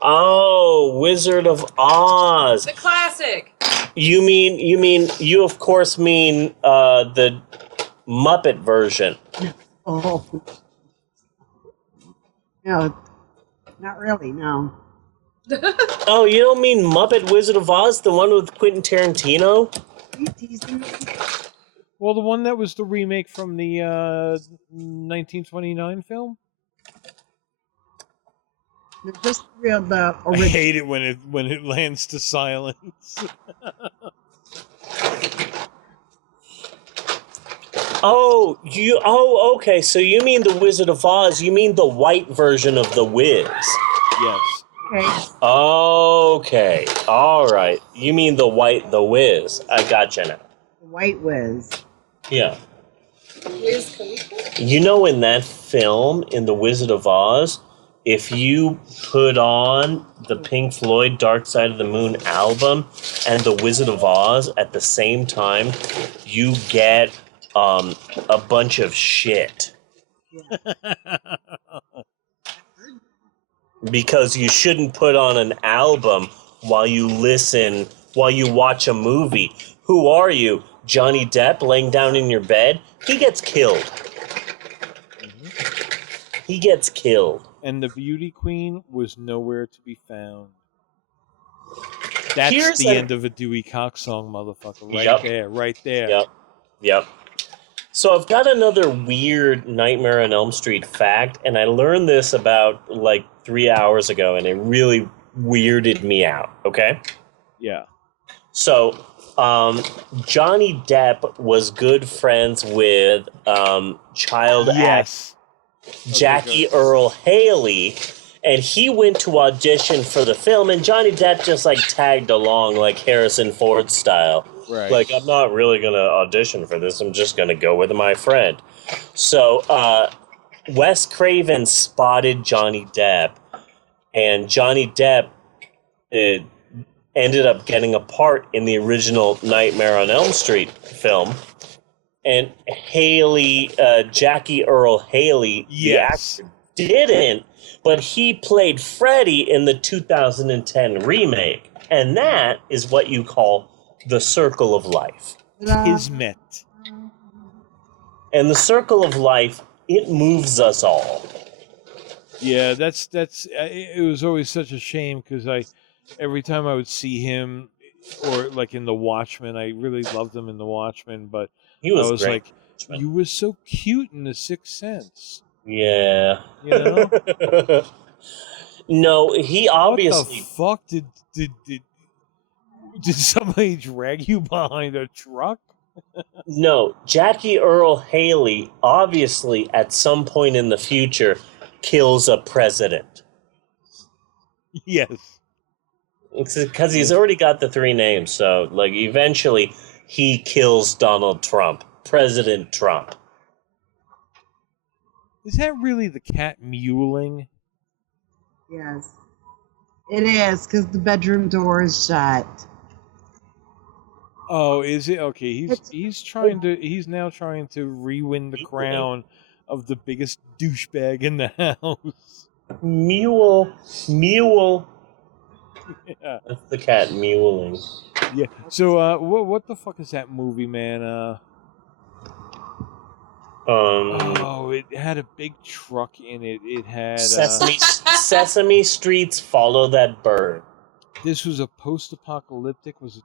Oh, Wizard of Oz. The classic. You of course mean the Muppet version. Oh. No, not really, no. Oh, you don't mean Muppet Wizard of Oz, the one with Quentin Tarantino? Are you teasing me? Well, the one that was the remake from the 1929 film? No, just the I original. hate it when it lands to silence. Okay, so you mean the Wizard of Oz, you mean the white version of the Wiz. Yes. Okay. Okay, alright. You mean the Wiz. I gotcha now. The White Wiz. Yeah. Wiz Khalifa? You know, in that film, in The Wizard of Oz, if you put on the Pink Floyd Dark Side of the Moon album and The Wizard of Oz at the same time, you get a bunch of shit. Because you shouldn't put on an album while you watch a movie. Who are you? Johnny Depp laying down in your bed? He gets killed. Mm-hmm. He gets killed. And the beauty queen was nowhere to be found. That's Here's the end of a Dewey Cox song, motherfucker. Right there. Yep. So I've got another weird Nightmare on Elm Street fact, and I learned this about like 3 hours ago, and it really weirded me out, okay? Yeah. So, Johnny Depp was good friends with child actor Jackie Earle Haley, and he went to audition for the film, and Johnny Depp just like tagged along like Harrison Ford style. Right. Like, I'm not really going to audition for this. I'm just going to go with my friend. So, Wes Craven spotted Johnny Depp, and Johnny Depp ended up getting a part in the original Nightmare on Elm Street film. And Jackie Earle Haley, the actor, didn't, but he played Freddy in the 2010 remake. And that is what you call the circle of life. Kismet. And the circle of life, it moves us all. Yeah, that's it was always such a shame because every time I would see him or like in The Watchmen, I really loved him in The Watchmen, but I was great. like, you were so cute in The Sixth Sense. Yeah. You know? No, he obviously. What the fuck did somebody drag you behind a truck? No, Jackie Earle Haley obviously at some point in the future kills a president. Yes. Because he's already got the three names, so like eventually he kills Donald Trump, President Trump. Is that really the cat mewling? Yes. It is, because the bedroom door is shut. Oh, is it? Okay, he's now trying to re-win the crown of the biggest douchebag in the house. Mule. Yeah. That's the cat mewling. Yeah. So, what the fuck is that movie, man? Oh, it had a big truck in it. It had Sesame Street's Follow That Bird. This was a post-apocalyptic. Was it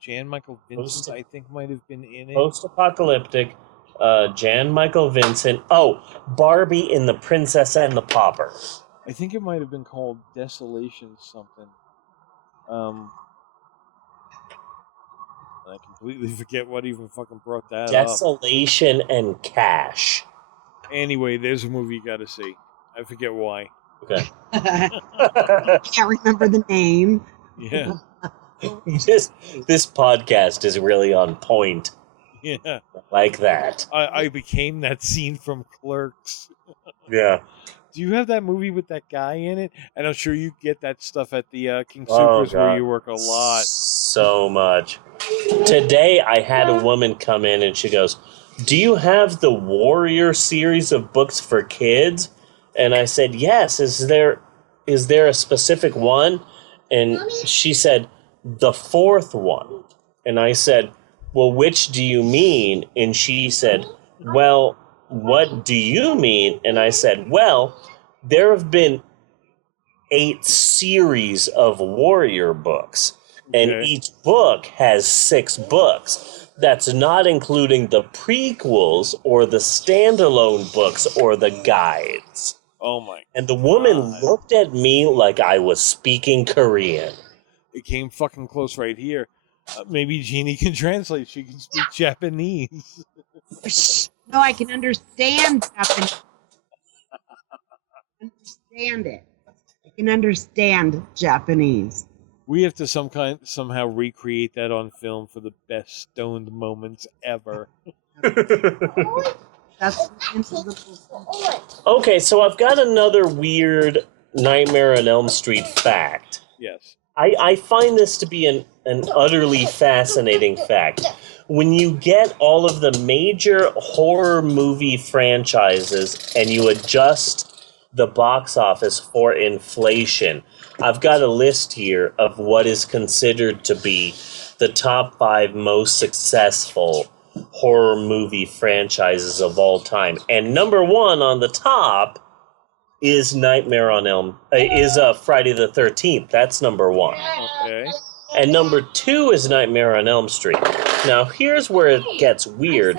Jan Michael Vincent? I think might have been in it. Post-apocalyptic. Jan Michael Vincent. Oh, Barbie and the Princess and the Pauper. I think it might have been called Desolation something. I completely forget what even fucking brought that up. Desolation and Cash. Anyway, there's a movie you got to see. I forget why. Okay. Can't remember the name. Yeah. This podcast is really on point. Yeah. Like that. I became that scene from Clerks. Yeah. Do you have that movie with that guy in it? And I'm sure you get that stuff at the King Oh, Supers where God. you work a lot. So much. Today I had a woman come in and she goes, "Do you have the Warrior series of books for kids?" And I said, "Yes. Is there a specific one?" And she said, "The fourth one." And I said, "Well, which do you mean?" And she said, "Well, what do you mean?" And I said, "Well, there have been 8 series of Warrior books, and each book has 6 books. That's not including the prequels or the standalone books or the guides." Oh my! And the woman looked at me like I was speaking Korean. It came fucking close right here. Maybe Jeannie can translate. She can speak Japanese. No, I can understand Japanese. Understand it. I can understand Japanese. We have to somehow recreate that on film for the best stoned moments ever. That's Okay, so I've got another weird Nightmare on Elm Street fact. Yes. I find this to be an utterly fascinating fact. When you get all of the major horror movie franchises and you adjust the box office for inflation, I've got a list here of what is considered to be the top 5 most successful horror movie franchises of all time. And number 1 on the top is Friday the 13th. That's number 1. Okay. And number 2 is Nightmare on Elm Street. Now, here's where it gets weird,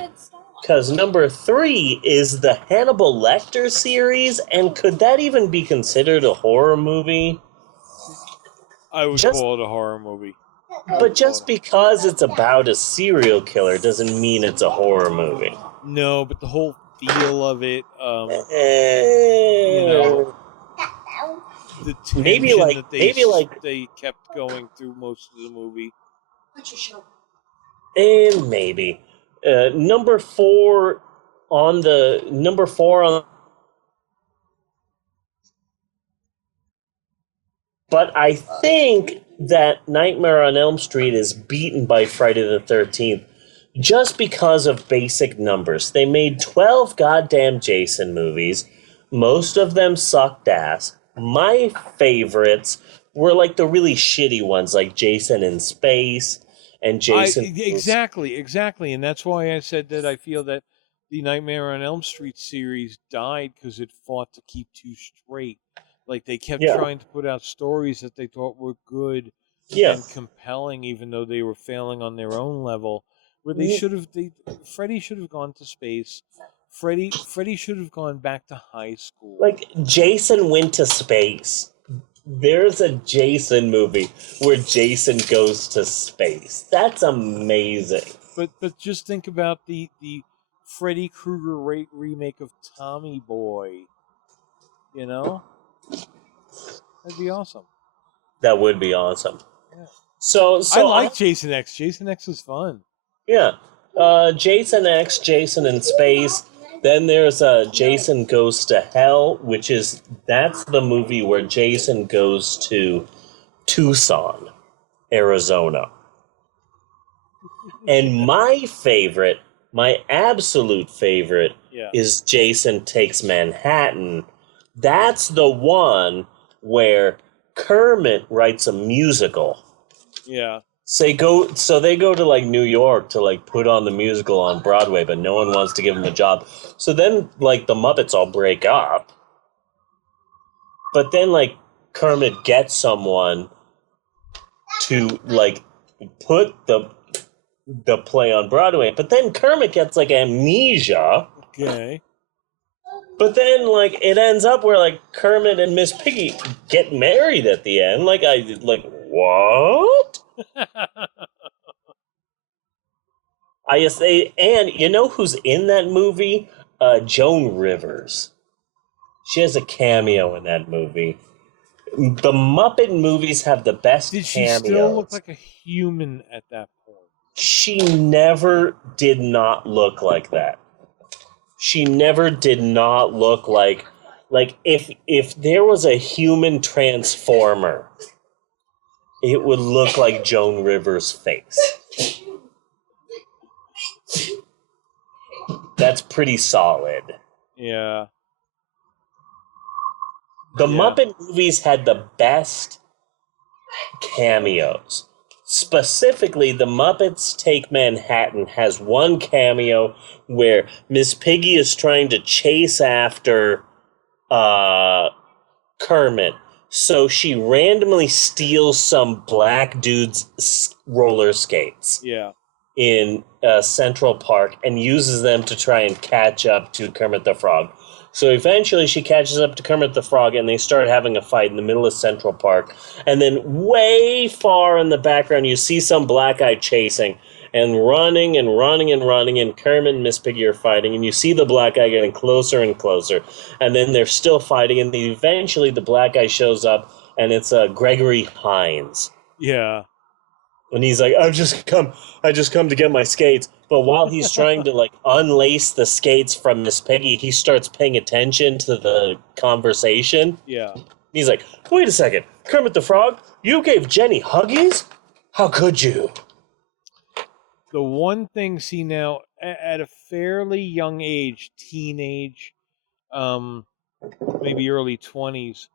because number 3 is the Hannibal Lecter series, and could that even be considered a horror movie? I would call it a horror movie. But just because it's about a serial killer doesn't mean it's a horror movie. No, but the whole feel of it, the tension they kept going through most of the movie. And maybe number 4 on. But I think that Nightmare on Elm Street is beaten by Friday the 13th just because of basic numbers. They made 12 goddamn Jason movies. Most of them sucked ass. My favorites were like the really shitty ones, like Jason in Space and Jason... Exactly. And that's why I said that I feel that the Nightmare on Elm Street series died because it fought to keep too straight. Like, they kept trying to put out stories that they thought were good and compelling, even though they were failing on their own level. Where they should have... Freddy should have gone to space. Freddy should have gone back to high school. Like, Jason went to space. There's a Jason movie where Jason goes to space. That's amazing. But just think about the Freddy Krueger remake of Tommy Boy. You know? That'd be awesome. That would be awesome. Yeah. So I like Jason X. Jason X is fun. Yeah. Jason X, Jason in Space. Then there's Jason Goes to Hell, that's the movie where Jason goes to Tucson, Arizona. And my absolute favorite is Jason Takes Manhattan. That's the one where Kermit writes a musical. Yeah. So they go to like New York to like put on the musical on Broadway, but no one wants to give him a job. So then like the Muppets all break up. But then like Kermit gets someone to like put the play on Broadway. But then Kermit gets like amnesia. Okay. But then like it ends up where like Kermit and Miss Piggy get married at the end. What? ISA, and you know who's in that movie? Joan Rivers. She has a cameo in that movie. The Muppet movies have the best Did she cameos. still look like a human at that point? She never did not look like that. She never did not look like if there was a human transformer, it would look like Joan Rivers' face. That's pretty solid. Yeah. The Muppet movies had the best cameos. Specifically, The Muppets Take Manhattan has one cameo where Miss Piggy is trying to chase after Kermit. So she randomly steals some black dude's roller skates. Yeah. In Central Park and uses them to try and catch up to Kermit the Frog. So eventually she catches up to Kermit the Frog and they start having a fight in the middle of Central Park. And then way far in the background you see some black guy chasing and running and running and running, and Kermit and Miss Piggy are fighting, and you see the black guy getting closer and closer. And then they're still fighting, and eventually the black guy shows up, and it's Gregory Hines. Yeah. And he's like, I just come to get my skates. But while he's trying to unlace the skates from Miss Piggy, he starts paying attention to the conversation. Yeah. He's like, wait a second, Kermit the Frog, you gave Jenny Huggies? How could you? The one thing, see now, at a fairly young age, teenage, maybe early 20s,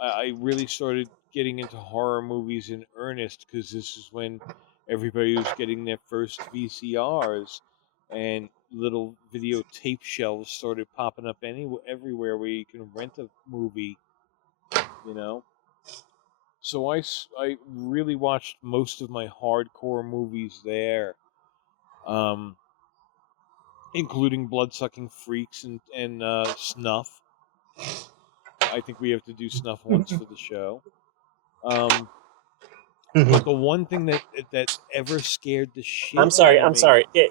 I really started getting into horror movies in earnest, because this is when everybody was getting their first VCRs and little videotape shelves started popping up everywhere where you can rent a movie, you know. So I really watched most of my hardcore movies there, including Bloodsucking Freaks and Snuff. I think we have to do Snuff once for the show. But the one thing that ever scared the shit I'm sorry. out of me...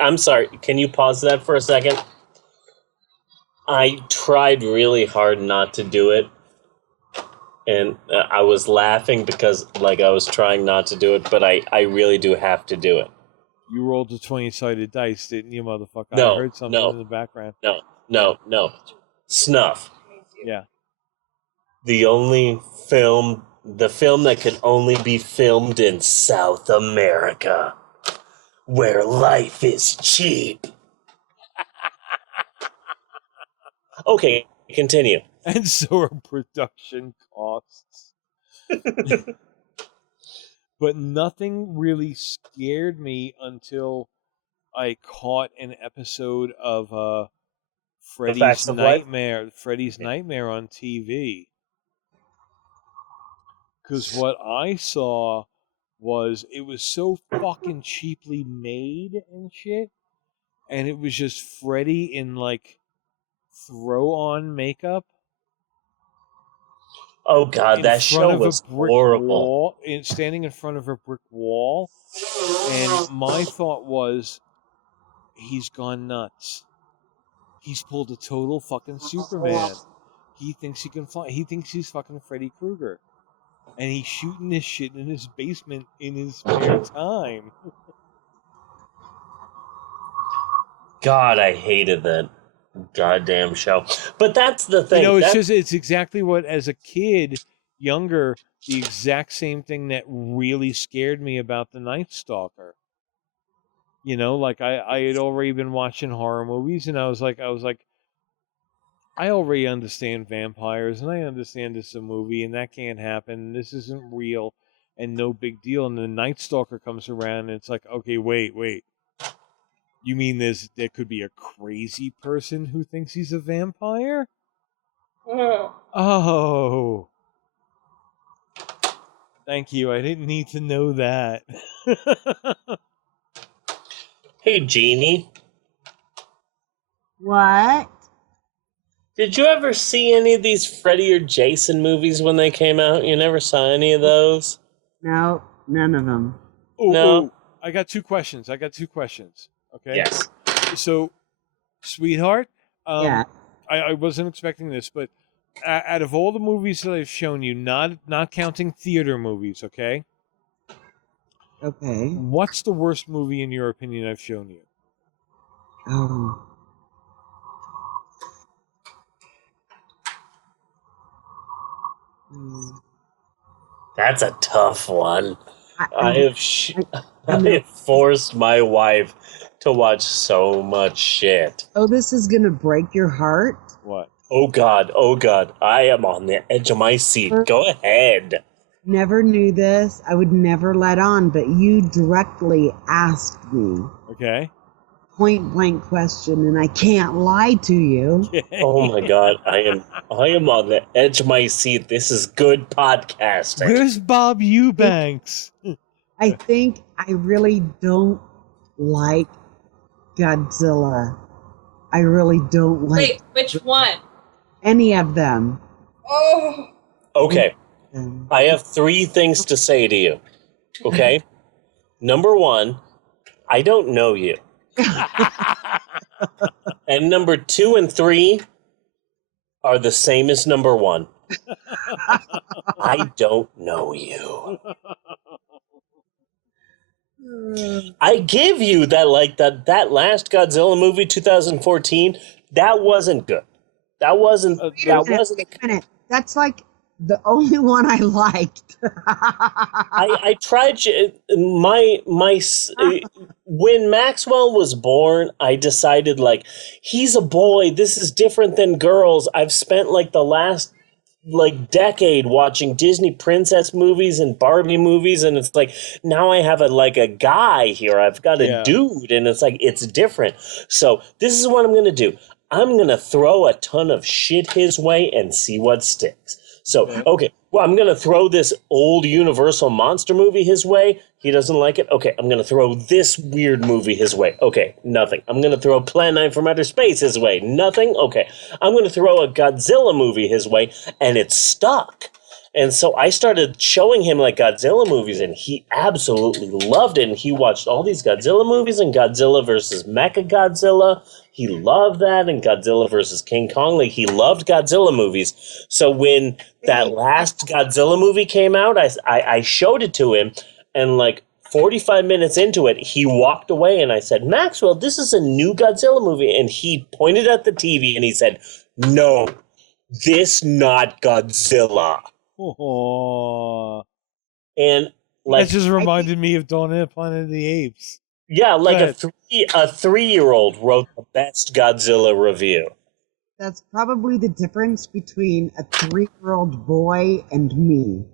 I'm sorry. Can you pause that for a second? I tried really hard not to do it. And I was laughing because I was trying not to do it, but I really do have to do it. You rolled a 20-sided dice, didn't you, motherfucker? No, I heard something in the background. No. Snuff. Yeah. The film that can only be filmed in South America, where life is cheap. Okay, continue. And so are production costs. But nothing really scared me until I caught an episode of Freddy's Nightmare. Freddy's Nightmare on TV. Because what I saw was it was so fucking cheaply made and shit, and it was just Freddy in throw-on makeup. Oh God, that show was horrible. Standing in front of a brick wall, and my thought was, he's gone nuts. He's pulled a total fucking Superman. He thinks he can fly. He thinks he's fucking Freddy Krueger. And he's shooting this shit in his basement in his spare time. God, I hated that goddamn show. But that's the thing. It's exactly what, as a kid, younger, the exact same thing that really scared me about the Night Stalker. I had already been watching horror movies, and I was like, I already understand vampires, and I understand this is a movie, and that can't happen. This isn't real, and no big deal. And the Night Stalker comes around, and it's like, okay, wait. You mean there could be a crazy person who thinks he's a vampire? Oh. Thank you. I didn't need to know that. Hey, Jeannie. What? Did you ever see any of these Freddy or Jason movies when they came out? You never saw any of those? No, none of them. No. I got two questions. Okay. Yes. So, sweetheart, Yeah. I wasn't expecting this, but out of all the movies that I've shown you, not counting theater movies, okay? Okay. What's the worst movie in your opinion I've shown you? That's a tough one. I I have forced my wife to watch so much shit. Oh, this is gonna break your heart. What? Oh God, I am on the edge of my seat. Go ahead. Never knew this. I would never let on, but you directly asked me. Okay. Point blank question, and I can't lie to you. Oh my God, I am on the edge of my seat. This is good podcasting. Where's Bob Eubanks? I think I really don't like Godzilla. I really don't like. Wait, which one? Any of them. Oh. Okay. I have 3 things to say to you. Okay? Number 1, I don't know you. And number 2 and 3 are the same as number 1. I don't know you. I give you that, like, that last Godzilla movie, 2014, that wasn't good. That wasn't. Wait a minute. That's like the only one I liked. I tried when Maxwell was born, I decided, like, he's a boy. This is different than girls. I've spent like the last decade watching Disney princess movies and Barbie movies, and it's like now I have a guy here. I've got a dude, and it's like it's different. So this is what I'm gonna do. I'm gonna throw a ton of shit his way and see what sticks. So, okay, well, I'm going to throw this old Universal monster movie his way. He doesn't like it. Okay, I'm going to throw this weird movie his way. Okay, nothing. I'm going to throw Plan 9 from Outer Space his way. Nothing. Okay, I'm going to throw a Godzilla movie his way, and it's stuck. And so I started showing him like Godzilla movies, and he absolutely loved it. And he watched all these Godzilla movies and Godzilla versus Mechagodzilla. He loved that, and Godzilla versus King Kong. Like, he loved Godzilla movies. So when that last Godzilla movie came out, I showed it to him, and like 45 minutes into it, he walked away, and I said, Maxwell, this is a new Godzilla movie. And he pointed at the TV, and he said, no, this not Godzilla. Oh. And like that just reminded me of Dawn of the Planet of the Apes. Yeah, like a 3-year-old wrote the best Godzilla review. That's probably the difference between a 3-year-old boy and me.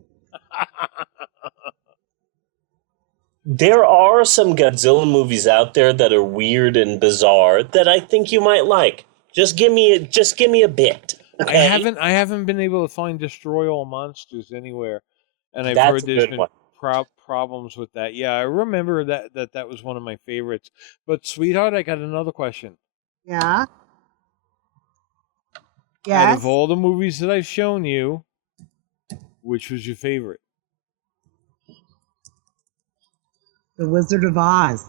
There are some Godzilla movies out there that are weird and bizarre that I think you might like. Just give me a bit. Okay? I haven't been able to find Destroy All Monsters anywhere, and I've That's heard there's been one. problems with that. Yeah, I remember that was one of my favorites. But sweetheart, I got another question. Yeah. Yes. Out of all the movies that I've shown you, which was your favorite? The Wizard of Oz.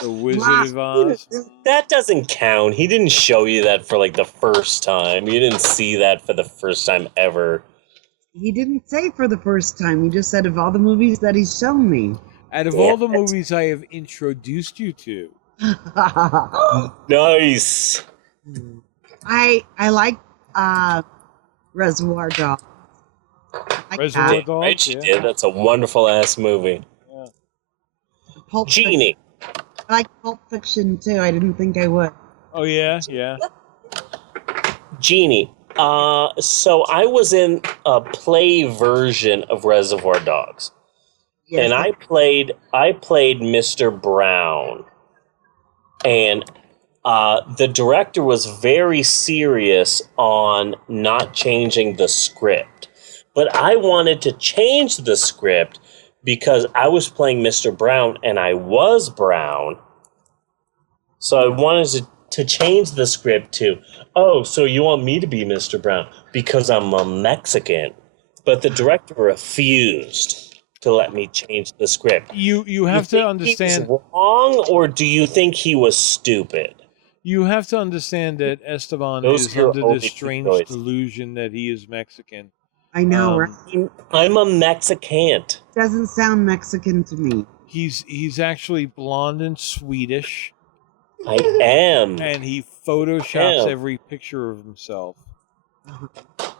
The Wizard of Oz? That doesn't count. He didn't show you that for like the first time. You didn't see that for the first time ever. He didn't say for the first time. He just said of all the movies that he's shown me. Out of all the movies I have introduced you to. Nice. I like Reservoir Dogs. Reservoir Dogs? Right, you did. That's a wonderful ass movie. Yeah. Genie. I like Pulp Fiction too. I didn't think I would. Oh yeah. Genie. So I was in a play version of Reservoir Dogs. Yes, and I played Mr. Brown. And the director was very serious on not changing the script. But I wanted to change the script because I was playing Mr. Brown and I was brown. So I wanted to change the script to, oh, so you want me to be Mr. Brown because I'm a Mexican. But the director refused. to let me change the script. You have to understand. He was wrong, or do you think he was stupid? You have to understand that Esteban Those is are your under only this two strange choices. delusion that he is Mexican. I know, right? I'm a Mexican. Doesn't sound Mexican to me. He's actually blonde and Swedish. I am. And he photoshops every picture of himself.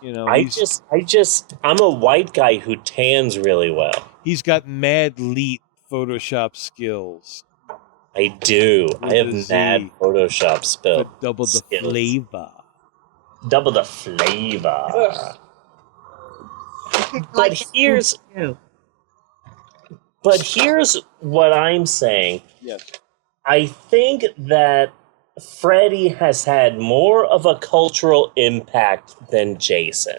You know, I'm a white guy who tans really well. He's got mad leet Photoshop skills. I do. With I have a Z. mad Photoshop skills. But double the flavor. Double the flavor. But here's what I'm saying. Yes. I think that Freddy has had more of a cultural impact than Jason.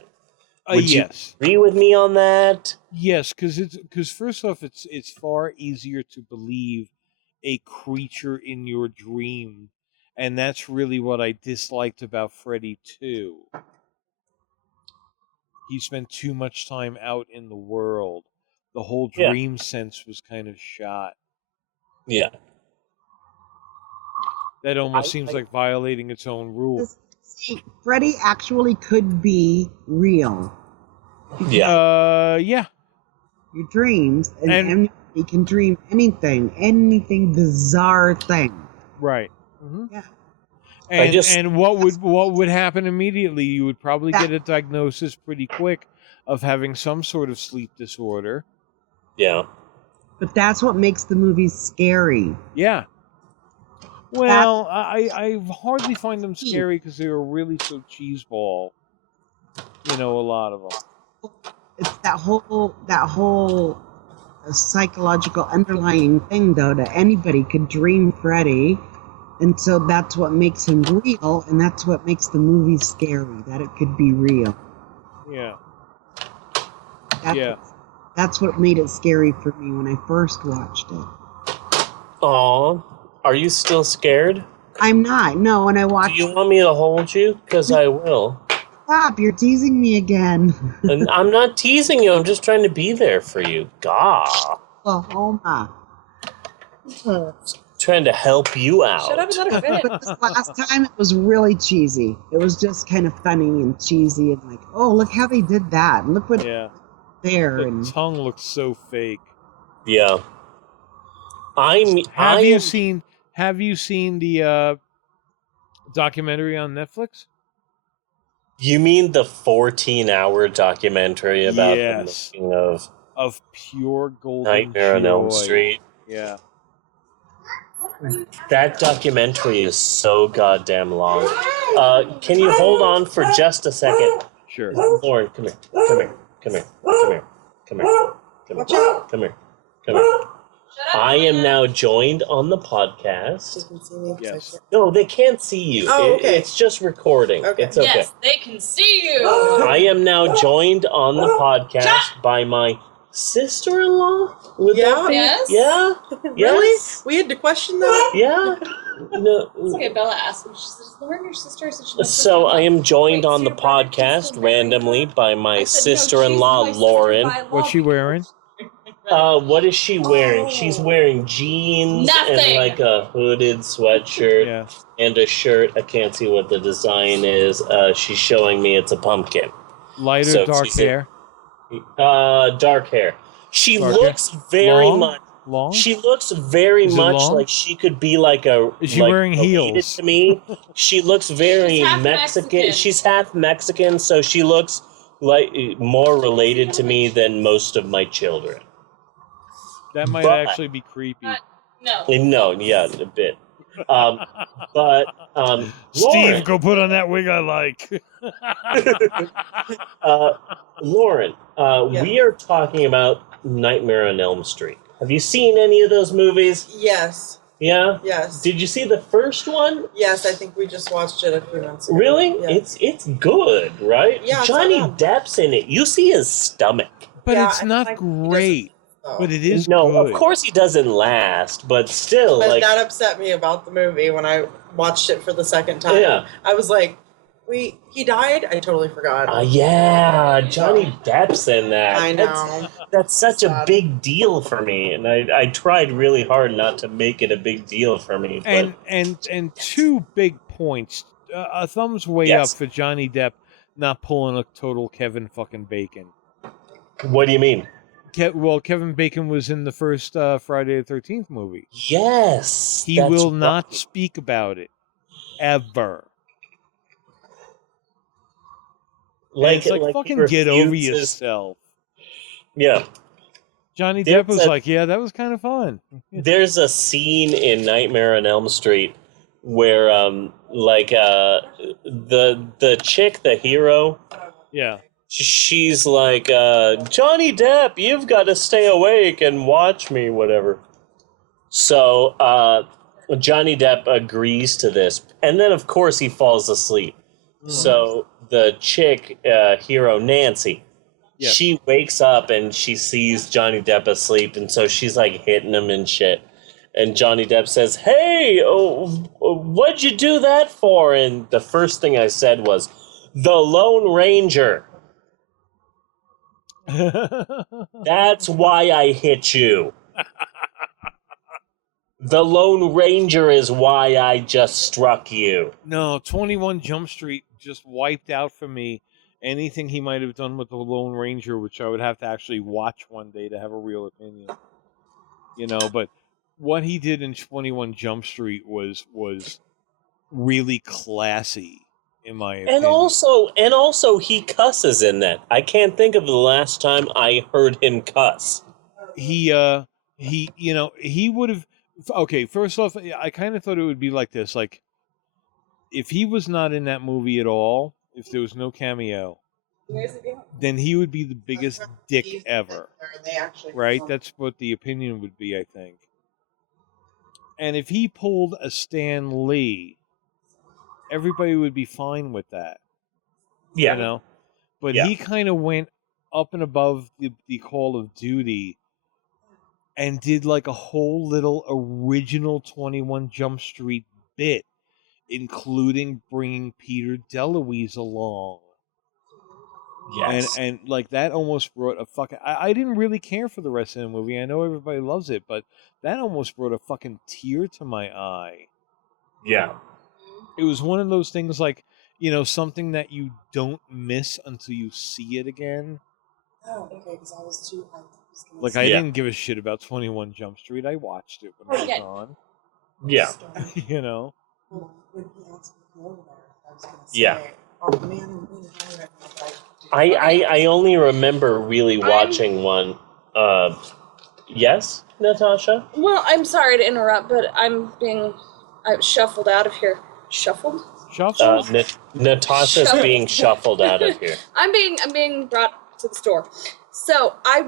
Would you agree with me on that? Yes, because first off, it's far easier to believe a creature in your dream, and that's really what I disliked about Freddy 2. He spent too much time out in the world. The whole dream sense was kind of shot. Yeah. That almost seems like violating its own rules. See, Freddy actually could be real. Yeah. Yeah. Your dreams, and anybody can dream anything bizarre thing. Right. Mm-hmm. Yeah. And what would happen immediately? You would probably get a diagnosis pretty quick of having some sort of sleep disorder. Yeah. But that's what makes the movies scary. Yeah. Well, I hardly find them scary because they are really so cheeseball. You know, a lot of them. It's that whole psychological underlying thing, though, that anybody could dream Freddy, and so that's what makes him real, and that's what makes the movie scary, that it could be real. Yeah. That's what made it scary for me when I first watched it. Aw. Are you still scared? I'm not. No, when I watched... Do you want me to hold you? Because I will. Stop, you're teasing me again. And I'm not teasing you. I'm just trying to be there for you. Gah. Oh, Trying to help you out. Shut up and let her finish. But this last time, it was really cheesy. It was just kind of funny and cheesy and like, oh, look how they did that. And look what there. The tongue looks so fake. Yeah. Have you seen the documentary on Netflix? You mean the 14-hour documentary about the making of pure golden Nightmare on Elm Joy. Street? Yeah. That documentary is so goddamn long. Can you hold on for just a second? Sure. Lauren, come here. Come here. Come here. Come here. Come here. Come here. Come here. Come here. I am now joined on the podcast. Yes. No, they can't see you. Oh, okay. It's just recording. Okay. It's okay. Yes, they can see you. I am now joined on the podcast by my sister-in-law. Yes. Yeah. Really? Yes. We had to question that? Yeah. No. It's okay. Bella asked me. She said, "Is Lauren your sister?" So I am joined on the podcast randomly by my sister-in-law, Lauren. What's she wearing? What is she wearing? She's wearing jeans and like a hooded sweatshirt and a shirt. I can't see what the design is. She's showing me it's a pumpkin. Lighter, dark hair? Dark hair. She looks very much. Long? She looks very much like she could be like a. Is she wearing heels? To me, she looks very Mexican. She's half Mexican, so she looks like more related to me than most of my children. That might actually be creepy. No, yeah, a bit. Steve, Lauren, go put on that wig I like. Lauren, we are talking about Nightmare on Elm Street. Have you seen any of those movies? Yes. Yeah? Yes. Did you see the first one? Yes, I think we just watched it a few months ago. Really? Yeah. It's good, right? Yeah, Johnny Depp's in it. You see his stomach. But it's not great. But it is No, good. of course he doesn't last, but still, But like... that upset me about the movie when I watched it for the second time. Yeah. I was like, He died? I totally forgot. Yeah, Johnny Depp's in that. I know. That's such a big deal for me, and I tried really hard not to make it a big deal for me. But And 2 big points. A thumbs way up for Johnny Depp not pulling a total Kevin fucking Bacon. What do you mean? Kevin Bacon was in the first Friday the 13th movie. Yes. He will not speak about it. Ever. Like fucking get over yourself. Yeah. Johnny Depp was like, yeah, that was kind of fun. There's a scene in Nightmare on Elm Street where the chick, the hero, yeah, she's like, Johnny Depp, you've got to stay awake and watch me, whatever. So Johnny Depp agrees to this, and then of course he falls asleep. So the chick, hero Nancy, she wakes up and she sees Johnny Depp asleep, and so she's like hitting him and shit. And Johnny Depp says, "Hey, what'd you do that for?" And the first thing I said was, "The Lone Ranger." That's why I hit you. The Lone Ranger is why I just struck you. No, 21 Jump Street just wiped out for me anything he might have done with the Lone Ranger, which I would have to actually watch one day to have a real opinion. But what he did in 21 Jump Street was really classy, in my opinion. And also he cusses in that. I can't think of the last time I heard him cuss. He would have. Okay, first off, I kind of thought it would be like this. Like, if he was not in that movie at all, if there was no cameo, then he would be the biggest dick ever. Right? That's what the opinion would be, I think. And if he pulled a Stan Lee, everybody would be fine with that. Yeah. But he kind of went up and above the Call of Duty and did like a whole little original 21 Jump Street bit, including bringing Peter DeLuise along. Yes. And like that almost brought a fucking... I didn't really care for the rest of the movie. I know everybody loves it, but that almost brought a fucking tear to my eye. Yeah. It was one of those things like, something that you don't miss until you see it again. Oh, okay, because I was too... Like, I didn't give a shit about 21 Jump Street. I watched it when it was on. Yeah. Yeah. I only remember really watching one. Yes, Natasha? Well, I'm sorry to interrupt, but I'm shuffled out of here. Shuffled? Shuffled? Natasha's being shuffled out of here. I'm being brought to the store. So I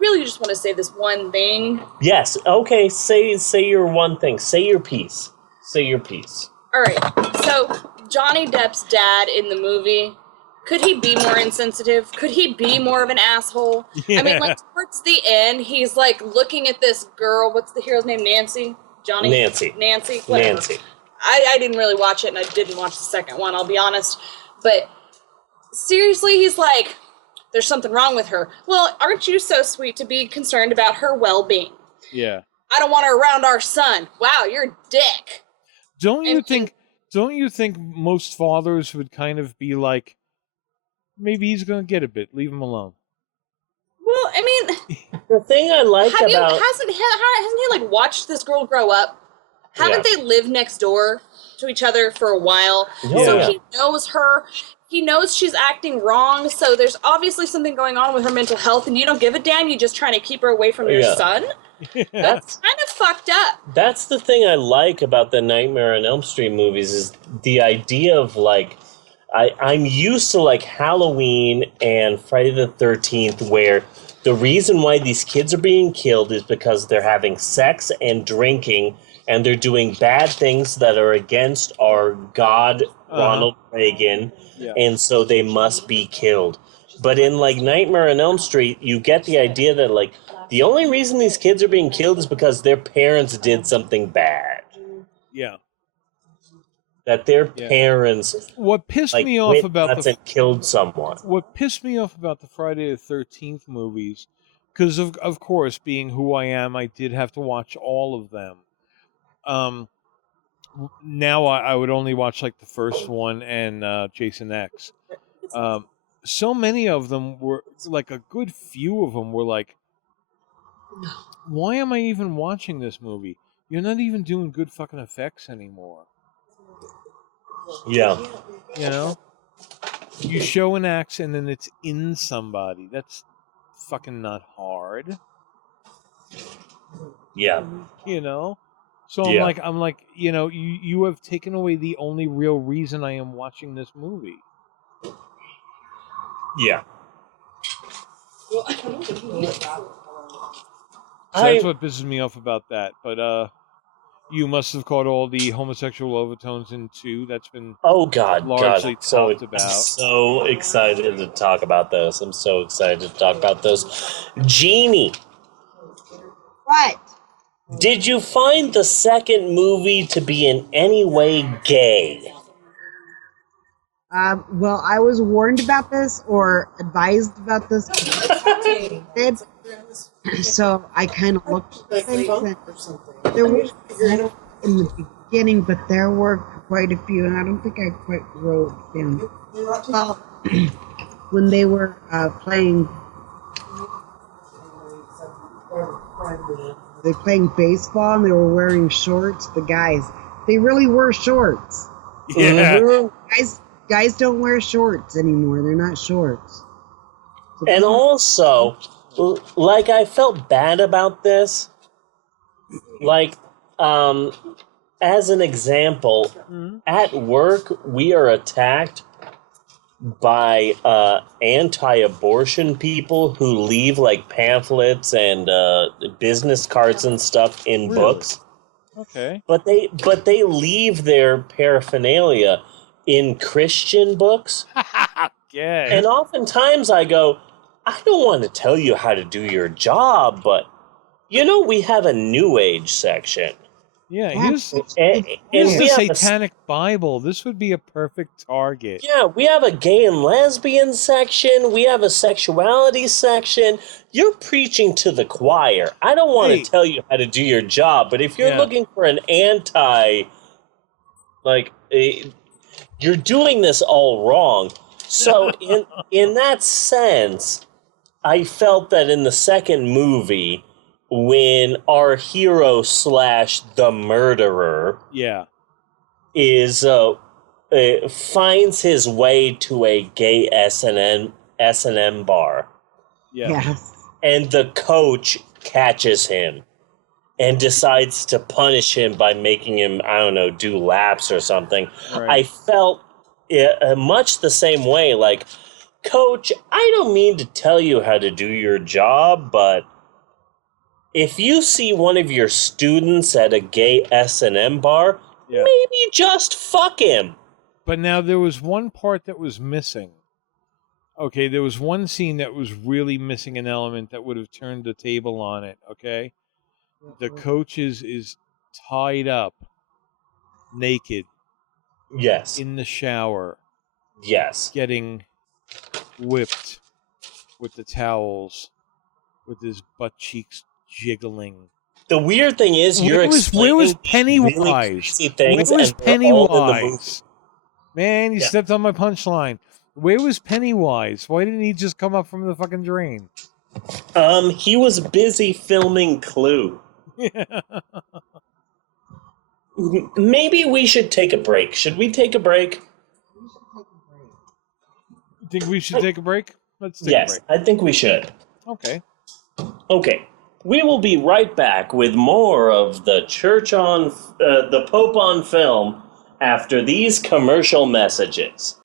really just want to say this one thing. Yes. Okay. Say your one thing. Say your piece. Say your piece. All right. So Johnny Depp's dad in the movie, could he be more insensitive? Could he be more of an asshole? Yeah. I mean, like towards the end, he's like looking at this girl. What's the hero's name? Nancy? Johnny? Nancy. Whatever. Nancy. I didn't really watch it, and I didn't watch the second one, I'll be honest. But seriously, he's like, there's something wrong with her. Well, aren't you so sweet to be concerned about her well-being? Yeah. I don't want her around our son. Wow, you're a dick. Don't you think most fathers would kind of be like, maybe he's going to get a bit, leave him alone? Well, I mean, the thing I like hasn't he like watched this girl grow up? Haven't they lived next door to each other for a while? Yeah. So he knows her. He knows she's acting wrong. So there's obviously something going on with her mental health, and you don't give a damn. You're just trying to keep her away from your son. That's kind of fucked up. That's the thing I like about the Nightmare on Elm Street movies is the idea of like, I'm used to like Halloween and Friday the 13th where the reason why these kids are being killed is because they're having sex and drinking and they're doing bad things that are against our God, Ronald Reagan, and so they must be killed. But in like Nightmare on Elm Street, you get the idea that like the only reason these kids are being killed is because their parents did something bad. Yeah. that their parents what pissed like, me off went about nuts and killed someone. What pissed me off about the Friday the 13th movies, because of course, being who I am, I did have to watch all of them. Now I would only watch like the first one and Jason X. So many of them were like a good few of them were like, why am I even watching this movie? You're not even doing good fucking effects anymore. Yeah. You know? You show an axe and then it's in somebody. That's fucking not hard. Yeah. You know? So Yeah. I'm like, you know, you have taken away the only real reason I am watching this movie. Yeah. So that's what pisses me off about that. But you must have caught all the homosexual overtones in 2. That's been largely talked about. I'm so excited to talk about those. I'm so excited to talk about those. Jeannie. What? Did you find the second movie to be in any way gay? Well, I was warned about this or advised about this. So I kind of looked at things. And there was in the beginning, but there were quite a few, and I don't think I quite wrote down. Well, when they were playing baseball and they were wearing shorts, the guys, they really were shorts. Yeah. Guys don't wear shorts anymore. They're not shorts. And also, like, I felt bad about this. Like, as an example, at work, we are attacked by anti-abortion people who leave, like, pamphlets and business cards and stuff in books. Okay. But they leave their paraphernalia in Christian books. Yeah. And oftentimes I go, I don't want to tell you how to do your job, but you know we have a New Age section. Yeah, here's we the have Satanic Bible. This would be a perfect target. Yeah, we have a gay and lesbian section. We have a sexuality section. You're preaching to the choir. I don't want to tell you how to do your job, but if you're looking for an you're doing this all wrong. So in that sense, I felt that in the second movie, when our hero / the murderer is finds his way to a gay S&M bar. Yes. And the coach catches him and decides to punish him by making him, I don't know, do laps or something. Right. I felt much the same way, like, Coach, I don't mean to tell you how to do your job, but if you see one of your students at a gay S&M bar, maybe just fuck him. But now there was one part that was missing. Okay, there was one scene that was really missing an element that would have turned the table on it, okay? The coach is tied up, naked. Yes. In the shower. Yes. Getting whipped with the towels, with his butt cheeks jiggling. The weird thing is, where was Pennywise? Really where was Pennywise? Man, you stepped on my punchline. Where was Pennywise? Why didn't he just come up from the fucking drain? He was busy filming Clue. Maybe we should take a break. Should we take a break? You think we should take a break? Let's take a break. Yes, I think we should. Okay. Okay. We will be right back with more of the the Pope on Film after these commercial messages.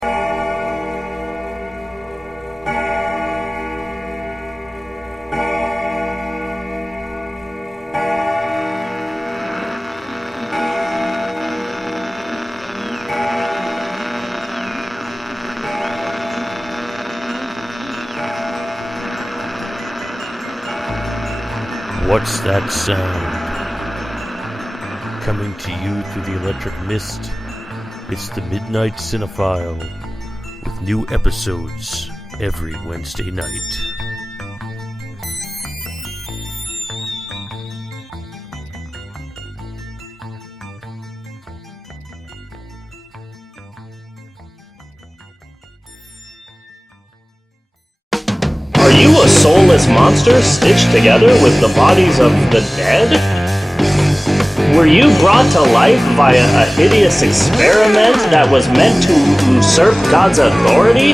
What's that sound? Coming to you through the electric mist It's the Midnight Cinephile with new episodes every Wednesday night. Are you a soulless monster stitched together with the bodies of the dead? Were you brought to life via a hideous experiment that was meant to usurp God's authority?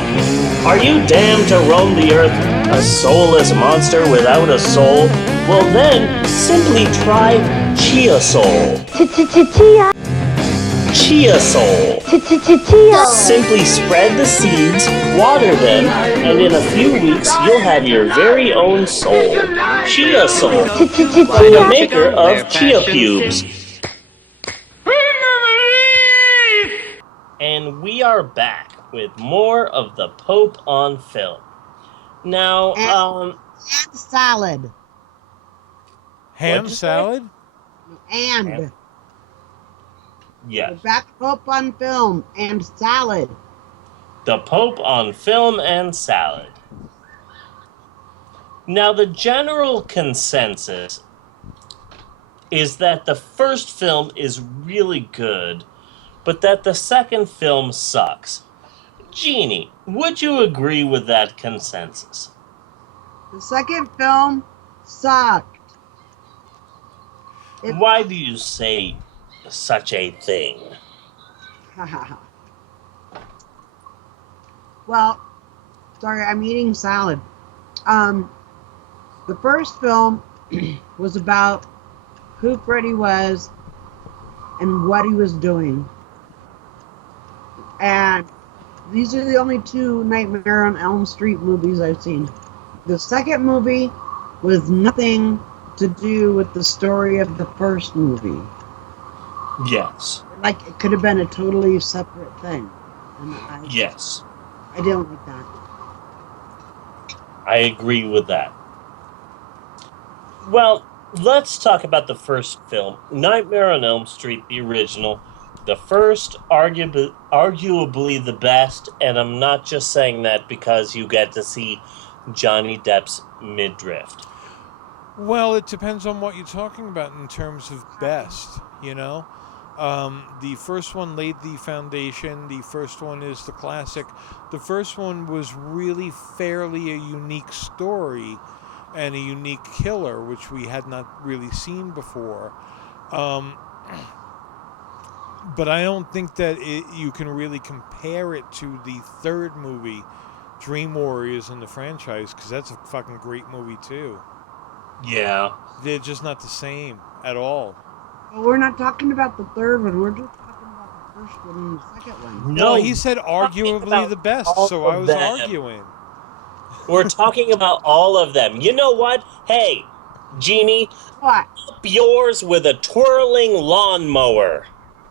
Are you damned to roam the earth, a soulless monster without a soul? Well then, simply try Chia Soul. Chia Soul. Simply spread the seeds, water them, and in a few weeks you'll have your very own soul. Chia Soul. By the maker of Chia Pubes. And we are back with more of the Pope on film. Now, and salad. Ham salad? And. Yes. We're back Pope on film and salad. The Pope on film and salad. Now, the general consensus is that the first film is really good, but that the second film sucks. Jeannie, would you agree with that consensus? The second film sucked. Why do you say such a thing? Well, sorry, I'm eating salad. The first film was about who Freddy was and what he was doing. And these are the only two Nightmare on Elm Street movies I've seen. The second movie was nothing to do with the story of the first movie. Yes. Like, it could have been a totally separate thing. And yes. I didn't like that. I agree with that. Well, let's talk about the first film, Nightmare on Elm Street, the original. The first, arguably the best, and I'm not just saying that because you get to see Johnny Depp's midriff. Well, it depends on what you're talking about in terms of best, you know? The first one laid the foundation. The first one is the classic. The first one was really fairly a unique story and a unique killer, which we had not really seen before. But I don't think that you can really compare it to the third movie, Dream Warriors in the franchise, because that's a fucking great movie too. Yeah. They're just not the same at all. Well, we're not talking about the third one. We're just talking about the first one and the second one. No, he said arguably the best, so I was arguing. We're talking about all of them. You know what? Hey, Jeannie. What? Up yours with a twirling lawnmower.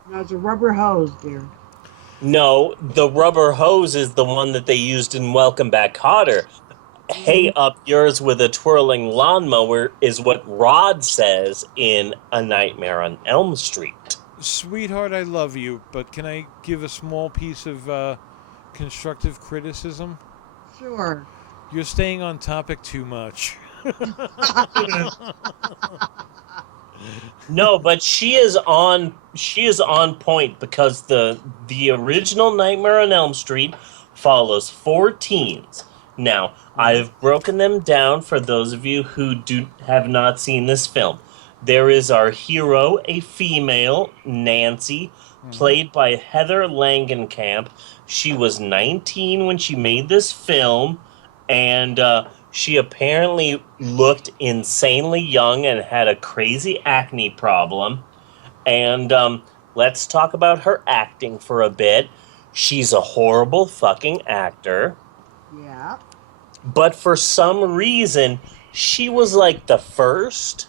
No, it's a rubber hose, dear. No, the rubber hose is the one that they used in Welcome Back, Kotter. Hey, up yours with a twirling lawnmower is what Rod says in A Nightmare on Elm Street. Sweetheart, I love you, but can I give a small piece of constructive criticism? Sure. You're staying on topic too much. No, but she is on point because the original Nightmare on Elm Street follows 4 teens. Now, I've broken them down for those of you who have not seen this film. There is our hero, a female, Nancy, played by Heather Langenkamp. She was 19 when she made this film, and she apparently looked insanely young and had a crazy acne problem. And let's talk about her acting for a bit. She's a horrible fucking actor. Yeah. But for some reason, she was like the first.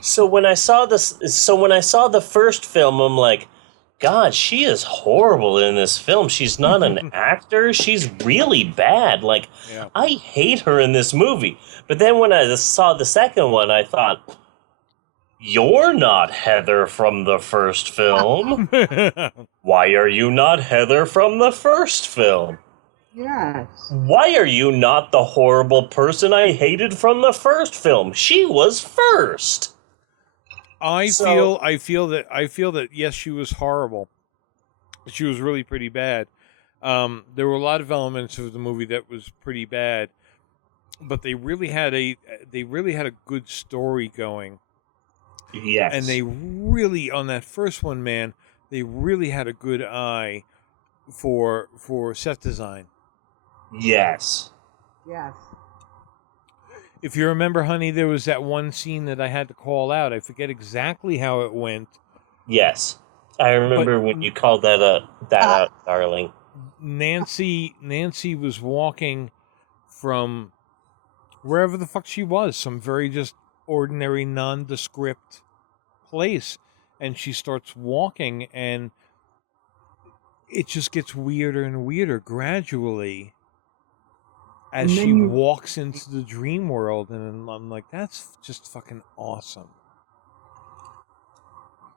So when I saw the first film, I'm like, God, she is horrible in this film. She's not an actor. She's really bad. Like, yeah. I hate her in this movie. But then when I saw the second one, I thought, You're not Heather from the first film. Why are you not Heather from the first film? Yes. Why are you not the horrible person I hated from the first film? She was first. I feel that yes, she was horrible. She was really pretty bad. There were a lot of elements of the movie that was pretty bad, but they really had a good story going. Yes. And they really, on that first one, man, they really had a good eye for set design. Yes. Yes. If you remember, honey, there was that one scene that I had to call out. I forget exactly how it went. Yes. I remember when you called that out, darling. Nancy was walking from wherever the fuck she was, some very just ordinary, nondescript place, and she starts walking, and it just gets weirder and weirder gradually as she walks into the dream world, and I'm like, that's just fucking awesome.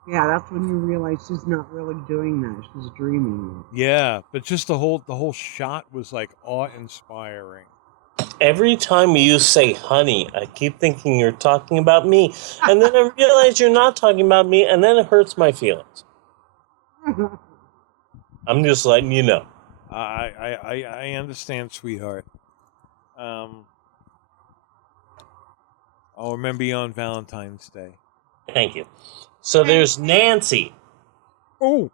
Yeah, that's when you realize she's not really doing that. She's dreaming. Yeah, but just the whole shot was like awe-inspiring. Every time you say honey, I keep thinking you're talking about me, and then I realize you're not talking about me, and then it hurts my feelings. I'm just letting you know. I understand, sweetheart. I'll remember you on Valentine's Day. Thank you. So there's Nancy. Oh.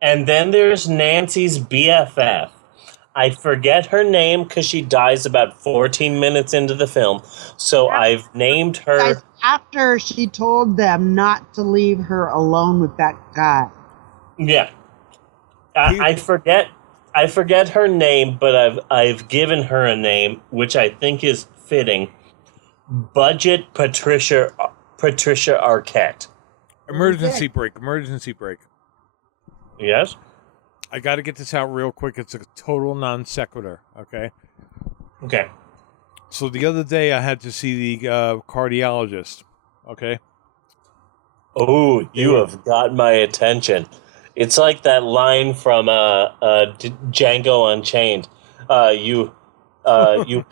And then there's Nancy's BFF. I forget her name because she dies about 14 minutes into the film. So I've named her... Guys, after she told them not to leave her alone with that guy. Yeah. I forget her name, but I've given her a name, which I think is fitting. Budget Patricia Arquette. Emergency break. Yes? I got to get this out real quick. It's a total non sequitur, okay? Okay. So the other day I had to see the cardiologist, okay? Oh, you have got my attention. It's like that line from Django Unchained. You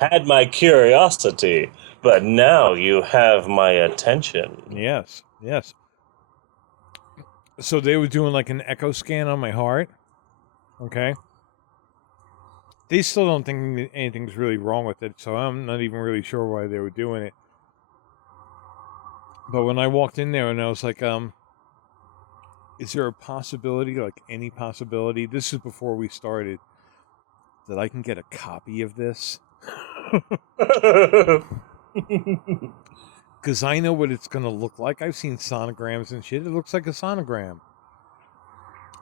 had my curiosity, but now you have my attention. Yes. So they were doing like an echo scan on my heart, okay? They still don't think anything's really wrong with it, so I'm not even really sure why they were doing it. But when I walked in there and I was like, is there a possibility, like any possibility, this is before we started, that I can get a copy of this? Because I know what it's going to look like. I've seen sonograms and shit. It looks like a sonogram.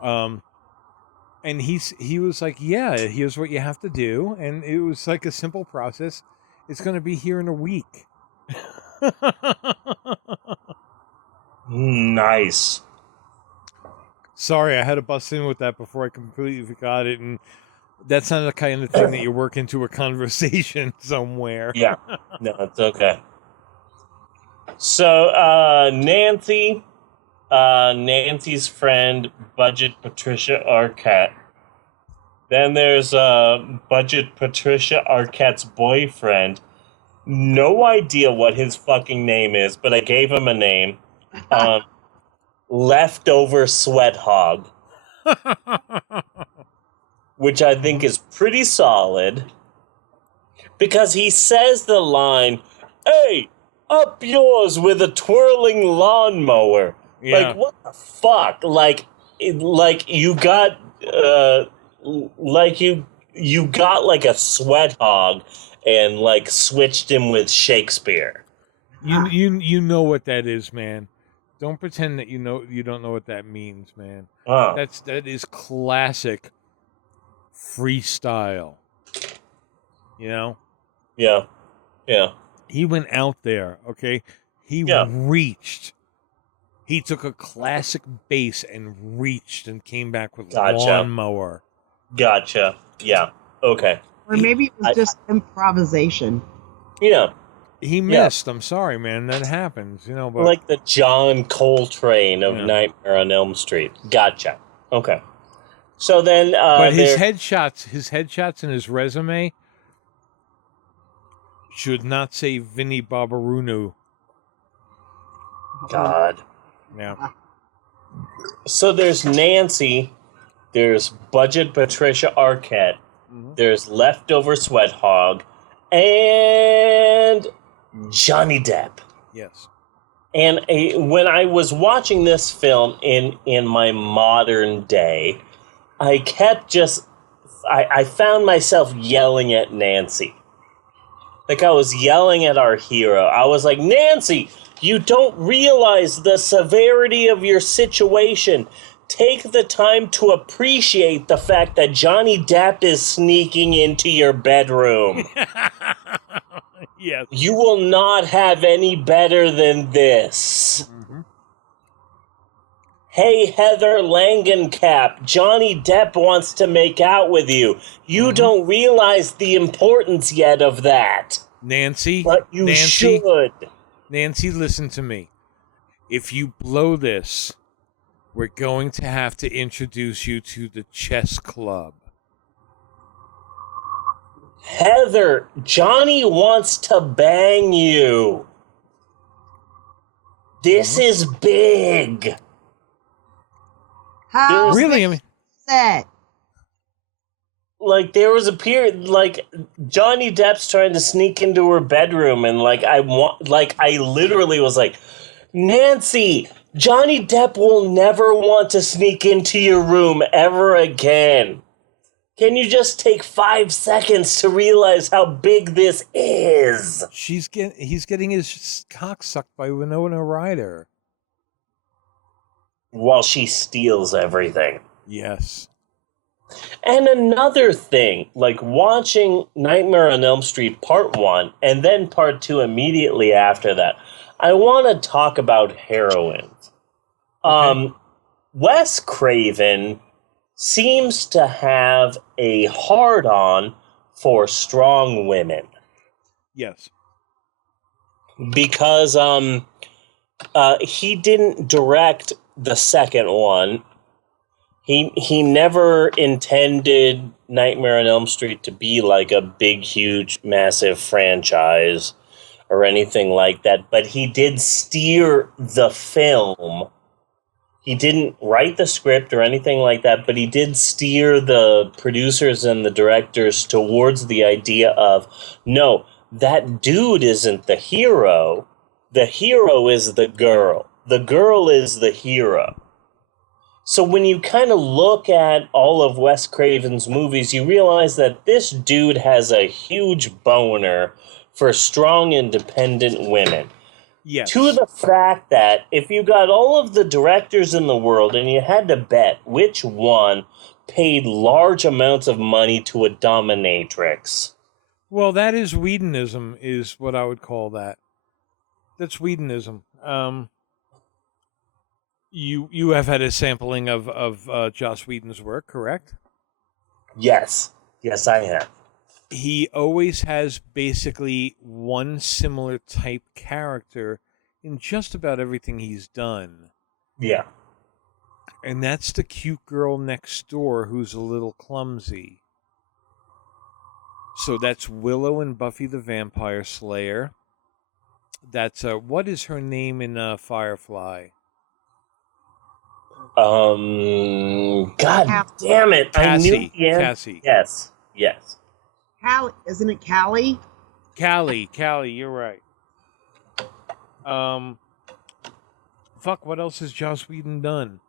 And he was like, yeah, here's what you have to do. And it was like a simple process. It's going to be here in a week. Nice. Sorry, I had to bust in with that before I completely forgot it. And that's not the kind of thing that you work into a conversation somewhere. Yeah. No, it's okay. So, Nancy's friend, Budget Patricia Arquette. Then there's Budget Patricia Arquette's boyfriend. No idea what his fucking name is, but I gave him a name. Leftover Sweat Hog. Which I think is pretty solid. Because he says the line, "Hey, up yours with a twirling lawnmower." Yeah. Like, what the fuck? Like you got, you got like a sweat hog and like switched him with Shakespeare. You know what that is, man. Don't pretend that you don't know what that means, man. That is classic freestyle. You know? Yeah. He went out there, okay? He reached. He took a classic bass and reached and came back with lawnmower. Gotcha. Yeah. Okay. Or maybe it was just improvisation. Yeah. He missed. I'm sorry, man. That happens, you know. But like the John Coltrane of Nightmare on Elm Street. Gotcha. Okay. So then, but his headshots and his resume should not say Vinnie Barbaruno. God. Yeah. So there's Nancy, there's Budget Patricia Arquette, there's Leftover Sweat Hog, and Johnny Depp. Yes. And when I was watching this film in my modern day, I kept I found myself yelling at Nancy. Like I was yelling at our hero. I was like, Nancy, you don't realize the severity of your situation. Take the time to appreciate the fact that Johnny Depp is sneaking into your bedroom. Yes. You will not have any better than this. Hey, Heather Langenkamp, Johnny Depp wants to make out with you. You don't realize the importance yet of that. Nancy. But you should. Nancy, listen to me. If you blow this, we're going to have to introduce you to the chess club. Heather, Johnny wants to bang you. This is big. How really? I mean, set. Like there was a period, like Johnny Depp's trying to sneak into her bedroom, and I literally was like, Nancy, Johnny Depp will never want to sneak into your room ever again. Can you just take 5 seconds to realize how big this is? He's getting his cock sucked by Winona Ryder. While she steals everything. Yes. And another thing, like watching Nightmare on Elm Street Part 1 and then Part 2 immediately after that, I want to talk about heroines. Okay. Wes Craven seems to have a hard-on for strong women. Yes. Because he didn't direct the second one. He never intended Nightmare on Elm Street to be like a big, huge, massive franchise or anything like that, but he did steer the film. He didn't write the script or anything like that, but he did steer the producers and the directors towards the idea of, no, that dude isn't the hero. The hero is the girl. The girl is the hero. So when you kind of look at all of Wes Craven's movies, you realize that this dude has a huge boner for strong, independent women. Yes. To the fact that if you got all of the directors in the world and you had to bet which one paid large amounts of money to a dominatrix. Well, that is Whedonism, is what I would call that. That's Whedonism. You have had a sampling of Joss Whedon's work, correct? Yes. Yes, I have. He always has basically one similar type character in just about everything he's done. Yeah. And that's the cute girl next door who's a little clumsy. So that's Willow in Buffy the Vampire Slayer. That's what is her name in Firefly? God damn it! Cassie. I knew. Cassie. Yes. Callie, isn't it Callie? Callie, you're right. Fuck, what else has Joss Whedon done?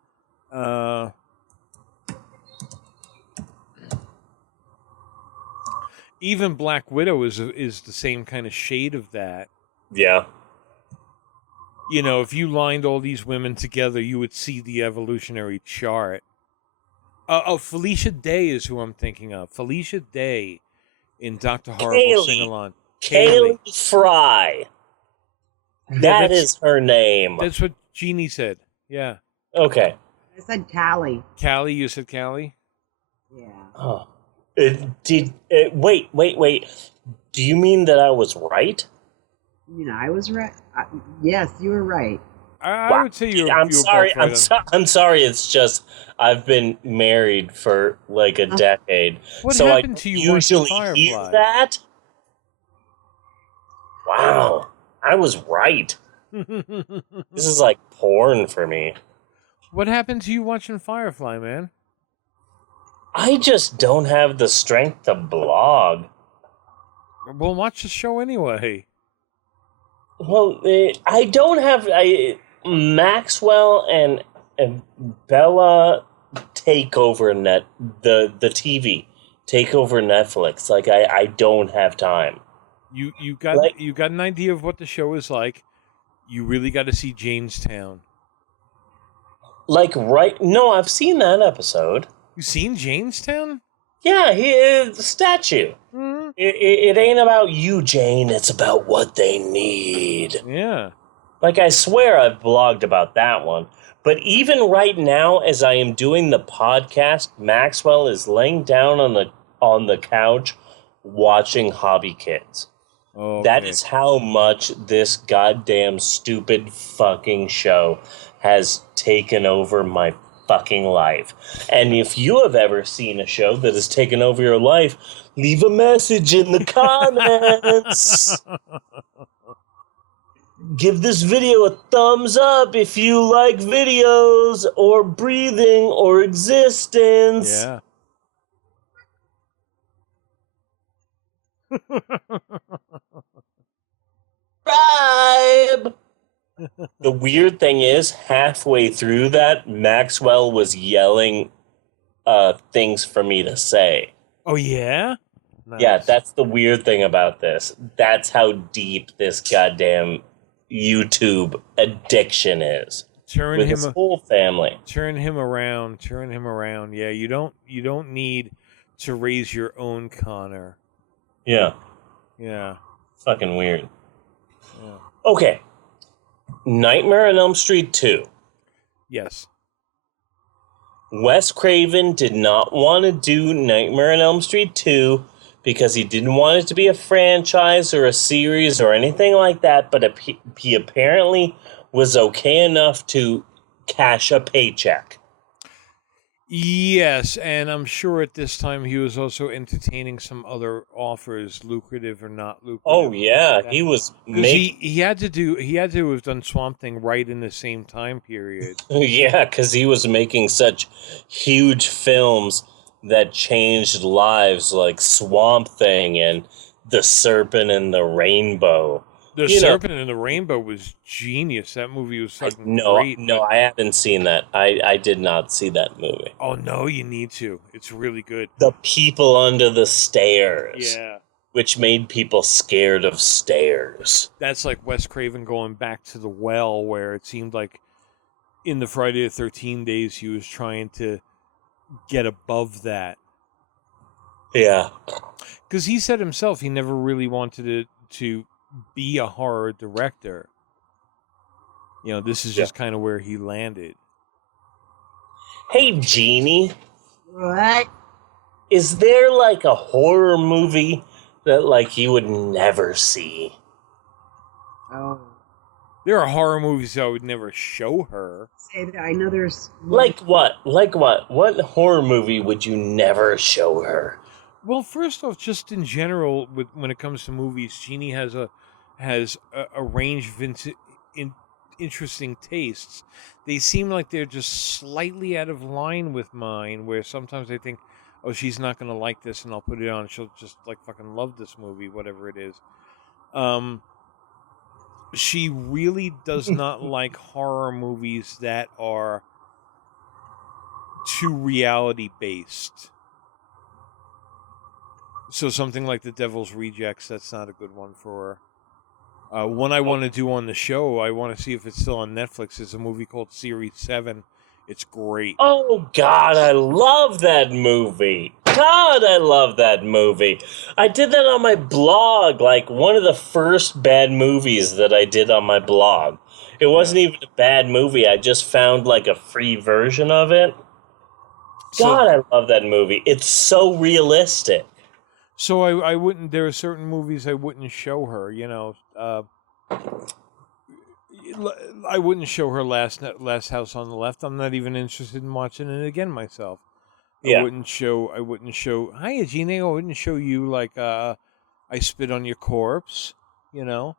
Even Black Widow is the same kind of shade of that. Yeah. You know, if you lined all these women together, you would see the evolutionary chart. Felicia Day is who I'm thinking of. Felicia Day in Dr. Horrible Sing-Along. Kaylee Fry. That is her name. That's what Jeannie said. Yeah. Okay. I said Callie. Callie, you said Callie? Yeah. Oh. Wait. Do you mean that I was right? I was right. Yes, you were right. I would say you. I'm sorry. Both right I'm sorry. It's just I've been married for like a decade, What so happened I to you watching usually hear Firefly? that. Wow, I was right. This is like porn for me. What happened to you watching Firefly, man? I just don't have the strength to blog. Well, watch the show anyway. Well, I don't have. Maxwell and Bella take over the TV, take over Netflix. Like I don't have time. You got an idea of what the show is like. You really got to see Janestown. No, I've seen that episode. You seen Janestown? Yeah, the statue. Mm-hmm. It ain't about you, Jane. It's about what they need. Yeah. Like, I swear I've blogged about that one. But even right now, as I am doing the podcast, Maxwell is laying down on the couch watching Hobby Kids. Oh, okay. That is how much this goddamn stupid fucking show has taken over my fucking life. And if you have ever seen a show that has taken over your life, leave a message in the comments. Give this video a thumbs up if you like videos or breathing or existence. Yeah. Subscribe. The weird thing is, halfway through that, Maxwell was yelling things for me to say. Oh, yeah? Nice. Yeah, that's the weird thing about this. That's how deep this goddamn YouTube addiction is. With his whole family. Turn him around. Yeah, you don't need to raise your own Connor. Yeah. Yeah. Fucking weird. Yeah. Okay. Nightmare on Elm Street 2. Yes. Wes Craven did not want to do Nightmare on Elm Street 2 because he didn't want it to be a franchise or a series or anything like that, but he apparently was okay enough to cash a paycheck. Yes, and I'm sure at this time he was also entertaining some other offers, lucrative or not lucrative. Oh yeah, he was making. He had to have done Swamp Thing right in the same time period. Yeah, because he was making such huge films that changed lives, like Swamp Thing and The Serpent and the Rainbow. The Serpent and the Rainbow was genius. That movie was fucking great. No, I haven't seen that. I did not see that movie. Oh, no, you need to. It's really good. The People Under the Stairs. Yeah. Which made people scared of stairs. That's like Wes Craven going back to the well, where it seemed like in the Friday the 13th days he was trying to get above that. Yeah. Because he said himself he never really wanted to be a horror director. This is just kind of where he landed. Hey, Jeannie. What? Is there like a horror movie that like you would never see? Oh. There are horror movies I would never show her. Say that. I know there's like what? What horror movie would you never show her? Well, first off, just in general, when it comes to movies, Jeannie has a range of interesting tastes. They seem like they're just slightly out of line with mine, where sometimes I think, oh, she's not going to like this, and I'll put it on. She'll just like fucking love this movie, whatever it is. She really does not like horror movies that are too reality based. So something like The Devil's Rejects, that's not a good one for her. One I want to do on the show, I want to see if it's still on Netflix, is a movie called Series 7. It's great. Oh, God, I love that movie. God, I love that movie. I did that on my blog, like one of the first bad movies that I did on my blog. It wasn't even a bad movie. I just found like a free version of it. God, I love that movie. It's so realistic. So I wouldn't. There are certain movies I wouldn't show her. I wouldn't show her last House on the Left. I'm not even interested in watching it again myself. Yeah. I wouldn't show. Hi, Gina. I wouldn't show you like I Spit on Your Corpse. You know,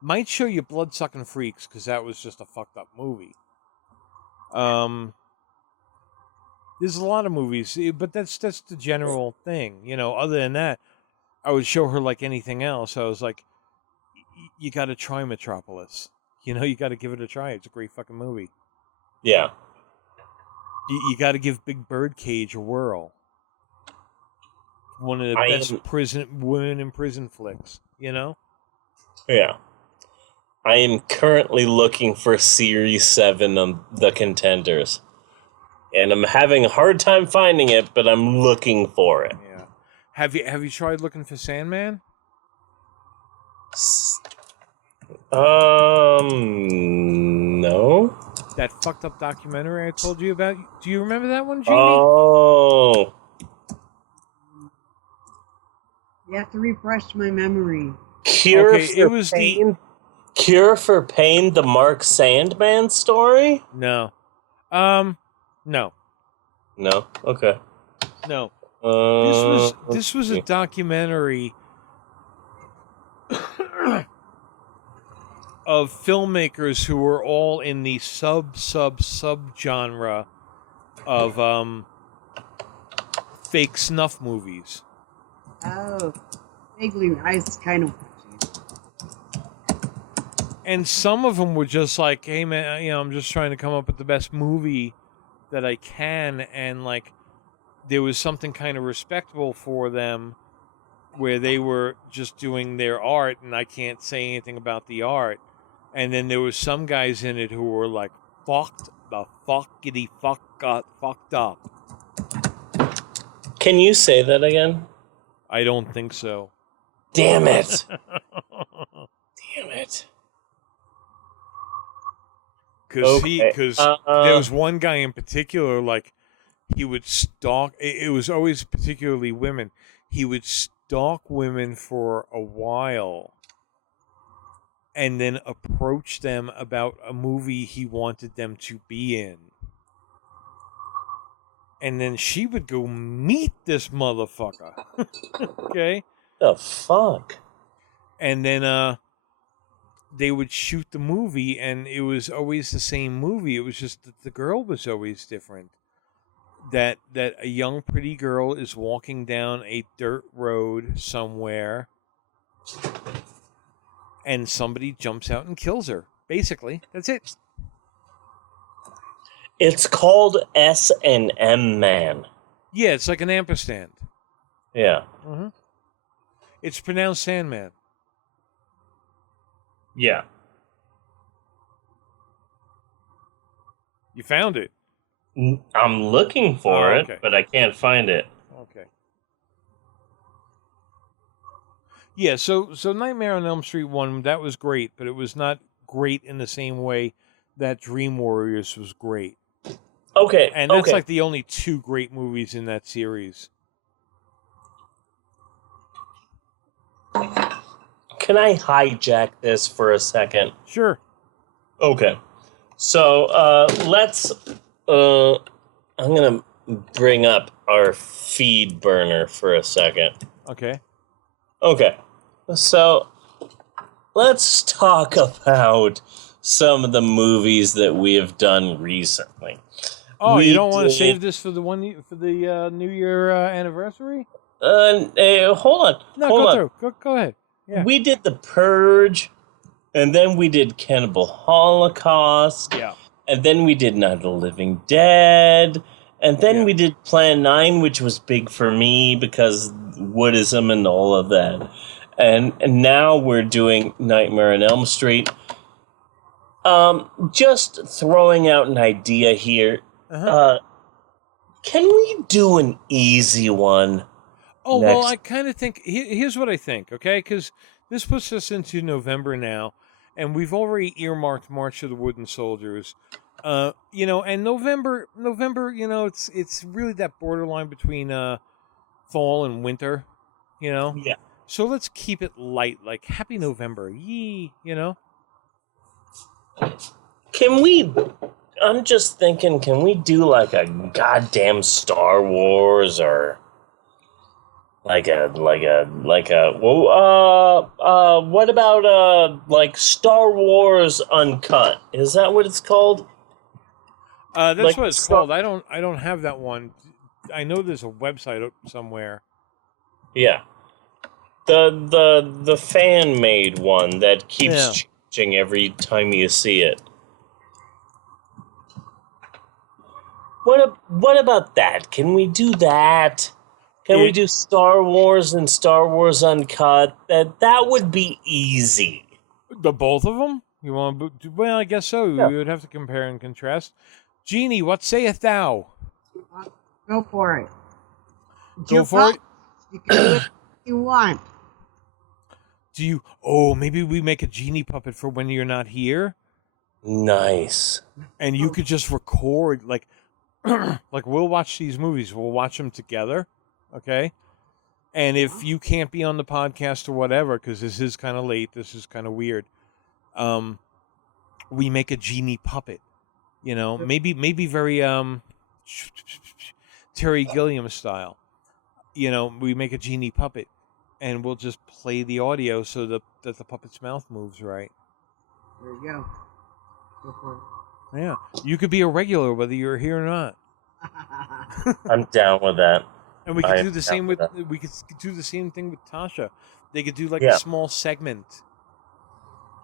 might show you Bloodsucking Freaks because that was just a fucked up movie. There's a lot of movies, but that's the general thing. You know, other than that, I would show her like anything else. I was like, you got to try Metropolis. You know, you got to give it a try. It's a great fucking movie. Yeah. You got to give Big Birdcage a whirl. One of the best women in prison flicks. You know. Yeah. I am currently looking for Series 7 of The Contenders. And I'm having a hard time finding it, but I'm looking for it. Yeah. Have you tried looking for Sandman? No. That fucked up documentary I told you about. Do you remember that one, Jamie? Oh. You have to refresh my memory. Cure for Pain, the Mark Sandman story? No. No. No? Okay. No. This was a documentary of filmmakers who were all in the sub genre of fake snuff movies. Oh, vaguely. I kind of. And some of them were just like, hey man, you know, I'm just trying to come up with the best movie that I can, and like there was something kind of respectable for them where they were just doing their art and I can't say anything about the art. And then there was some guys in it who were like fucked up. Can you say that again? I don't think so. Damn it. Damn it. Because there was one guy in particular, like, he would stalk, it was always particularly women. He would stalk women for a while and then approach them about a movie he wanted them to be in. And then she would go meet this motherfucker. Okay? The fuck? And then they would shoot the movie, and it was always the same movie. It was just that the girl was always different. That a young, pretty girl is walking down a dirt road somewhere, and somebody jumps out and kills her. Basically, that's it. It's called S&M Man. Yeah, it's like an ampersand. Yeah. Mm-hmm. It's pronounced Sandman. Yeah. You found it. I'm looking for it, but I can't find it. Okay. Yeah, so Nightmare on Elm Street 1, that was great, but it was not great in the same way that Dream Warriors was great. Okay. And that's like the only two great movies in that series. Can I hijack this for a second? Sure. Okay. So let's. I'm gonna bring up our feed burner for a second. Okay. Okay. So let's talk about some of the movies that we have done recently. Oh, you don't want to save this for the New Year anniversary? Hold on. No, hold go on. through. Go ahead. Yeah. We did The Purge, and then we did Cannibal Holocaust. Yeah. And then we did Night of the Living Dead. And then we did Plan 9, which was big for me because Woodism and all of that. And now we're doing Nightmare on Elm Street. Just throwing out an idea here. Uh-huh. Can we do an easy one? Oh, well, I kind of think... Here's what I think, okay? Because this puts us into November now, and we've already earmarked March of the Wooden Soldiers. You know, and November, you know, it's really that borderline between fall and winter, you know? Yeah. So let's keep it light, like Happy November, yee, Can we? I'm just thinking, can we do like a goddamn Star Wars or like a what about like Star Wars Uncut? Is that what it's called? That's Like what it's called. I don't have that one. I know there's a website somewhere. Yeah. The fan made one that keeps changing every time you see it. What about that? Can we do that? Can we do Star Wars and Star Wars Uncut? That would be easy. The both of them? You want to? Well, I guess so. Yeah. We would have to compare and contrast. Genie, what sayeth thou? Go for it. Go for it. You can do it if you want. Do you? Oh, maybe we make a genie puppet for when you're not here. Nice. And you could just record like we'll watch these movies. We'll watch them together, okay? And if you can't be on the podcast or whatever, because this is kind of late, this is kind of weird. We make a genie puppet. Maybe very Terry Gilliam style. We make a genie puppet, and we'll just play the audio so that the puppet's mouth moves right. There you go. Go for it. Yeah, you could be a regular whether you're here or not. I'm down with that. And we could do the same with we could do the same thing with Tasha. They could do like a small segment.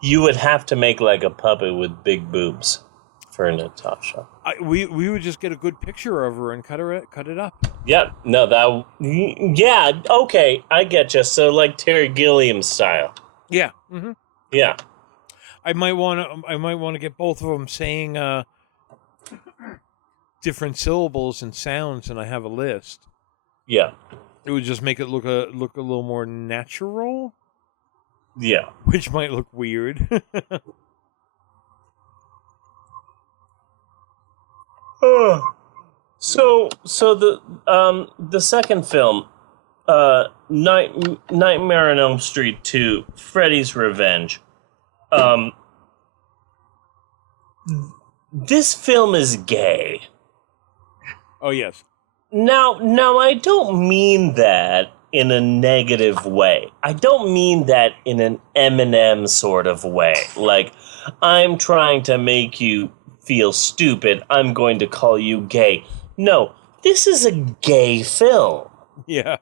You would have to make like a puppet with big boobs for Natasha. We would just get a good picture of her and cut it up. Yep. No, okay, I get you. So like Terry Gilliam style. Yeah. Mm-hmm. Yeah. I might want to get both of them saying different syllables and sounds, and I have a list. Yeah. It would just make it look a little more natural. Yeah. Which might look weird. So the second film, Nightmare on Elm Street 2, Freddy's Revenge. This film is gay. Oh yes. Now I don't mean that in a negative way. I don't mean that in an Eminem sort of way. Like, I'm trying to make you feel stupid, I'm going to call you gay. No, this is a gay film. Yeah.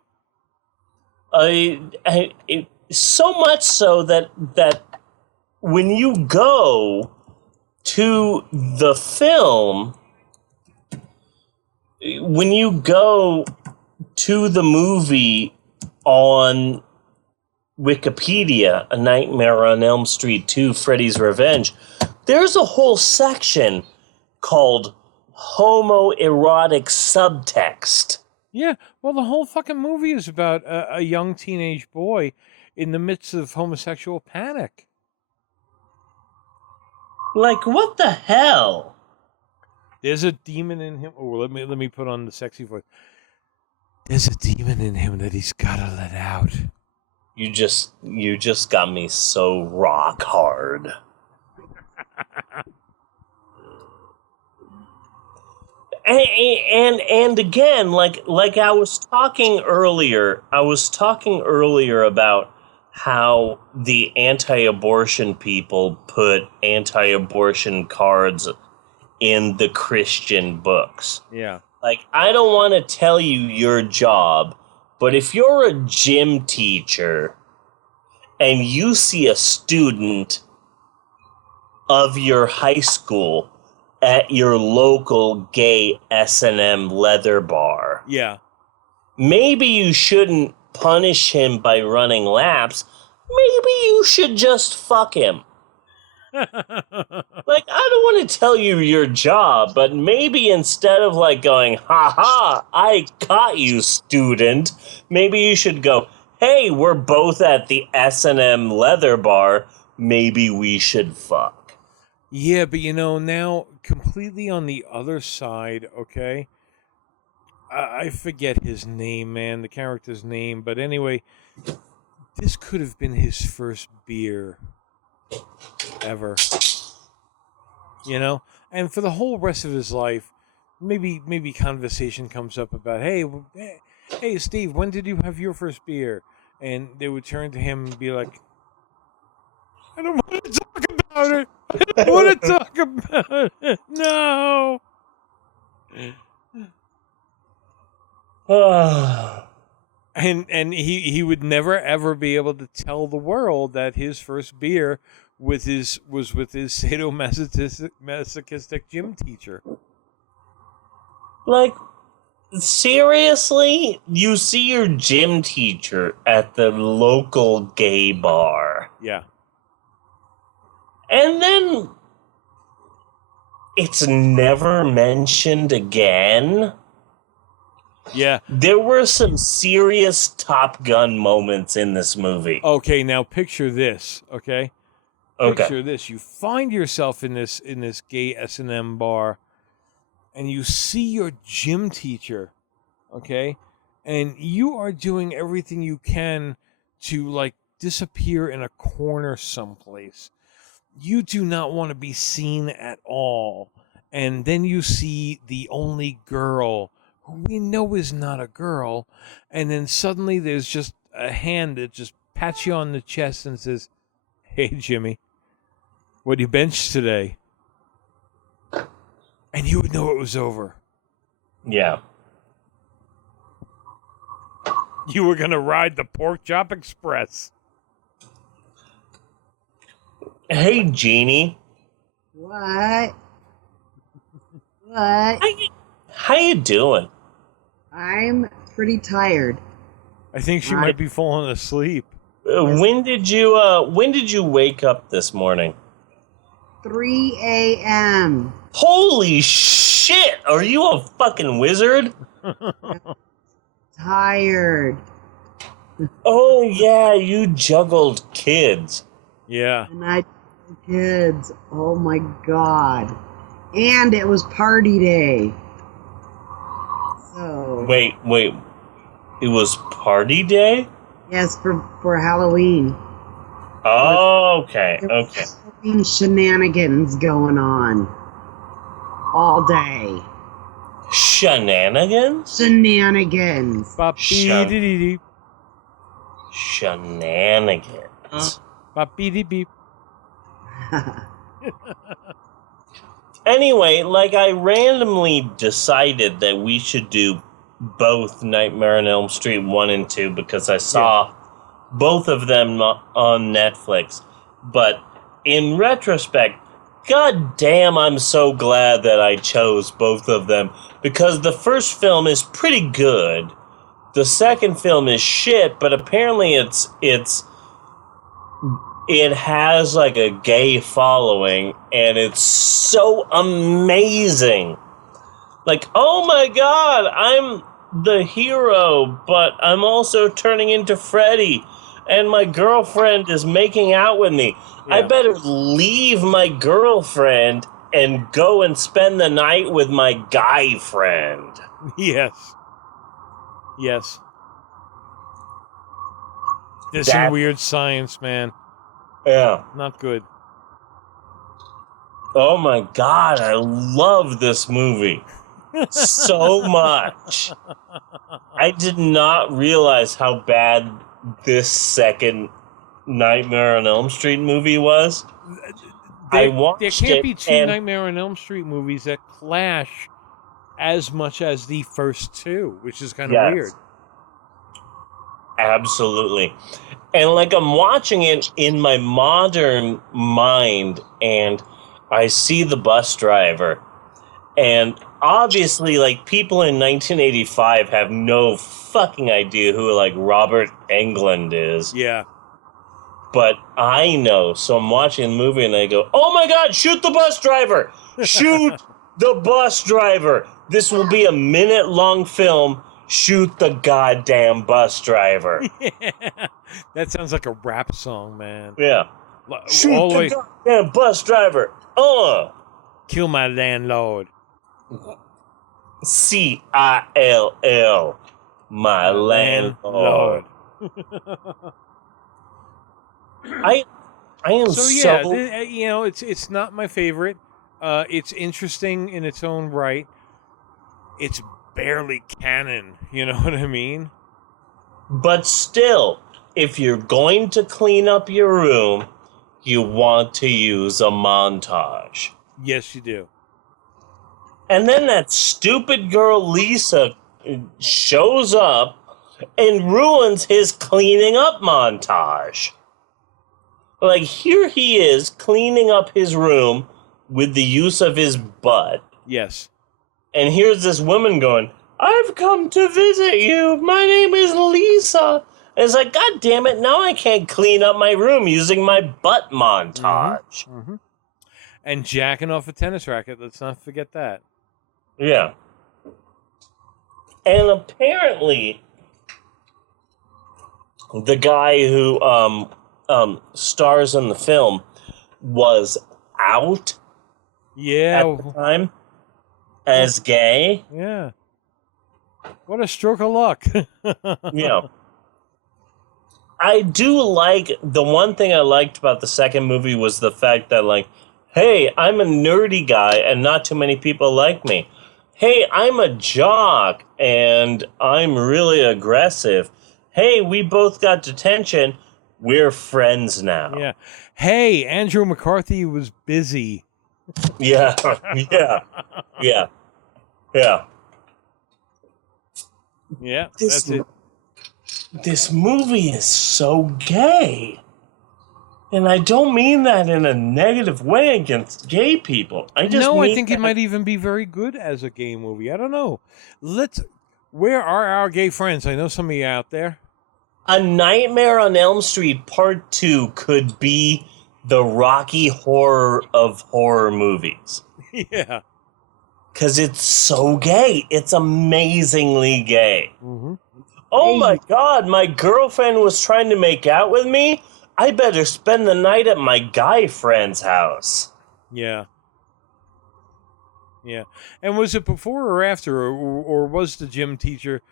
So much so that when you go to the film, when you go to the movie on Wikipedia, A Nightmare on Elm Street 2, Freddy's Revenge, there's a whole section called homoerotic subtext. Yeah, well, the whole fucking movie is about a young teenage boy in the midst of homosexual panic. Like, what the hell? There's a demon in him. Oh, let me put on the sexy voice. There's a demon in him that he's gotta let out. You just got me so rock hard. And again, like I was talking earlier about how the anti-abortion people put anti-abortion cards in the Christian books. Yeah. Like, I don't want to tell you your job, but if you're a gym teacher and you see a student of your high school at your local gay S&M leather bar, yeah, maybe you shouldn't punish him by running laps. Maybe you should just fuck him. Like, I don't want to tell you your job, but maybe instead of like going, ha ha, I caught you, student, maybe you should go, hey, we're both at the S&M leather bar, maybe we should fuck. Yeah, but now completely on the other side, okay? I forget his name, man, the character's name, but anyway, this could have been his first beer ever. You know? And for the whole rest of his life, maybe conversation comes up about, hey, Steve, when did you have your first beer? And they would turn to him and be like, I don't want to talk about it. I don't want to talk about it. No. And he would never ever be able to tell the world that his first beer was with his sadomasochistic gym teacher. Like, seriously? You see your gym teacher at the local gay bar. Yeah. And then it's never mentioned again. Yeah. There were some serious Top Gun moments in this movie. Okay, now picture this, okay? Okay. Picture this. You find yourself in this gay S&M bar, and you see your gym teacher, okay? And you are doing everything you can to, like, disappear in a corner someplace. You do not want to be seen at all. And then you see the only girl who we know is not a girl, and then suddenly there's just a hand that just pats you on the chest and says, "Hey, Jimmy, what do you bench today?" And you would know it was over. Yeah. You were going to ride the Pork Chop Express. Hey, Jeannie. What? What? How you doing? I'm pretty tired. I think she might be falling asleep. When did you wake up this morning? 3 a.m. Holy shit! Are you a fucking wizard? Tired. Oh yeah, you juggled kids. Yeah. And I kids. Oh my god. And it was party day. So Wait. It was party day? yes, for Halloween. Oh, okay. There was Halloween shenanigans going on all day. Shenanigans? Shenanigans. Shenanigans. Beep. Anyway, like, I randomly decided that we should do both Nightmare on Elm Street 1 and 2 because I saw both of them on Netflix. But in retrospect, god damn, I'm so glad that I chose both of them because the first film is pretty good. The second film is shit, but apparently it has like a gay following and it's so amazing. Like, oh my god, I'm the hero, but I'm also turning into Freddy and my girlfriend is making out with me. Yeah. I better leave my girlfriend and go and spend the night with my guy friend. Yes. There's some weird science, man. Yeah. Not good. Oh my god, I love this movie so much. I did not realize how bad this second Nightmare on Elm Street movie was. There can't be two Nightmare on Elm Street movies that clash as much as the first two, which is kind of weird. Absolutely. And like, I'm watching it in my modern mind and I see the bus driver, and obviously, like, people in 1985 have no fucking idea who, like, Robert Englund is. Yeah. But I know, so I'm watching the movie and I go, oh my god, shoot the bus driver! Shoot the bus driver! This will be a minute-long film. Shoot the goddamn bus driver. Yeah. That sounds like a rap song, man. Yeah. Shoot the goddamn bus driver. Kill my landlord. C-I-L-L. My landlord. I am so yeah, you know, it's not my favorite. It's interesting in its own right. It's barely canon, you know what I mean? But still, if you're going to clean up your room, you want to use a montage. Yes, you do. And then that stupid girl Lisa shows up and ruins his cleaning up montage. Like, here he is cleaning up his room with the use of his butt. Yes. And here's this woman going, I've come to visit you. My name is Lisa. And it's like, God damn it, now I can't clean up my room using my butt montage. Mm-hmm. And jacking off a tennis racket. Let's not forget that. Yeah. And apparently, the guy who stars in the film was out at the time as gay. Yeah. What a stroke of luck. Yeah. I do like, the one thing I liked about the second movie was the fact that, like, hey, I'm a nerdy guy and not too many people like me. Hey, I'm a jock and I'm really aggressive. Hey, we both got detention. We're friends now. Yeah. Hey, Andrew McCarthy was busy. Yeah. Yeah. Yeah. Yeah. Yeah, that's it. This movie is so gay. And I don't mean that in a negative way against gay people. I think it might even be very good as a gay movie. I don't know. Where are our gay friends? I know some of you out there. A Nightmare on Elm Street Part 2 could be the Rocky Horror of horror movies. Yeah. Because it's so gay. It's amazingly gay. Mm-hmm. Oh my God, my girlfriend was trying to make out with me? I better spend the night at my guy friend's house. Yeah. Yeah. And was it before or after, or was the gym teacher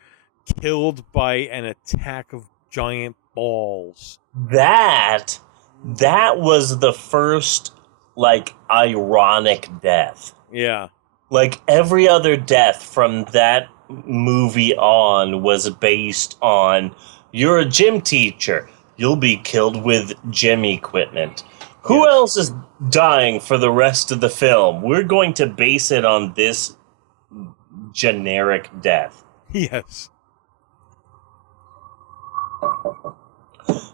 killed by an attack of giant balls? That was the first, like, ironic death. Yeah. Like, every other death from that movie on was based on, you're a gym teacher, you'll be killed with gym equipment. Who else is dying for the rest of the film? We're going to base it on this generic death. Yes.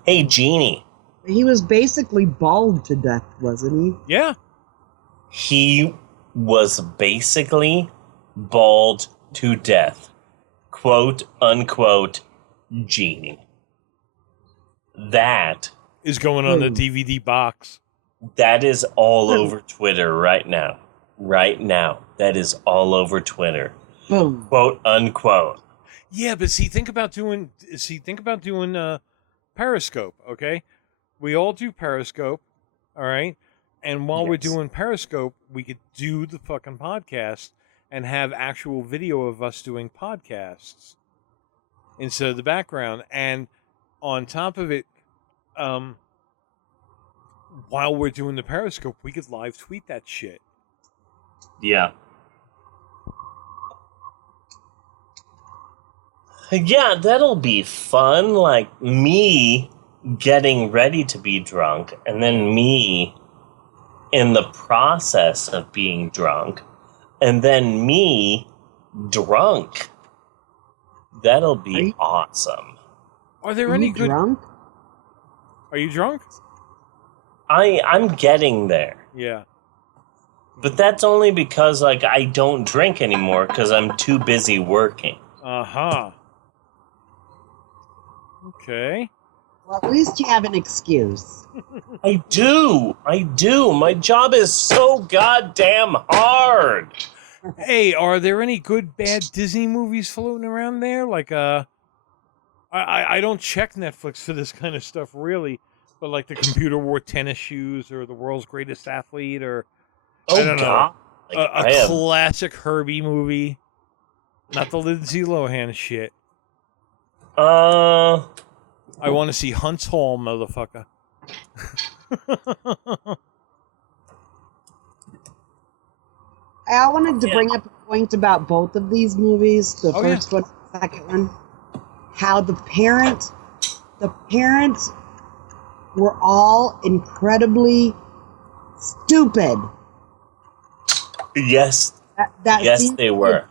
Hey, Jeannie. He was basically bald to death, wasn't he? Yeah. He was basically bald to death. Quote, unquote, Jeannie. That is going on the DVD box. That is all over Twitter right now. Right now. That is all over Twitter. Quote, unquote. Yeah, but think about doing Periscope, okay? We all do Periscope, all right? And while we're doing Periscope, we could do the fucking podcast and have actual video of us doing podcasts instead of the background. And on top of it, while we're doing the Periscope, we could live tweet that shit. Yeah. Yeah, that'll be fun. Like, me getting ready to be drunk, and then me in the process of being drunk, and then me drunk. That'll be awesome. Are there any good... drunk? Are you drunk? I'm getting there. Yeah. But that's only because, like, I don't drink anymore because I'm too busy working. Uh-huh. Okay. Well, at least you have an excuse. I do. My job is so goddamn hard. Hey, are there any good, bad Disney movies floating around there? Like, I don't check Netflix for this kind of stuff, really. But like the Computer Wore Tennis Shoes or The World's Greatest Athlete or... I don't know. A classic Herbie movie. Not the Lindsay Lohan shit. I want to see Hunt's Hall, motherfucker. I wanted to bring up a point about both of these movies, the Oh, yeah. first one, the second one, how the parents were all incredibly stupid. Yes. Yes, they were.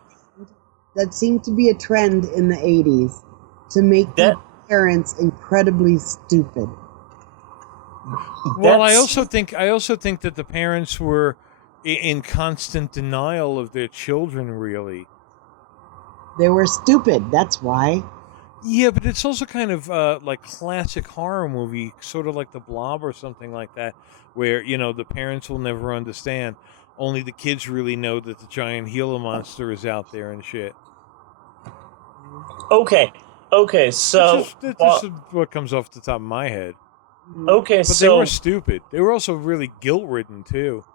That seemed to be a trend in the 80s, to make the parents incredibly stupid. Well, I also think that the parents were in constant denial of their children, really. They were stupid, that's why. Yeah, but it's also kind of like classic horror movie, sort of like The Blob or something like that, where, the parents will never understand. Only the kids really know that the giant Gila monster is out there and shit. Okay, so... That's just what comes off the top of my head. Okay, but they were stupid. They were also really guilt-ridden, too.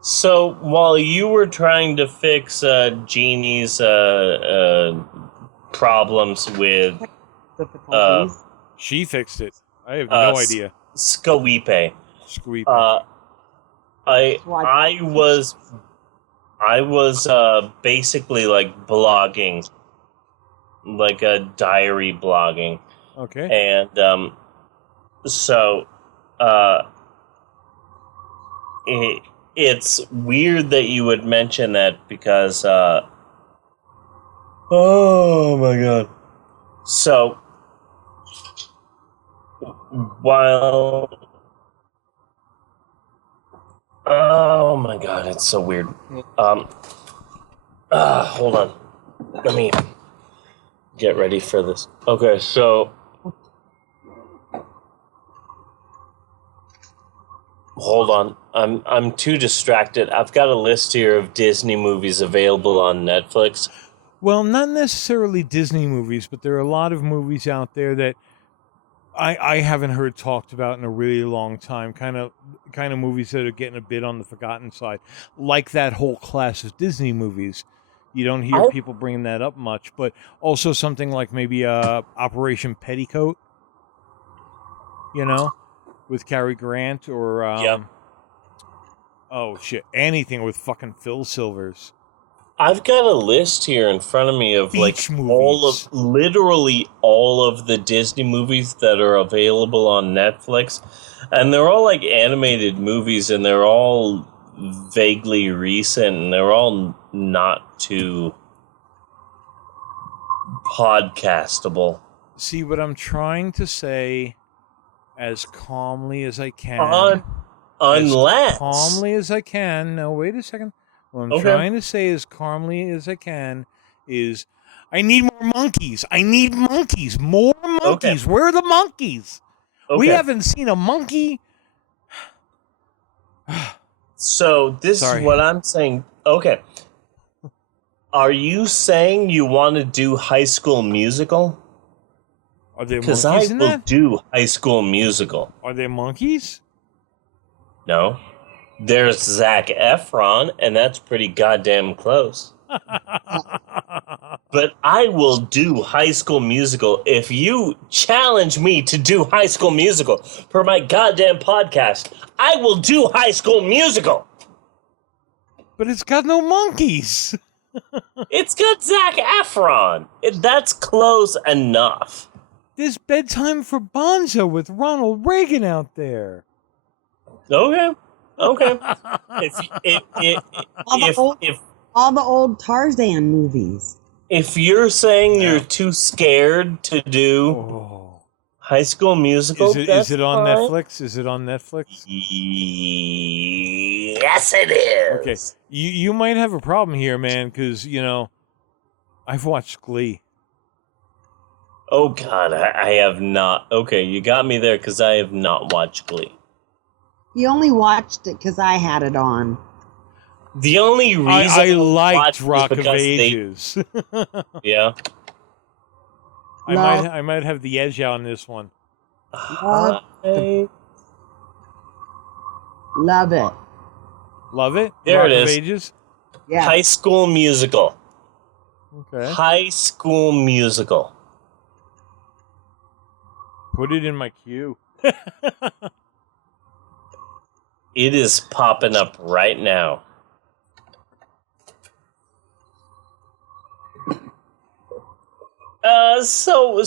So, while you were trying to fix Jeannie's problems with... she fixed it. I have no idea. Scawipe. I was basically like blogging, like a diary blogging. Okay. And it's weird that you would mention that because oh my god. So while oh my god, it's so weird. Hold on. Let me get ready for this. Okay, so hold on. I'm too distracted. I've got a list here of Disney movies available on Netflix. Well, not necessarily Disney movies, but there are a lot of movies out there that I haven't heard talked about in a really long time. Kind of movies that are getting a bit on the forgotten side, like that whole class of Disney movies. You don't hear people bringing that up much, but also something like maybe Operation Petticoat. With Cary Grant or oh shit, anything with fucking Phil Silvers. I've got a list here in front of me of Beach like movies. literally all of the Disney movies that are available on Netflix, and they're all like animated movies, and they're all vaguely recent, and they're all not too podcastable. See, what I'm trying to say as calmly as I can. Unless. As calmly as I can. No, wait a second. What I'm Okay. trying to say as calmly as I can is I need more monkeys. I need monkeys. More monkeys. Okay. Where are the monkeys? Okay. We haven't seen a monkey. So this Sorry. is what I'm saying. Okay. Are you saying you want to do High School Musical? Are there Because monkeys I in will that? do High School Musical. Are there monkeys? No. There's Zac Efron, and that's pretty goddamn close. But I will do High School Musical if you challenge me to do High School Musical for my goddamn podcast. I will do High School Musical. But it's got no monkeys. It's got Zac Efron. That's close enough. There's Bedtime for Bonzo with Ronald Reagan out there. Okay. All the old Tarzan movies. If you're saying you're too scared to do High School Musical, Is it on fine. Netflix? Is it on Netflix? Yes, it is. Okay, you might have a problem here, man, because I've watched Glee. Oh God, I have not. Okay, you got me there because I have not watched Glee. He only watched it because I had it on. The only reason I liked Rock of because Ages. Yeah. I might have the edge on this one. Love it. Love it? There Rock it of is. Ages? Yeah. High School Musical. Okay. High School Musical. Put it in my queue. It is popping up right now. So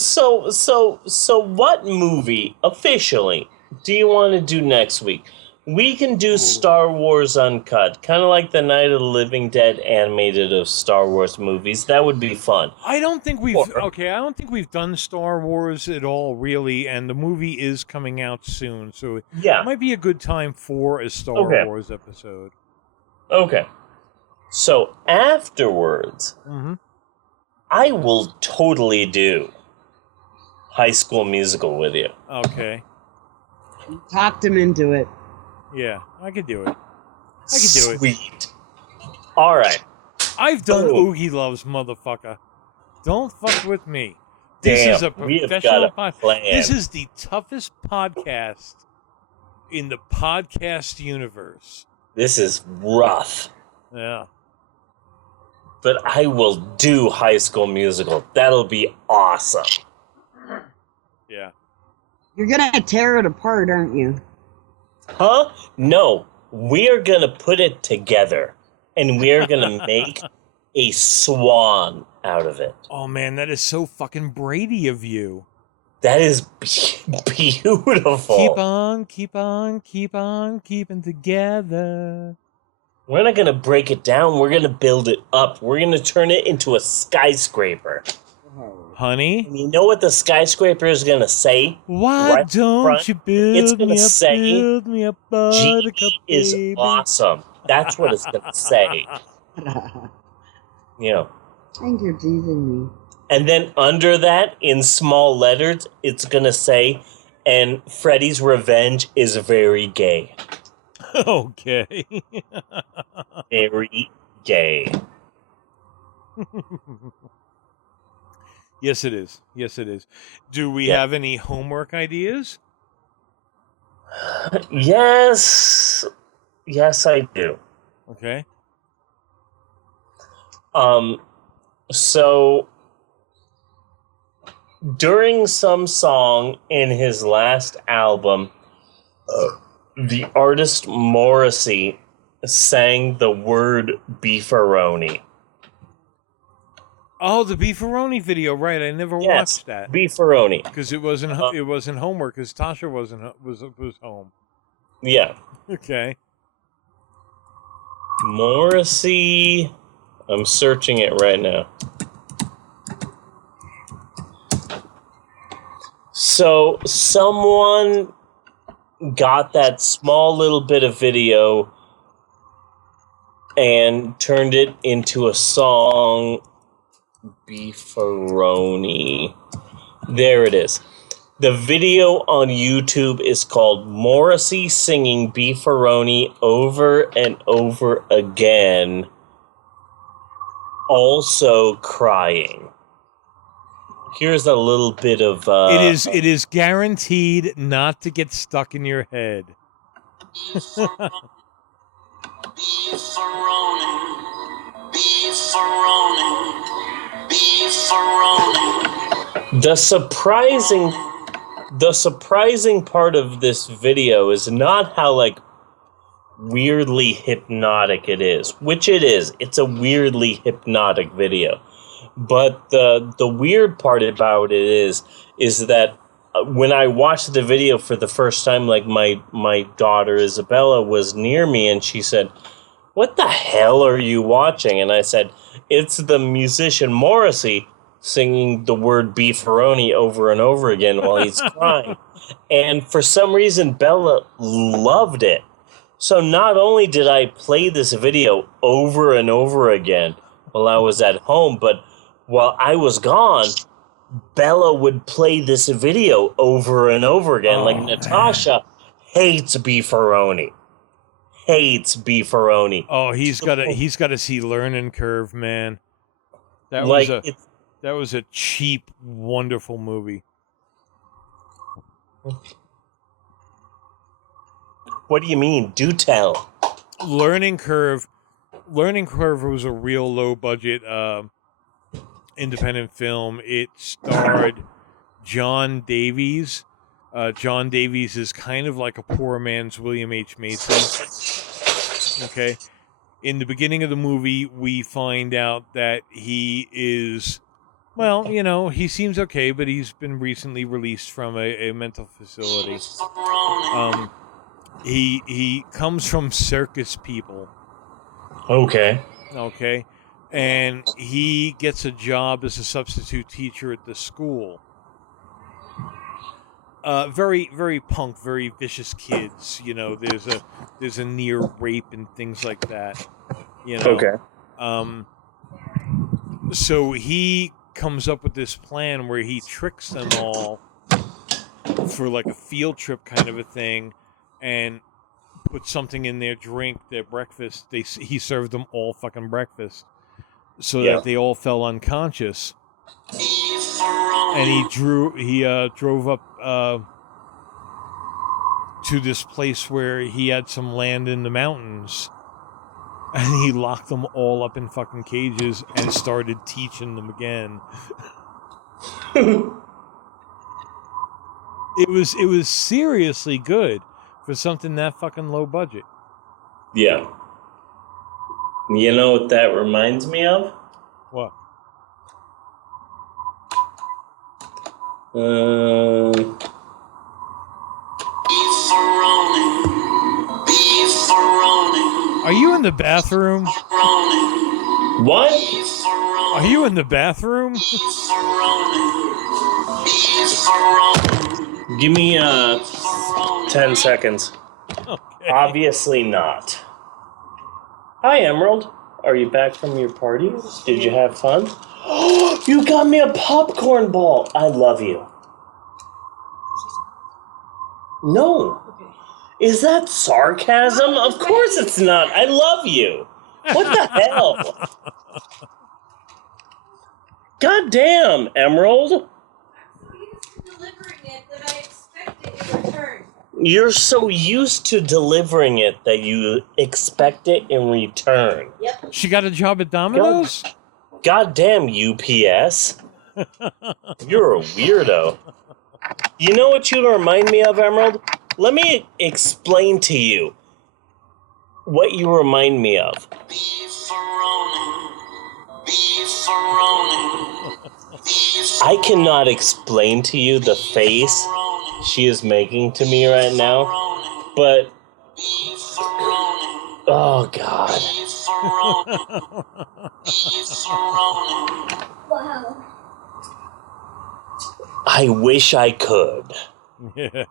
what movie officially do you want to do next week? We can do Star Wars Uncut, kind of like the Night of the Living Dead animated of Star Wars movies. That would be fun. I don't think we've done Star Wars at all, really, and the movie is coming out soon, so it might be a good time for a Star Wars episode. Okay. So afterwards, I will totally do High School Musical with you. Okay. Talked him into it. Yeah, I could do it. Sweet. All right. I've done Oogie Loves, motherfucker. Don't fuck with me. Damn, This is a we have professional got a plan. This is the toughest podcast in the podcast universe. This is rough. Yeah. But I will do High School Musical. That'll be awesome. Yeah. You're gonna tear it apart, aren't you? Huh? No. We are going to put it together. And we are going to make a swan out of it. Oh, man, that is so fucking Brady of you. That is beautiful. Keep on keeping together. We're not going to break it down. We're going to build it up. We're going to turn it into a skyscraper. Honey? And you know what the skyscraper is going to say? Why don't you build me a buttercup, GE is baby? awesome. That's what it's going to say. You know. I think you're teasing me. And then under that, in small letters, it's going to say, and Freddy's Revenge is very gay. Okay. Very gay. Yes, it is. Yes, it is. Do we have any homework ideas? Yes. Yes, I do. Okay. So during some song in his last album, the artist Morrissey sang the word beefaroni. Oh, the Beefaroni video, right? I never watched that. Beefaroni. Because it wasn't homework. Because Tasha was home. Yeah. Okay. Morrissey. I'm searching it right now. So someone got that small little bit of video and turned it into a song. Beefaroni. There it is. The video on YouTube is called Morrissey Singing Beefaroni Over and Over Again. Also crying. Here's a little bit of It is guaranteed not to get stuck in your head. The surprising part of this video is not how like weirdly hypnotic it is, which it is. It's a weirdly hypnotic video. But the weird part about it is that when I watched the video for the first time, like my daughter Isabella was near me and she said, "What the hell are you watching?" And I said, "It's the musician Morrissey singing the word beefaroni over and over again while he's crying." And for some reason, Bella loved it. So not only did I play this video over and over again while I was at home, but while I was gone, Bella would play this video over and over again. Like Natasha hates beefaroni. Hates beefaroni. Oh, he's got to see Learning Curve, man. That was a cheap, wonderful movie. What do you mean? Do tell. Learning Curve was a real low budget independent film. It starred John Davies, John Davies is kind of like a poor man's William H. Macy. Okay. In the beginning of the movie, we find out that he is, well, he seems okay, but he's been recently released from a mental facility. He comes from circus people. Okay. Okay. And he gets a job as a substitute teacher at the school. Very, very punk, very vicious kids. There's a near rape and things like that. Okay. So he comes up with this plan where he tricks them all for like a field trip kind of a thing, and put something in their drink, their breakfast. He served them all fucking breakfast, so that they all fell unconscious. And he drove up to this place where he had some land in the mountains, and he locked them all up in fucking cages and started teaching them again. It was seriously good for something that fucking low budget. Yeah. You know what that reminds me of? What? Are you in the bathroom? What? Are you in the bathroom? Give me 10 seconds. Okay. Obviously not. Hi, Emerald. Are you back from your party? Did you have fun? You got me a popcorn ball. I love you. No. Is that sarcasm? Of course it's not. I love you. What the hell? God damn, Emerald. You're so used to delivering it that you expect it in return. Yep. She got a job at Domino's? God damn, UPS. You're a weirdo. You know what you remind me of, Emerald? Let me explain to you what you remind me of. I cannot explain to you the face she is making to me right now, but oh God. Wow. I wish I could. The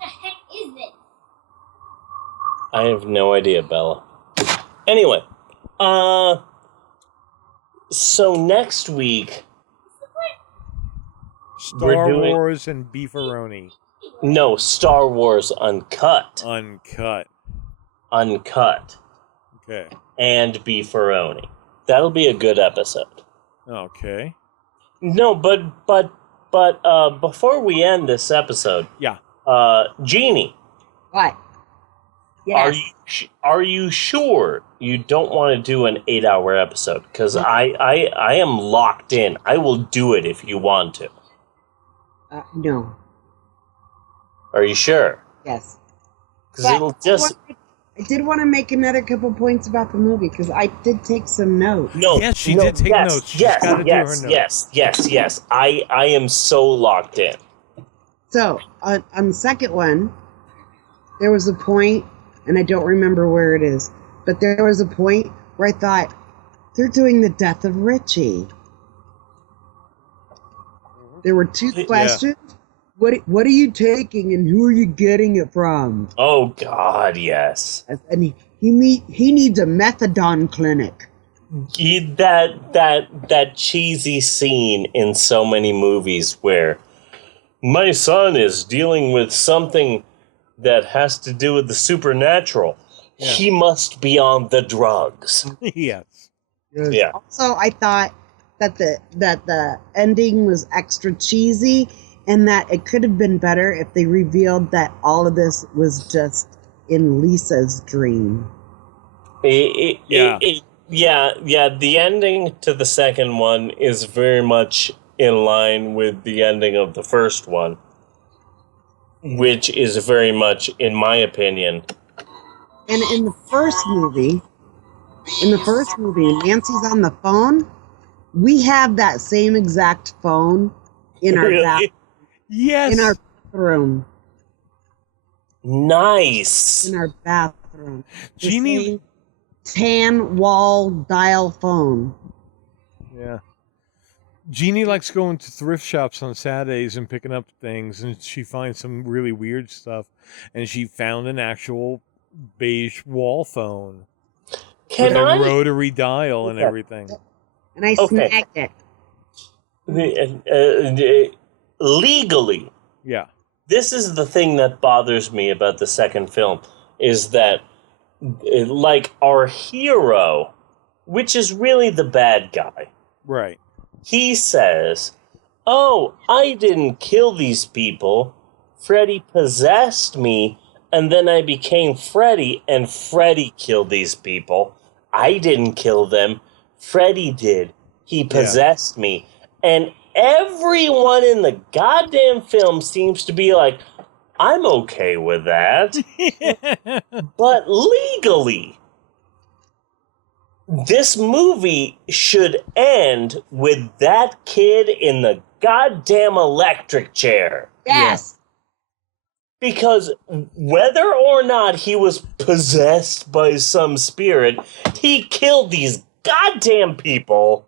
heck is this? I have no idea, Bella. Anyway, so next week Star Wars and Beefaroni. No, Star Wars Uncut. Uncut. Okay. And Beefaroni. That'll be a good episode. Okay. No, but before we end this episode, yeah. Jeannie. What? Yes. Are you sure you don't want to do an 8-hour episode? Because I am locked in. I will do it if you want to. No. Are you sure? Yes. Because it'll just. I did want to make another couple points about the movie because I did take some notes. No. Yes, she did take notes. She's gotta do her notes. Yes. I am so locked in. So on the second one, there was a point, and I don't remember where it is, but there was a point where I thought they're doing the death of Richie. There were two questions. What are you taking, and who are you getting it from? Oh God, yes. And he needs a methadone clinic. That cheesy scene in so many movies where my son is dealing with something that has to do with the supernatural. Yeah. He must be on the drugs. Yes. Yeah. Also, I thought that the ending was extra cheesy, and that it could have been better if they revealed that all of this was just in Lisa's dream. Yeah, the ending to the second one is very much in line with the ending of the first one, which is very much, in my opinion. And in the first movie, Nancy's on the phone. We have that same exact phone in our Really? Yes. in our bathroom. Nice. In our bathroom. The Jeannie same tan wall dial phone. Yeah. Jeannie likes going to thrift shops on Saturdays and picking up things, and she finds some really weird stuff. And she found an actual beige wall phone with a rotary dial and everything. And I snagged it. Legally. Yeah. This is the thing that bothers me about the second film, is that, like, our hero, which is really the bad guy. Right. He says, "Oh, I didn't kill these people. Freddy possessed me, and then I became Freddy, and Freddy killed these people. I didn't kill them. Freddy did. He possessed me." And everyone in the goddamn film seems to be like, "I'm okay with that." But legally, this movie should end with that kid in the goddamn electric chair. Yes. Because whether or not he was possessed by some spirit, he killed these goddamn people,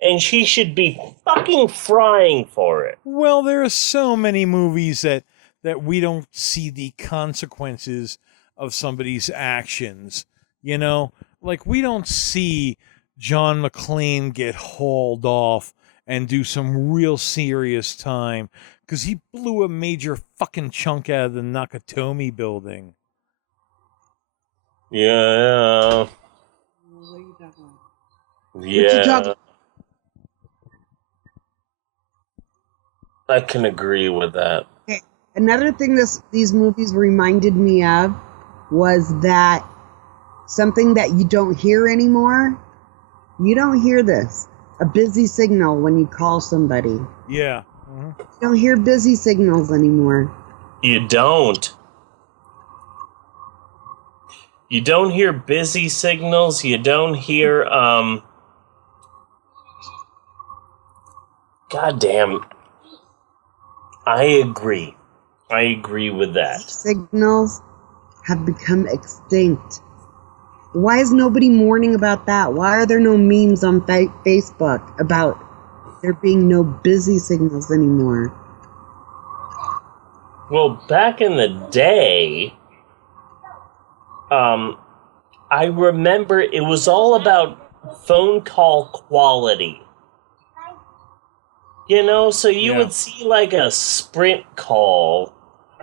and she should be fucking frying for it. Well, there are so many movies that we don't see the consequences of somebody's actions, you know? Like, we don't see John McClane get hauled off and do some real serious time because he blew a major fucking chunk out of the Nakatomi building. Yeah. Yeah. I can agree with that. Okay. Another thing these movies reminded me of was that something that you don't hear anymore. You don't hear this. A busy signal when you call somebody. Yeah. You don't hear busy signals anymore. You don't. You don't hear busy signals. You don't hear, goddamn. I agree. I agree with that. Signals have become extinct. Why is nobody mourning about that? Why are there no memes on Facebook about there being no busy signals anymore? Well, back in the day, I remember it was all about phone call quality. You know, so you would see like a Sprint call,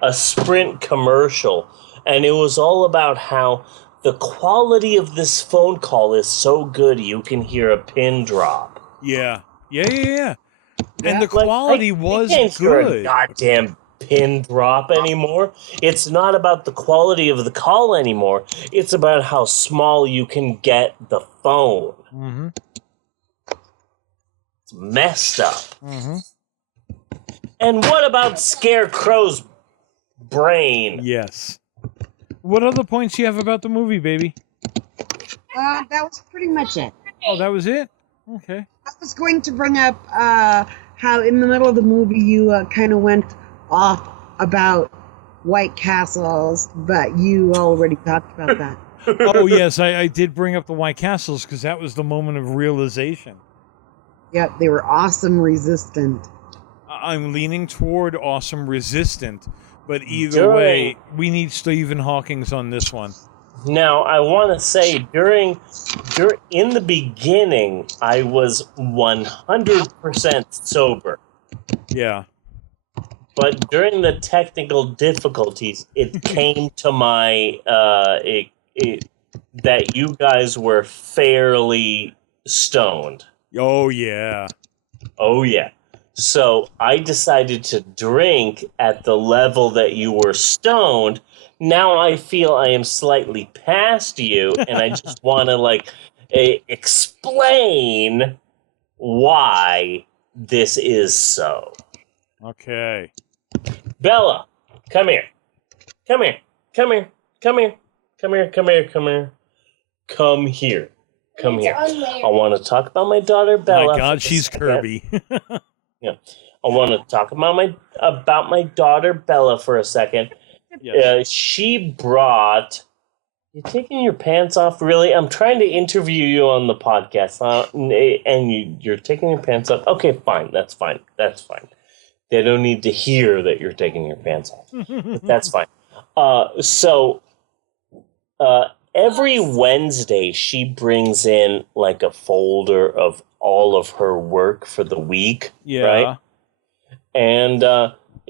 a Sprint commercial, and it was all about how the quality of this phone call is so good you can hear a pin drop. Yeah. And the quality was can't hear a good. goddamn pin drop anymore. It's not about the quality of the call anymore. It's about how small you can get the phone. Mm-hmm. It's messed up. Mm-hmm. And what about Scarecrow's brain? Yes. What other points you have about the movie, baby? That was pretty much it. Oh, that was it? Okay. I was going to bring up how in the middle of the movie you kind of went off about White Castles, but you already talked about that. Oh, yes, I did bring up the White Castles because that was the moment of realization. Yep, they were awesome resistant. I'm leaning toward awesome resistant, but either way, we need Stephen Hawking's on this one. Now, I want to say, in the beginning, I was 100% sober. Yeah. But during the technical difficulties, it came to my, that you guys were fairly stoned. Oh, yeah. Oh, yeah. So I decided to drink at the level that you were stoned. Now I feel I am slightly past you, and I just want to, like, explain why this is so. Okay. Bella, come here. Come here. Come here. Come here. Come here. Come here. Come here. Come here. Come here. I want to talk about my daughter Bella. My God, she's Kirby. Yeah. I want to talk about my daughter Bella for a second. Yes. She brought. You're taking your pants off, really? I'm trying to interview you on the podcast, and you're taking your pants off. Okay, fine. That's fine. That's fine. They don't need to hear that you're taking your pants off. But that's fine. Every Wednesday, she brings in like a folder of all of her work for the week, right? And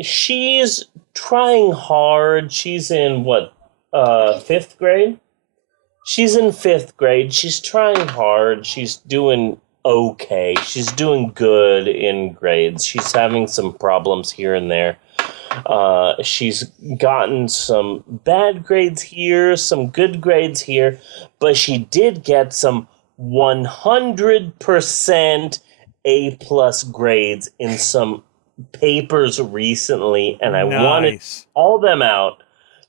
she's trying hard. She's in fifth grade? She's in fifth grade. She's trying hard. She's doing okay. She's doing good in grades. She's having some problems here and there. She's gotten some bad grades here, some good grades here, but she did get some 100% A+ grades in some papers recently, and I wanted all them out.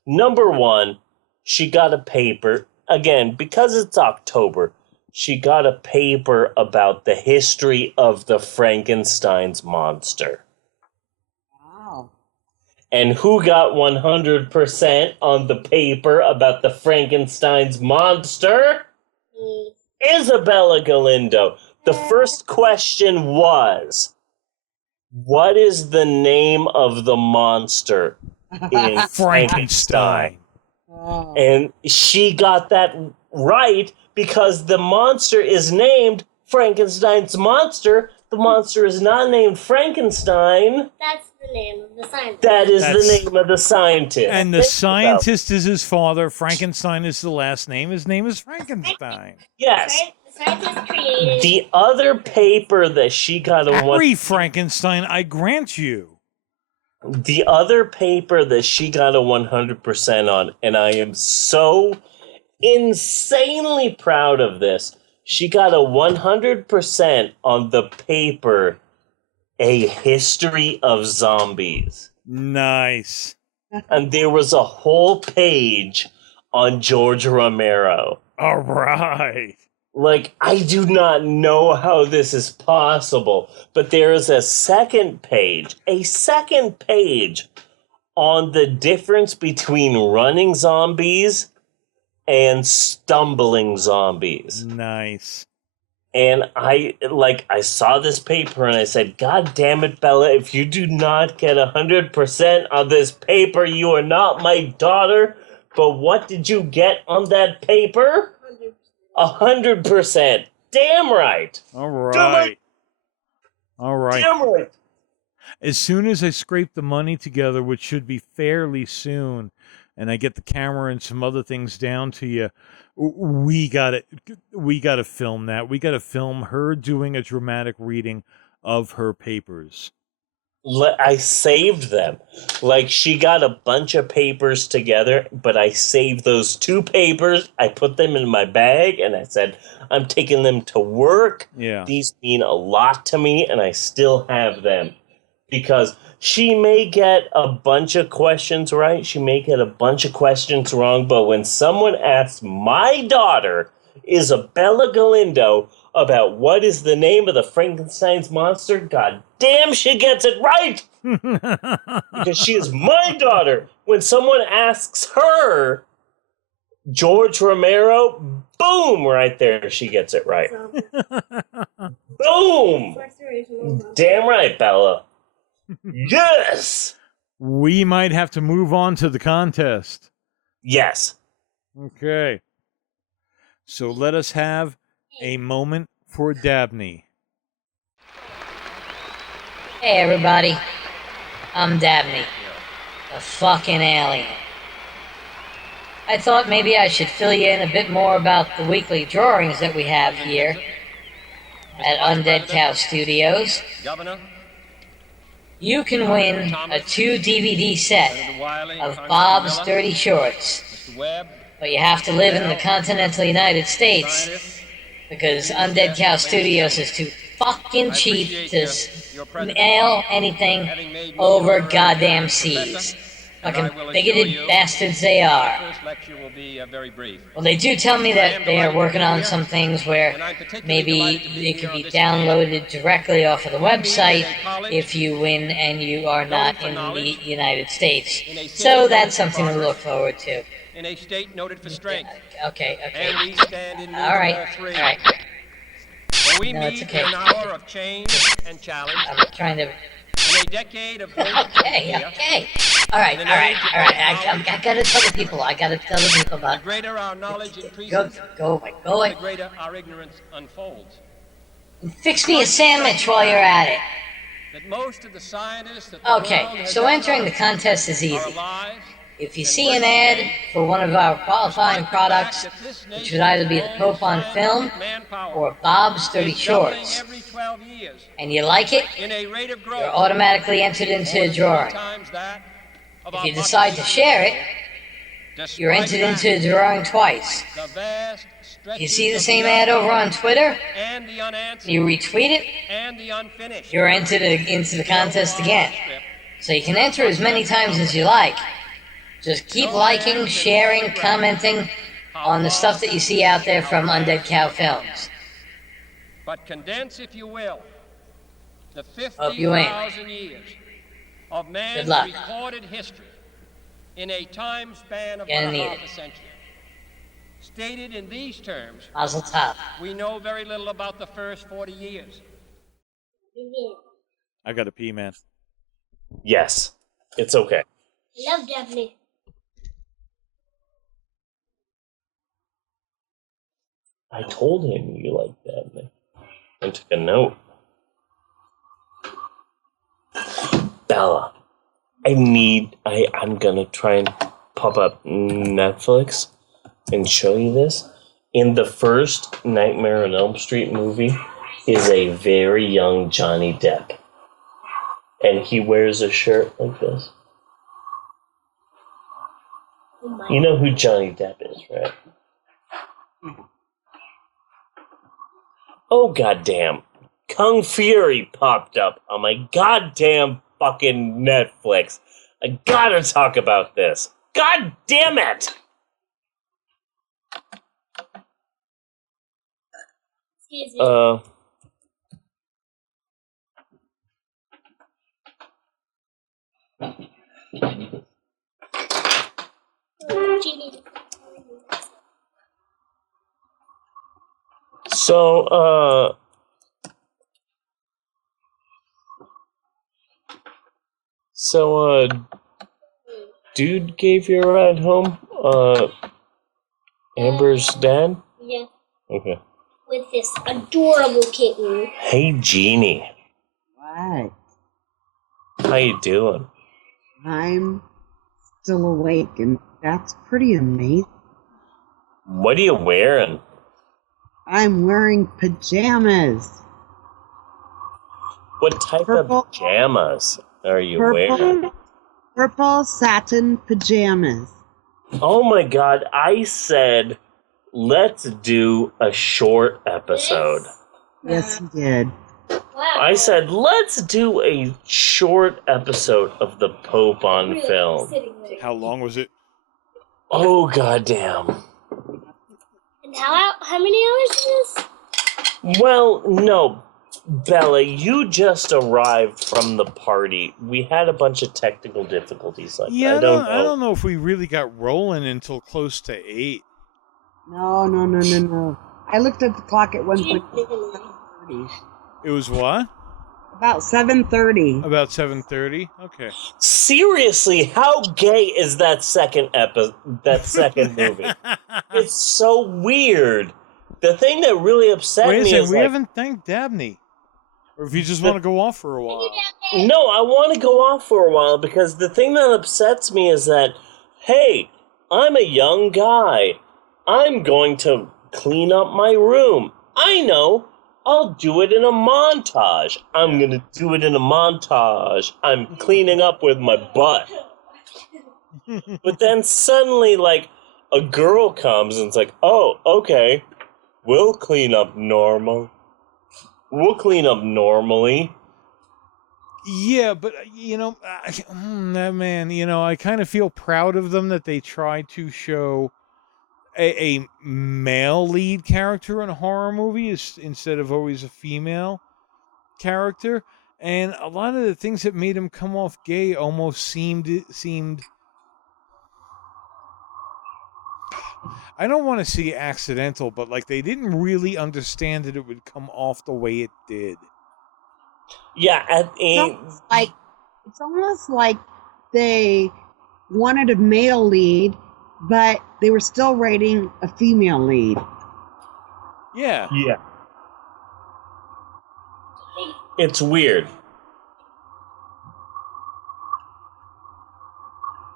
Number one, she got a paper, again, because it's October, she got a paper about the history of the Frankenstein's monster. Wow. And who got 100% on the paper about the Frankenstein's monster? Isabella Galindo. The first question was, what is the name of the monster in Frankenstein? Oh. And she got that right because the monster is named Frankenstein's monster. The monster is not named Frankenstein. That's the name of the scientist. That is the name of the scientist. And the scientist is his father. Frankenstein is the last name. His name is Frankenstein. Yes. The scientist created... The other paper that she got a Harry Frankenstein, I grant you. The other paper that she got a 100% on, and I am so insanely proud of this, she got a 100% on the paper, A History of Zombies. Nice. And there was a whole page on George Romero. All right. Like, I do not know how this is possible, but there is a second page on the difference between running zombies and stumbling zombies. Nice. And I saw this paper and I said, God damn it, Bella, if you do not get 100% on this paper, you are not my daughter. But what did you get on that paper? 100%. Damn right. All right. All right. Damn right. As soon as I scrape the money together, which should be fairly soon, and I get the camera and some other things down to you, we gotta film that. We gotta film her doing a dramatic reading of her papers. I saved them. Like, she got a bunch of papers together, but I saved those 2 papers. I put them in my bag, and I said, I'm taking them to work. Yeah. These mean a lot to me, and I still have them. Because she may get a bunch of questions right, she may get a bunch of questions wrong, but when someone asks my daughter, Isabella Galindo, about what is the name of the Frankenstein's monster, god damn, she gets it right! Because she is my daughter. When someone asks her, George Romero, boom, right there, she gets it right. Boom! Damn right, Bella. Yes! We might have to move on to the contest. Yes. Okay. So let us have a moment for Dabney. Hey everybody, I'm Dabney, the fucking alien. I thought maybe I should fill you in a bit more about the weekly drawings that we have here at Undead Cow Studios. You can win a 2 DVD set of Bob's Dirty Shorts, but you have to live in the continental United States Because Undead Cow Studios is too fucking cheap to nail anything over goddamn seas. Fucking bigoted bastards they are. Well, they do tell me that they are working on some things where maybe it could be downloaded directly off of the website if you win and you are not in the United States. So that's something to look forward to. In a state noted for strength. Okay. And we stand in need All right. of all three. All right. When we No, it's meet okay. in an hour of change and challenge, I'm trying to. in a decade of great Okay. All right. I gotta tell the people. About. The greater our knowledge increases, Go away. the greater our ignorance unfolds. Fix me a sandwich while you're at it. That most of the scientists that the world Okay, has so ever entering the known contest is are easy. alive. If you see an ad for one of our qualifying products, which would either be the Pope on film or Bob's 30 Shorts, and you like it, you're automatically entered into a drawing. If you decide to share it, you're entered into a drawing twice. You see the same ad over on Twitter, you retweet it, you're entered into the contest again. So you can enter as many times as you like. Just keep liking, sharing, commenting on the stuff that you see out there from Undead Cow Films. But condense, if you will, the Hope you win. 50,000 years of man's Good luck. recorded history in a time span of Gonna about need half it. a century. Stated in these terms, Mazel tov. we know very little about the first 40 years. I gotta pee, man. Yes, it's okay. I love Daphne. I told him you liked that. I took a note. Bella, I'm gonna try and pop up Netflix and show you this. In the first Nightmare on Elm Street movie is a very young Johnny Depp. And he wears a shirt like this. You know who Johnny Depp is, right? Oh, goddamn. Kung Fury popped up on my goddamn fucking Netflix. I gotta talk about this. God damn it! Excuse me. Dude gave you a ride home? Amber's dad? Yeah, Okay. with this adorable kitten. Hey, Jeannie. What? How you doing? I'm still awake, and that's pretty amazing. What are you wearing? I'm wearing pajamas. What type of pajamas are you wearing? Purple satin pajamas. Oh my god, I said, let's do a short episode. Yes, you did. I said, let's do a short episode of the Pope on film. How long was it? Oh, goddamn. And how many hours is this? Well, no. Bella, you just arrived from the party. We had a bunch of technical difficulties like Yeah, that. I don't know if we really got rolling until close to 8. No. I looked at the clock at 1:30. It was what? About 7:30. About 7:30? Okay. Seriously, how gay is that second movie? It's so weird. The thing that really upset Wait a me second, is we haven't thanked Dabney. Or if you just want to go off for a while. No, I want to go off for a while because the thing that upsets me is that, hey, I'm a young guy. I'm going to clean up my room. I know. I'll do it in a montage. I'm going to do it in a montage. I'm cleaning up with my butt. But then suddenly, like, a girl comes and it's like, oh, okay. We'll clean up normal. We'll clean up normally. Yeah, but man, I kind of feel proud of them that they tried to show a male lead character in a horror movie instead of always a female character, and a lot of the things that made him come off gay almost seemed. I don't want to say accidental, but like they didn't really understand that it would come off the way it did. Yeah, it's almost like they wanted a male lead, but they were still writing a female lead. Yeah. Yeah. It's weird.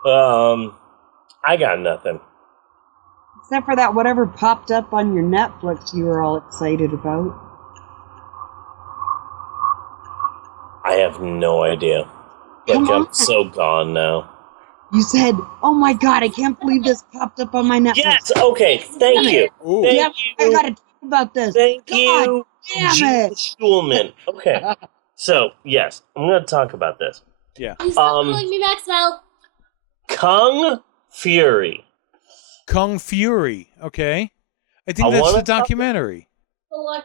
I got nothing. Except for that whatever popped up on your Netflix you were all excited about. I have no idea. Like, I'm so gone now. You said, "Oh my God, I can't believe this popped up on my Netflix." Yes, okay, thank you. Thank you. I gotta talk about this. Thank God you, damn Gene it. Schulman. Okay, so, yes, I'm going to talk about this. Yeah. Stop calling me Maxwell. Kung Fury. Kung Fury, okay. I think I that's wanna the documentary.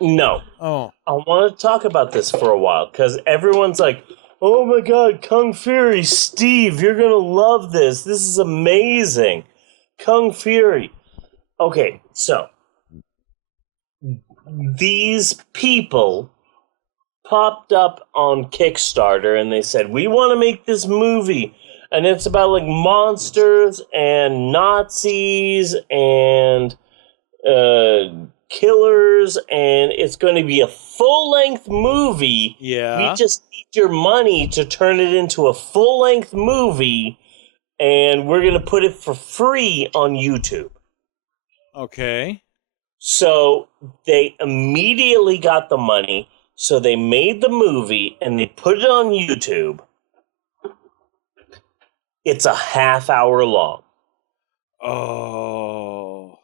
No. Oh. I want to talk about this for a while, because everyone's like, oh my God, Kung Fury, Steve, you're going to love this. This is amazing. Kung Fury. Okay, so these people popped up on Kickstarter and they said, we want to make this movie. And it's about like monsters and Nazis and killers, and it's going to be a full-length movie. Yeah. We just need your money to turn it into a full-length movie, and we're going to put it for free on YouTube. Okay. So they immediately got the money, so they made the movie, and they put it on YouTube. It's a half hour long. Oh.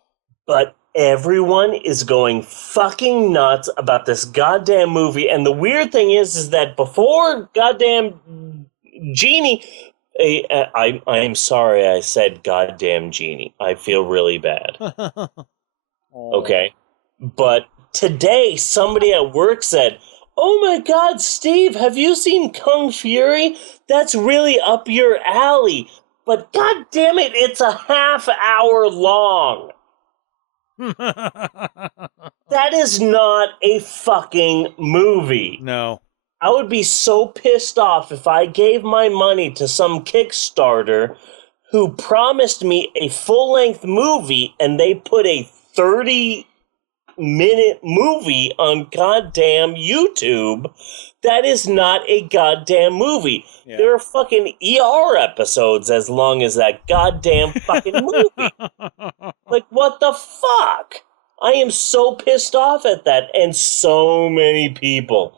But everyone is going fucking nuts about this goddamn movie. And the weird thing is that before goddamn Genie, I'm sorry I said goddamn Genie. I feel really bad. Okay? But today, somebody at work said, oh my God, Steve, have you seen Kung Fury? That's really up your alley. But God damn it, it's a half hour long. That is not a fucking movie. No. I would be so pissed off if I gave my money to some Kickstarter who promised me a full-length movie and they put a 30-minute movie on goddamn YouTube. That is not a goddamn movie. Yeah. There are fucking ER episodes as long as that goddamn fucking movie. Like, what the fuck? I am so pissed off at that. And so many people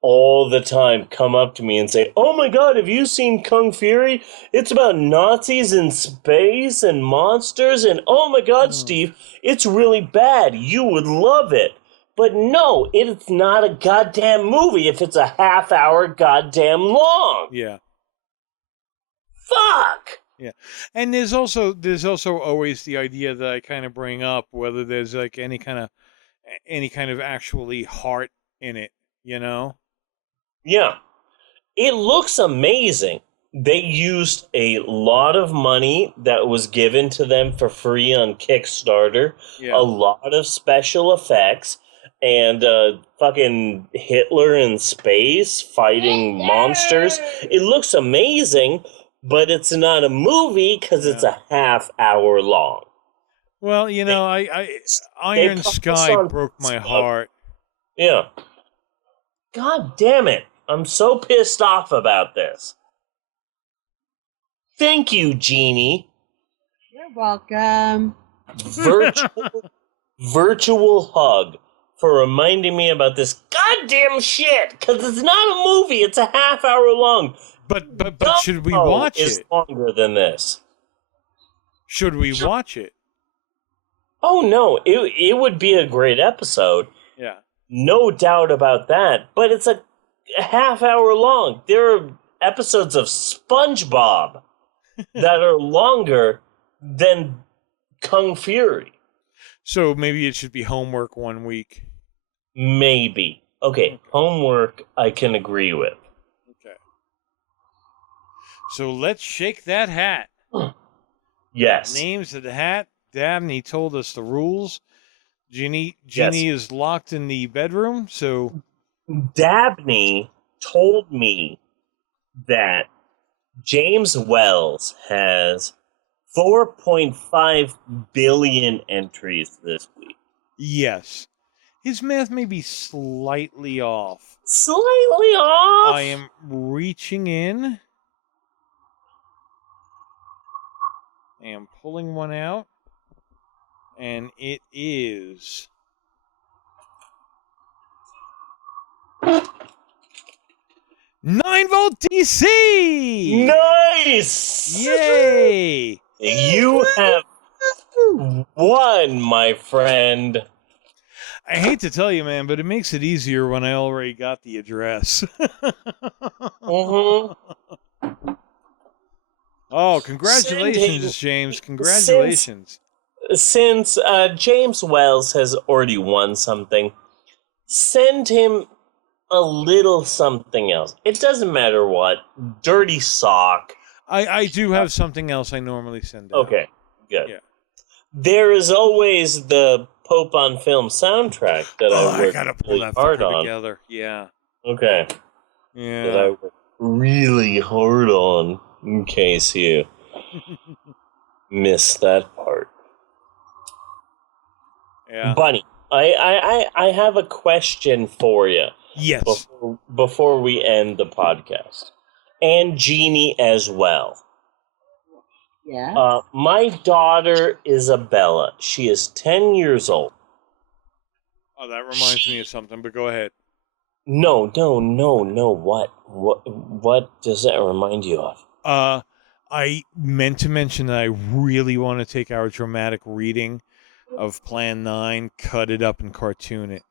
all the time come up to me and say, oh my God, have you seen Kung Fury? It's about Nazis in space and monsters. And oh my God, Steve, it's really bad. You would love it. But no, it's not a goddamn movie if it's a half hour goddamn long. Yeah. Fuck! Yeah. And there's also always the idea that I kind of bring up, whether there's like any kind of actually heart in it, you know? Yeah. It looks amazing. They used a lot of money that was given to them for free on Kickstarter. Yeah. A lot of special effects. And fucking Hitler in space fighting monsters. It looks amazing, but it's not a movie because it's a half hour long. Well, you know, Iron Sky broke my heart. Yeah. God damn it. I'm so pissed off about this. Thank you, Genie. You're welcome. Virtual hug for reminding me about this goddamn shit, because it's not a movie, it's a half hour long. But should we watch it? It's longer than this. Should we watch it? Oh, no, it would be a great episode. Yeah. No doubt about that. But it's a half hour long. There are episodes of SpongeBob that are longer than Kung Fury. So maybe it should be homework 1 week. Maybe. Okay, homework I can agree with. Okay. So let's shake that hat. Yes. Names of the hat. Dabney told us the rules. Jeannie is locked in the bedroom, so... Dabney told me that James Wells has 4.5 billion entries this week. Yes. His math may be slightly off. Slightly off? I am reaching in. I am pulling one out. And it is... 9-volt DC! Nice! Yay! You have won, my friend. I hate to tell you, man, but it makes it easier when I already got the address. Oh, congratulations, James. Congratulations. Since James Wells has already won something, send him a little something else. It doesn't matter what. Dirty sock. I do have something else I normally send out. Okay, good. Yeah. There is always the Pope on Film soundtrack that I gotta pull that hard fucker on. together. Yeah. Okay. Yeah. That I work really hard on, in case you missed that part. Yeah. Bunny, I have a question for you. Yes. Before we end the podcast. And Jeannie as well. Yeah. My daughter, Isabella, she is 10 years old. Oh, that reminds me of something, but go ahead. No. What does that remind you of? I meant to mention that I really want to take our dramatic reading of Plan 9, cut it up and cartoon it.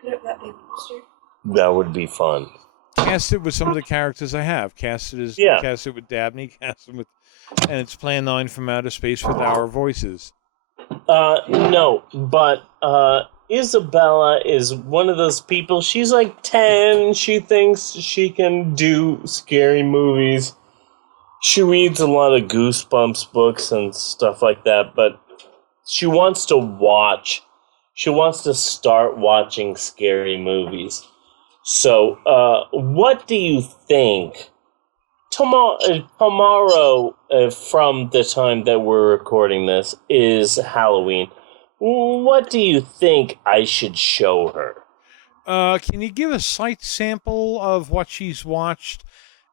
Could that be a poster? That would be fun. Cast it with some of the characters I have. Cast it with Dabney, cast it with... And it's Plan 9 from Outer Space with our voices. No, but Isabella is one of those people. She's like 10. She thinks she can do scary movies. She reads a lot of Goosebumps books and stuff like that, but she wants to watch. She wants to start watching scary movies. So, what do you think? Tomorrow, from the time that we're recording this, is Halloween. What do you think I should show her? Can you give a slight sample of what she's watched?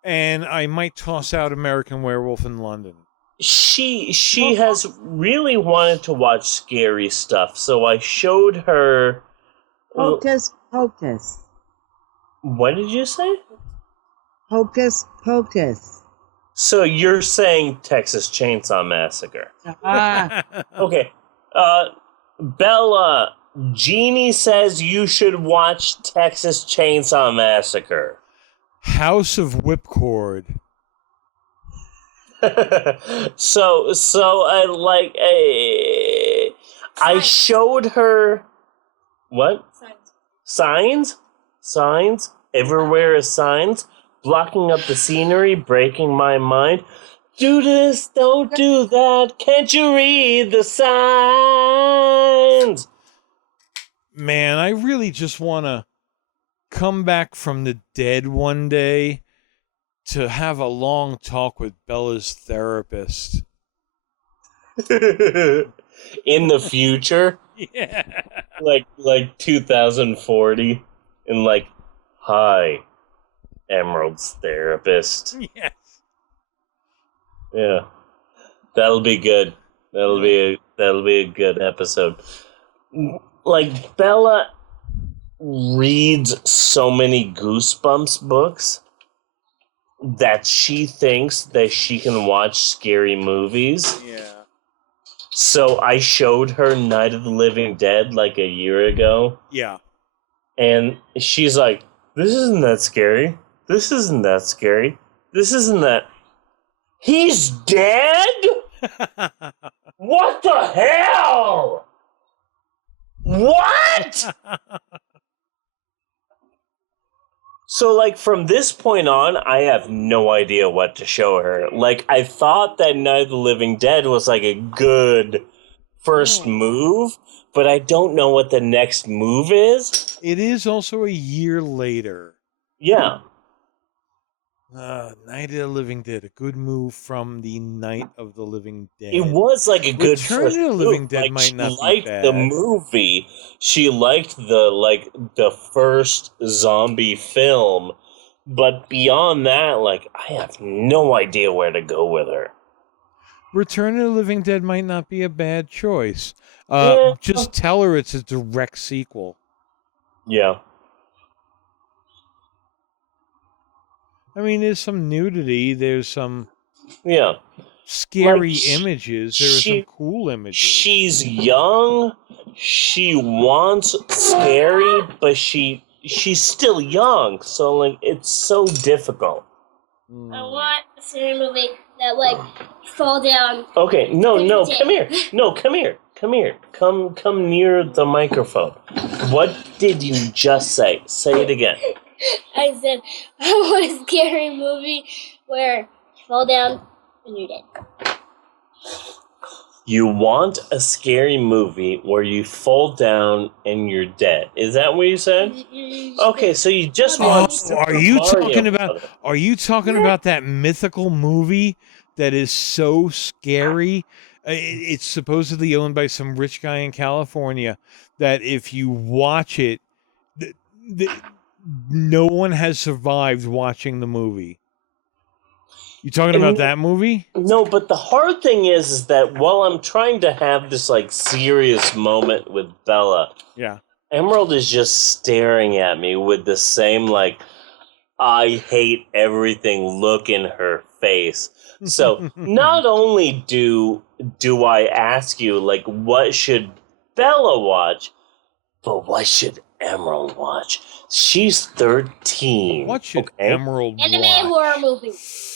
And I might toss out American Werewolf in London. She has really wanted to watch scary stuff, so I showed her... Hocus Pocus. What did you say? Hocus Pocus. So you're saying Texas Chainsaw Massacre. Okay. Bella, Jeannie says you should watch Texas Chainsaw Massacre. House of Whipcord. So I showed her what? Signs. Everywhere is signs. Blocking up the scenery, breaking my mind. Do this, don't do that. Can't you read the signs? Man, I really just want to come back from the dead one day to have a long talk with Bella's therapist. In the future? Yeah. Like 2040. And like, hi, Emerald's therapist. Yes. Yeah. That'll be good. That'll be a good episode. Like, Bella reads so many Goosebumps books that she thinks that she can watch scary movies. Yeah. So I showed her Night of the Living Dead like a year ago. Yeah. And she's like, this isn't that scary. This isn't that scary. This isn't that... He's dead? What the hell? What? So, like, from this point on, I have no idea what to show her. Like, I thought that Night of the Living Dead was, like, a good first move, but I don't know what the next move is. It is also a year later. Yeah. Night of the Living Dead, a good move from the Night of the Living Dead. It was like a good Return first of the Living move. Dead Like, might she not be liked bad. the movie. She liked the first zombie film, but beyond that, like, I have no idea where to go with her. Return of the Living Dead might not be a bad choice. Yeah. Just tell her it's a direct sequel. Yeah. I mean, there's some nudity. There's some Like, scary images. There are some cool images. She's young. She wants scary, but she's still young. So, like, it's so difficult. I want a scary movie that, like, fall down. Okay, no, come here. No, come here. Come here. Come near the microphone. What did you just say? Say it again. I said, I want a scary movie where you fall down and you're dead. You want a scary movie where you fall down and you're dead. Is that what you said? Okay, so you just want... Are you talking about that mythical movie that is so scary? It's supposedly owned by some rich guy in California that if you watch it, no one has survived watching the movie. You talking about that movie? No, but the hard thing is that while I'm trying to have this, like, serious moment with Bella, yeah, Emerald is just staring at me with the same, like, I hate everything look in her face. So not only do I ask you, like, what should Bella watch, but what should Emerald watch? She's 13. What should Emerald watch? Anime horror movie.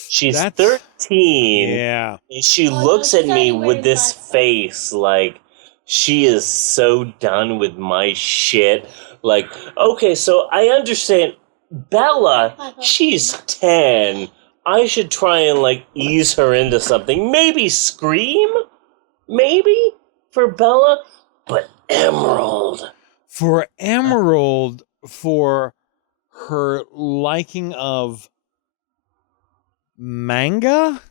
She's 13. Yeah. And she looks at me with this face like she is so done with my shit. Like, okay, so I understand Bella, she's 10. I should try and, like, ease her into something. Maybe Scream? Maybe? For Bella? But Emerald. For Emerald, for her liking of manga?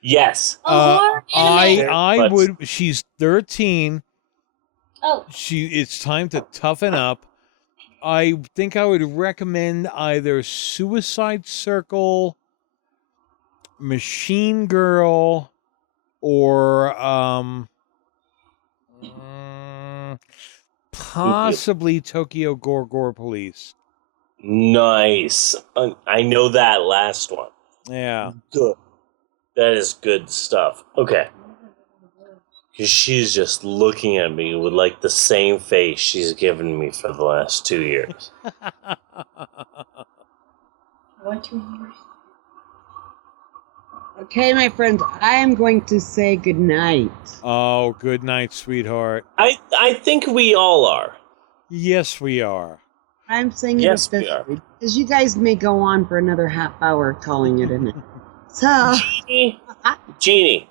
Yes. I would. She's 13. Oh. It's time to toughen up. I think I would recommend either Suicide Circle, Machine Girl, or possibly Tokyo Gore Police. Nice. I know that last one. Yeah. Good. That is good stuff. Okay. Because she's just looking at me with, like, the same face she's given me for the last 2 years. What 2 years? Okay, my friends, I am going to say goodnight. Oh, good night, sweetheart. I think we all are. Yes, we are. I'm saying it Yes, we are. because you guys may go on for another half hour calling it a night. So, Jeannie.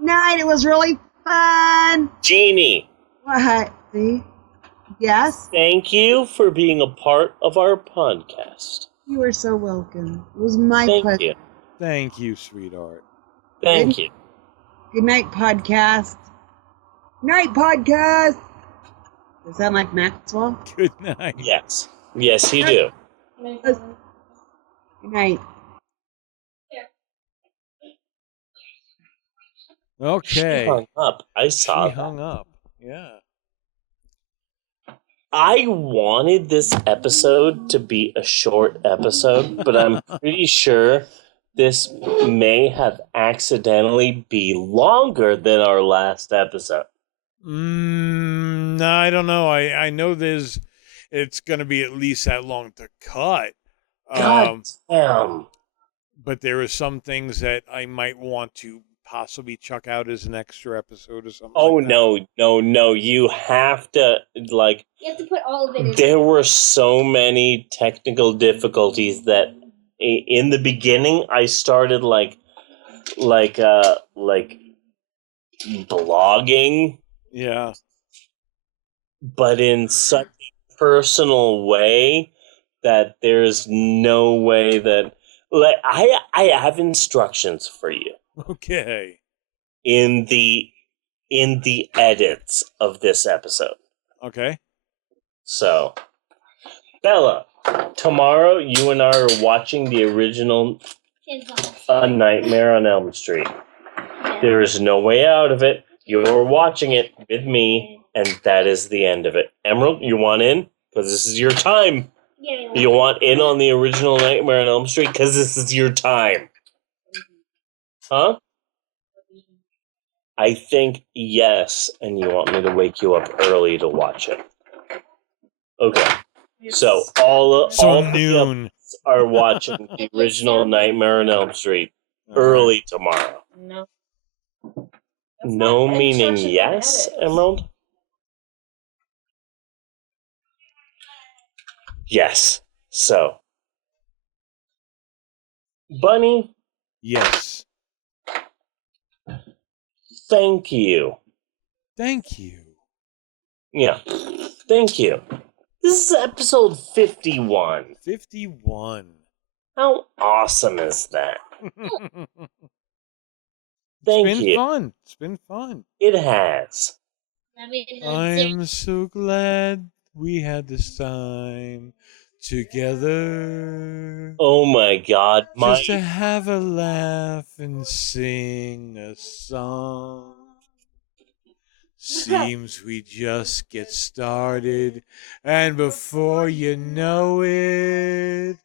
Night, it was really fun. Jeannie. What? See? Yes? Thank you for being a part of our podcast. You are so welcome. It was my pleasure. Thank you. Thank you, sweetheart. Thank you. Good night, podcast. Night, podcast. Does that sound like Maxwell? Good night. Yes. Yes, you do. Good night. Okay. She hung up. I saw She that. hung up. Yeah. I wanted this episode to be a short episode, but I'm pretty sure this may have accidentally be longer than our last episode. No, I don't know. I know it's going to be at least that long to cut. God damn. But there are some things that I might want to possibly chuck out as an extra episode or something. Oh, like that. no. You have to, like... You have to put all of it in. There were so many technical difficulties that in the beginning I started like blogging. Yeah. But in such a personal way that there's no way that, like, I have instructions for you. Okay. In the edits of this episode. Okay. So, Bella, tomorrow you and I are watching the original A Nightmare on Elm Street. There is no way out of it. You're watching it with me, and that is the end of it. Emerald, you want in? Because this is your time. Yeah. You want in on the original Nightmare on Elm Street? Because this is your time. Huh? I think yes, and you want me to wake you up early to watch it. Okay. So all noon are watching the original Nightmare on Elm Street early tomorrow. No. No meaning yes, Emerald? Yes. So. Bunny? Yes. Thank you. Thank you. Yeah. Thank you. This is episode 51. 51. How awesome is that? Thank It's been you. fun. It's been fun. It has. I'm so glad we had this time together. Oh my God. Just to have a laugh and sing a song. Seems we just get started, and before you know it,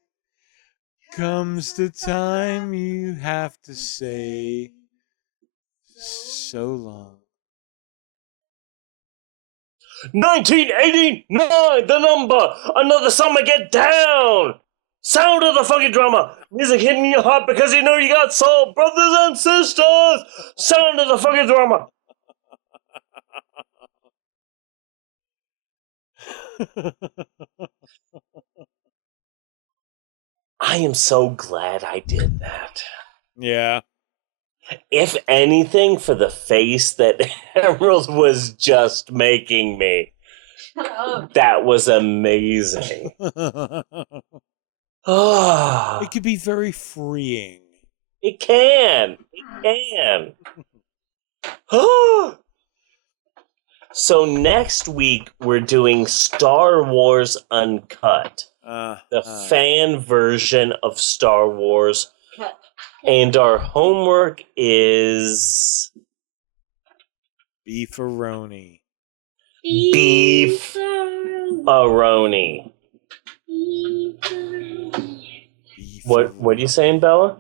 comes the time you have to say so long. 1989, the number. Another summer, get down. Sound of the fucking drummer. Music hitting your heart because you know you got soul. Brothers and sisters. Sound of the fucking drummer. I am so glad I did that. Yeah. If anything, for the face that Emerald was just making me. That was amazing. It could be very freeing. It can. It can. So next week we're doing Star Wars Uncut. The fan version of Star Wars. And our homework is Beefaroni. Beef-aroni. What are you saying, Bella?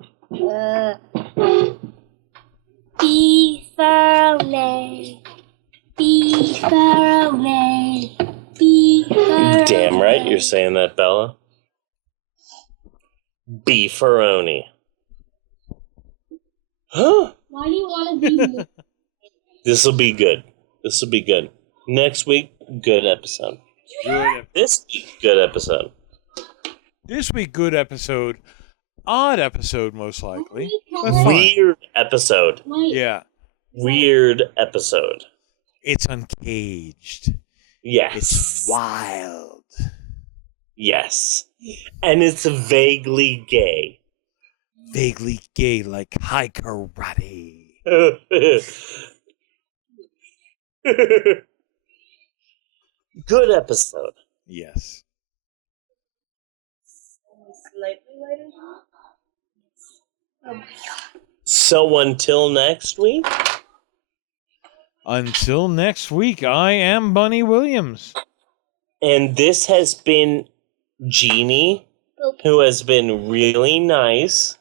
Beefaroni. Beefaroni. Beefaroni. Damn right you're saying that, Bella. Beefaroni. Huh? Why do you want to be? This will be good. Next week, good episode. This week, good episode. This week, good episode. Odd episode, most likely. But fun. Weird episode. Yeah. Weird episode. It's uncaged. Yes. It's wild. Yes. And it's vaguely gay. Vaguely gay, like high karate. Good episode. Yes. So until next week? Until next week, I am Bunny Williams. And this has been Jeannie, who has been really nice.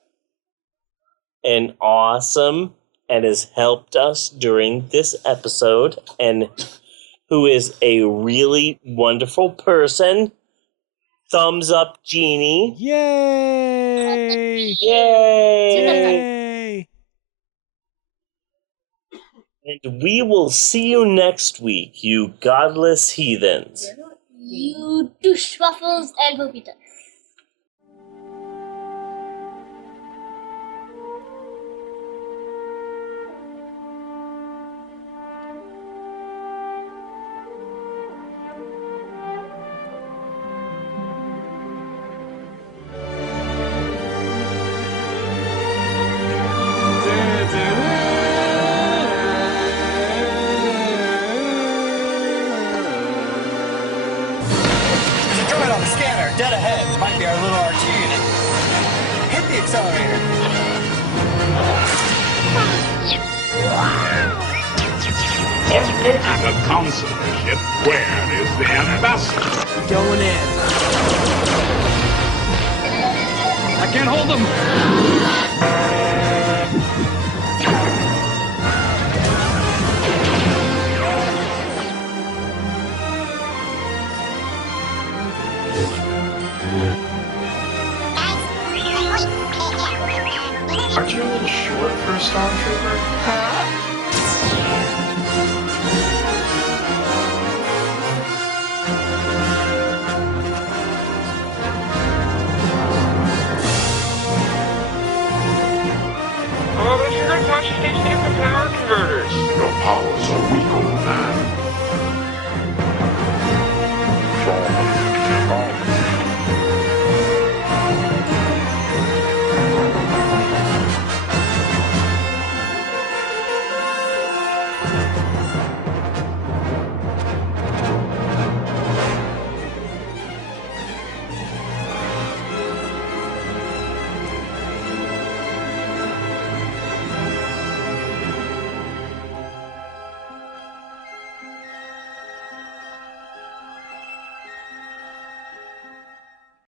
and awesome and has helped us during this episode and who is a really wonderful person. Thumbs up, Jeannie. Yay! Yay! And we will see you next week, you godless heathens. You douche waffles and popitas. Dead ahead. Might be our little RT unit. Hit the accelerator. If this is a consular ship, where is the ambassador? Going in. I can't hold them. Aren't you a little short for a stormtrooper? Huh?